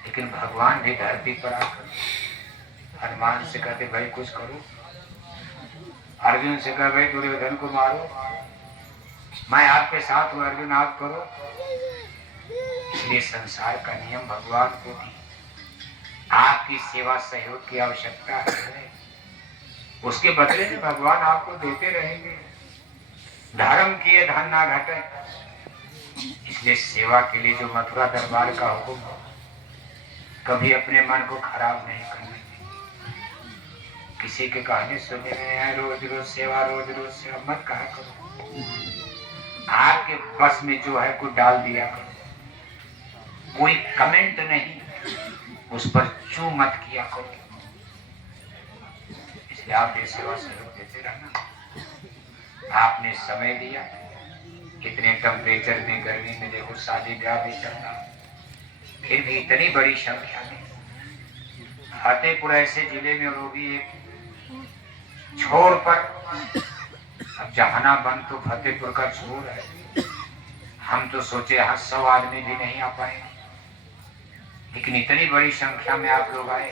लेकिन भगवान भी धरती पर आकर हनुमान से कहते भाई कुछ करो, अर्जुन से कह भाई दुर्योधन को मारो, मैं आपके साथ हूं अर्जुन, आप करो। इसलिए संसार का नियम भगवान को भी आपकी सेवा सहयोग की आवश्यकता है, उसके बदले में भगवान आपको देते रहेंगे। धर्म किए धन ना घटे, इसलिए सेवा के लिए जो मथुरा दरबार का हुक्म हो, कभी अपने मन को खराब नहीं करना। किसी के कहने सुने में रोज रोज सेवा मत कहा करो। आपके बस में जो है कुछ डाल दिया करो, कोई कमेंट नहीं, उस पर चू मत किया करो। इसलिए आप ये सेवा सहयोग देते रहना। आपने समय दिया, कितने टेम्परेचर में गर्मी में देखो शादी ब्याह भी चल रहा, फिर भी इतनी बड़ी संख्या में फतेहपुर ऐसे जिले में, और वो भी एक छोर पर। अब जहानाबाद तो फतेहपुर का छोर है, हम तो सोचे यहाँ 100 आदमी भी नहीं आ पाए, लेकिन इतनी बड़ी संख्या में आप लोग आए।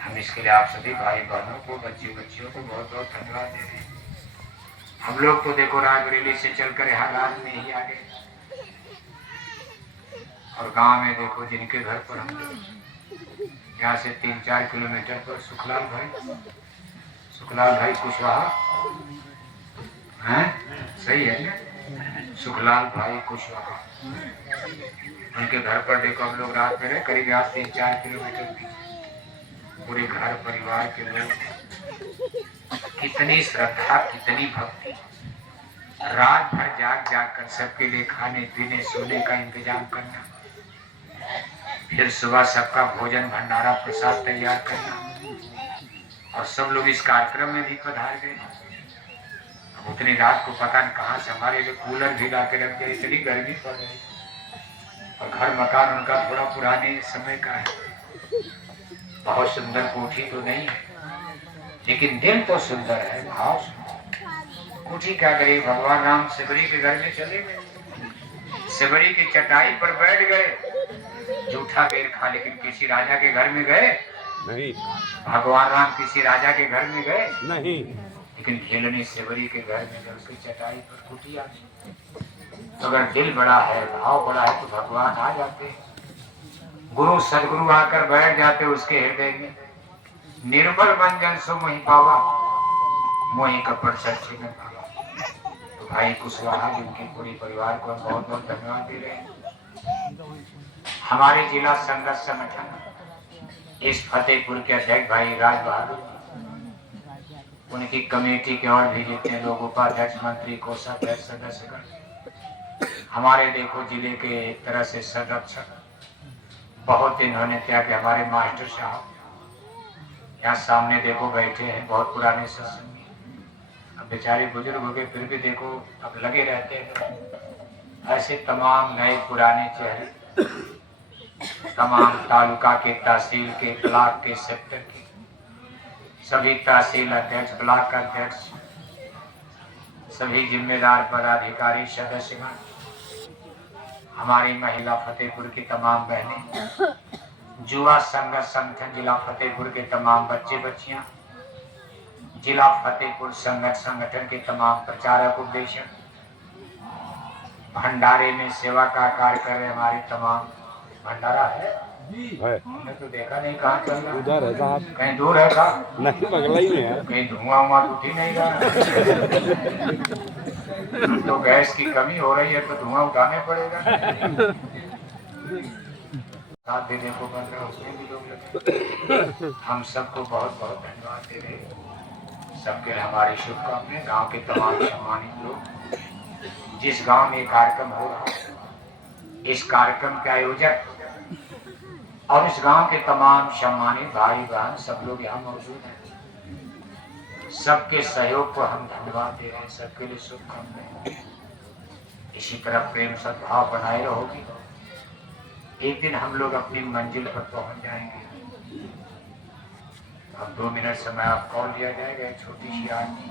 हम इसके लिए आप सभी भाई बहनों को, बच्चियों को बहुत बहुत धन्यवाद दे रहे हैं। हम लोग तो देखो रायबरेली से चलकर यहाँ रात में ही आ गए, और गांव में देखो जिनके घर पर हम लोग यहाँ से 3-4 किलोमीटर पर सुखलाल भाई कुशवाहा हैं, सही है ना, सुखलाल भाई कुशवाहा, उनके घर पर देखो हम लोग रात में रहे, करीब यहाँ 3-4 किलोमीटर की। पूरे घर परिवार के लोग, कितनी श्रद्धा कितनी भक्ति, रात भर जाग कर सबके लिए खाने पीने सोने का इंतजाम करना, फिर सुबह सबका भोजन भंडारा प्रसाद तैयार करना, और सब लोग इस कार्यक्रम में भी पधार गए। उतनी रात को पता नहीं कहाँ से हमारे लिए कूलर भी ला के रख दिया, इतनी गर्मी पड़ रही। और घर मकान उनका थोड़ा पुराने समय का है, बहुत सुंदर कोठी तो नहीं है, लेकिन दिल तो सुंदर है, भाव सुंदर। कोठी क्या करी, भगवान राम शिवरी के घर में चले गए, शिवरी की चटाई पर बैठ गए, जूठा बेर खा, लेकिन किसी राजा के घर में गए नहीं, भगवान राम किसी राजा के घर में गए नहीं, लेकिन खेलनी शिवरी के घर में गए, उसकी चटाई पर कुटिया। तो अगर दिल बड़ा है, भाव बड़ा है, तो भगवान आ जाते, गुरु सदगुरु आकर बैठ जाते उसके हृदय में। निर्मल मंजन सो मोहि पावा, मोहि कपड़ सच्ची में पावा। तो भाई कुशवाहा जी, उनके पूरे परिवार को बहुत बहुत धन्यवाद दे रहे हैं। हमारे जिला संघर्ष संगठन इस फतेहपुर के अध्यक्ष भाई राज बहादुर, उनकी कमेटी के और भी जितने लोग, उपाध्यक्ष, मंत्री, कोषाध्यक्ष, सदस्यगण, हमारे देखो जिले के एक तरह से संरक्षक, बहुत इन्होंने त्याग। हमारे मास्टर साहब यहाँ सामने देखो बैठे हैं, बहुत पुराने सत्संगी, अब बेचारे बुजुर्ग हो गए, फिर भी देखो अब लगे रहते हैं। ऐसे तमाम नए पुराने चेहरे, तमाम तालुका के, तहसील के, ब्लॉक के, सेक्टर के सभी तहसील अध्यक्ष, ब्लॉक अध्यक्ष, सभी जिम्मेदार पदाधिकारी, सदस्यगण, हमारी महिला फतेहपुर की तमाम बहनें, युवा संघर्ष संगठन जिला फतेहपुर के तमाम बच्चे बच्चियां, जिला फतेहपुर संघर्ष संगठन के तमाम प्रचारक उपदेशक, भंडारे में सेवा का कार्य कर रहे हमारे तमाम, भंडारा है हमने तो देखा नहीं, कहाँ चल रहा, उधर है साहब, कहीं दूर है का, नहीं बगला ही है, कहीं धुआं तो उठ ही नहीं रहा। तो गैस की कमी हो रही है, तो धुआं उठाने पड़ेगा। साथ भी देखो बन रहा, उसमें भी लोग लगे। हम सबको बहुत बहुत धन्यवाद दे रहे हैं। सबके लिए हमारी शुभकामनाएं। गांव के तमाम सम्मानित लोग, जिस गांव में कार्यक्रम हो रहा है, इस कार्यक्रम के आयोजक और इस गांव के तमाम सम्मानित भाई बहन, सब लोग यहाँ मौजूद हैं। सबके सहयोग को हम धन्यवाद दे रहे हैं, सबके लिए शुभकामनाएं। इसी तरह प्रेम सद्भाव बनाए रहोगी, एक दिन हम लोग अपनी मंजिल पर पहुंच जाएंगे। अब 2 मिनट समय आपको और लिया जाएगा, एक छोटी सी आरती।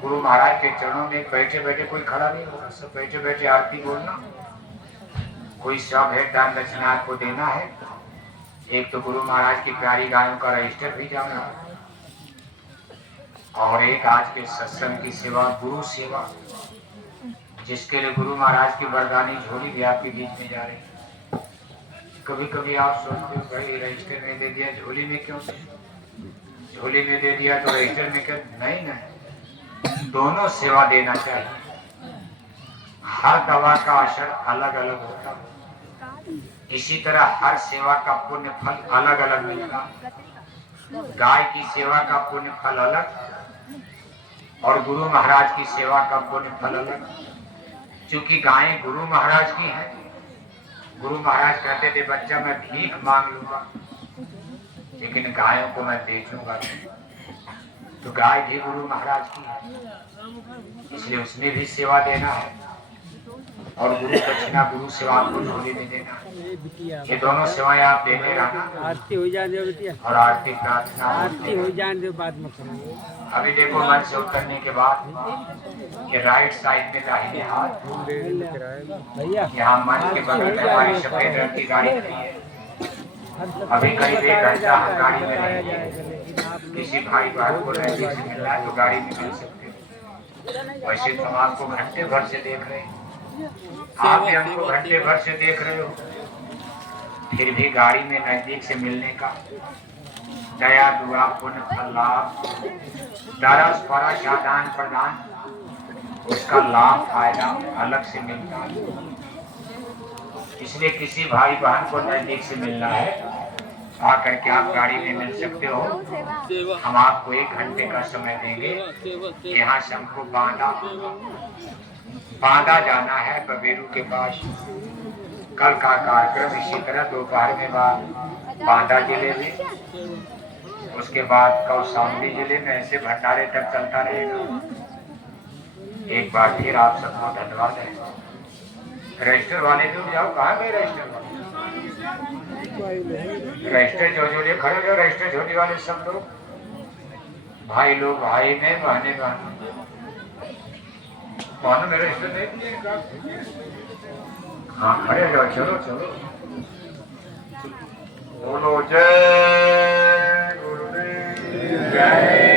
गुरु महाराज के चरणों में बैठे बैठे कोई खड़ा नहीं होगा, सब बैठे बैठे आरती बोलना। कोई सब है दान दक्षिणा आपको देना है। एक तो गुरु महाराज की प्यारी गायों का रजिस्टर भी जाना है, और एक आज के सत्संग की सेवा, गुरु सेवा, जिसके लिए गुरु महाराज की वरदानी झोली भी आपके बीच में जा रही है। कभी कभी आप सोचते हो भाई रजिस्टर में दे दिया, झोली में क्यों दे? झोली में दे दिया तो रजिस्टर में क्यों? नहीं, दोनों सेवा देना चाहिए। हर दवा का असर अलग अलग होता है, इसी तरह हर सेवा का पुण्य फल अलग अलग मिलता है। गाय की सेवा का पुण्य फल अलग और गुरु महाराज की सेवा का पुण्य फल अलग। क्योंकि गायें गुरु महाराज की हैं। गुरु महाराज कहते थे बच्चा मैं भीख मांग लूंगा लेकिन गायों को मैं बेचूंगा। तो गाय भी गुरु महाराज की है, इसलिए उसमें भी सेवा देना है और गुरु दक्षिणा गुरु सेवा को झोली में देना है। ये दोनों सेवाएं आप देते रहना। आरती हो जाने दो बिटिया, और आरती प्रार्थना आरती हो जाने दो, बाद में करेंगे। अभी देखो मंच से उतरने के बाद ये राइट साइड में दाहिने हाथ, भैया यहाँ मंच के बगल में हमारी सफेद रंग की गाड़ी खड़ी है। अभी करीब 1 घंटा हम गाड़ी में रहेंगे। किसी भाई बहन को नजदीक से मिलना है तो गाड़ी में मिल सकते हो। वैसे तो हम आपको घंटे भर से देख रहे हैं, आप भी हमको घंटे भर से देख रहे हो, फिर भी गाड़ी में नजदीक से मिलने का दया दुआ पुण्य फल लाभ दरस परस आदान प्रदान उसका लाभ फायदा अलग से मिलता है। इसलिए किसी भाई बहन को नजदीक से मिलना है, आकर के आप गाड़ी में मिल सकते हो। हम आपको 1 घंटे का समय देंगे। यहाँ से हमको बांदा जाना है बबेरू के पास। कल का कार्यक्रम इसी तरह दोपहर में बांदा जिले में, उसके बाद कौशाम्बी जिले में, ऐसे भंडारे तक चलता रहेगा। एक बार फिर आप सबको धन्यवाद है। रजिस्टर वाले जो जाओ, कहाँ गए रजिस्टर वाले? रजिस्टर जो ले खड़े हो, रजिस्टर झोली वाले सब लोग, भाई लोग भाई में, बहने बहन में रजिस्टर नहीं दिए। हाँ खड़े जाओ, चलो चलो, बोलो जय गुरुदेव जय।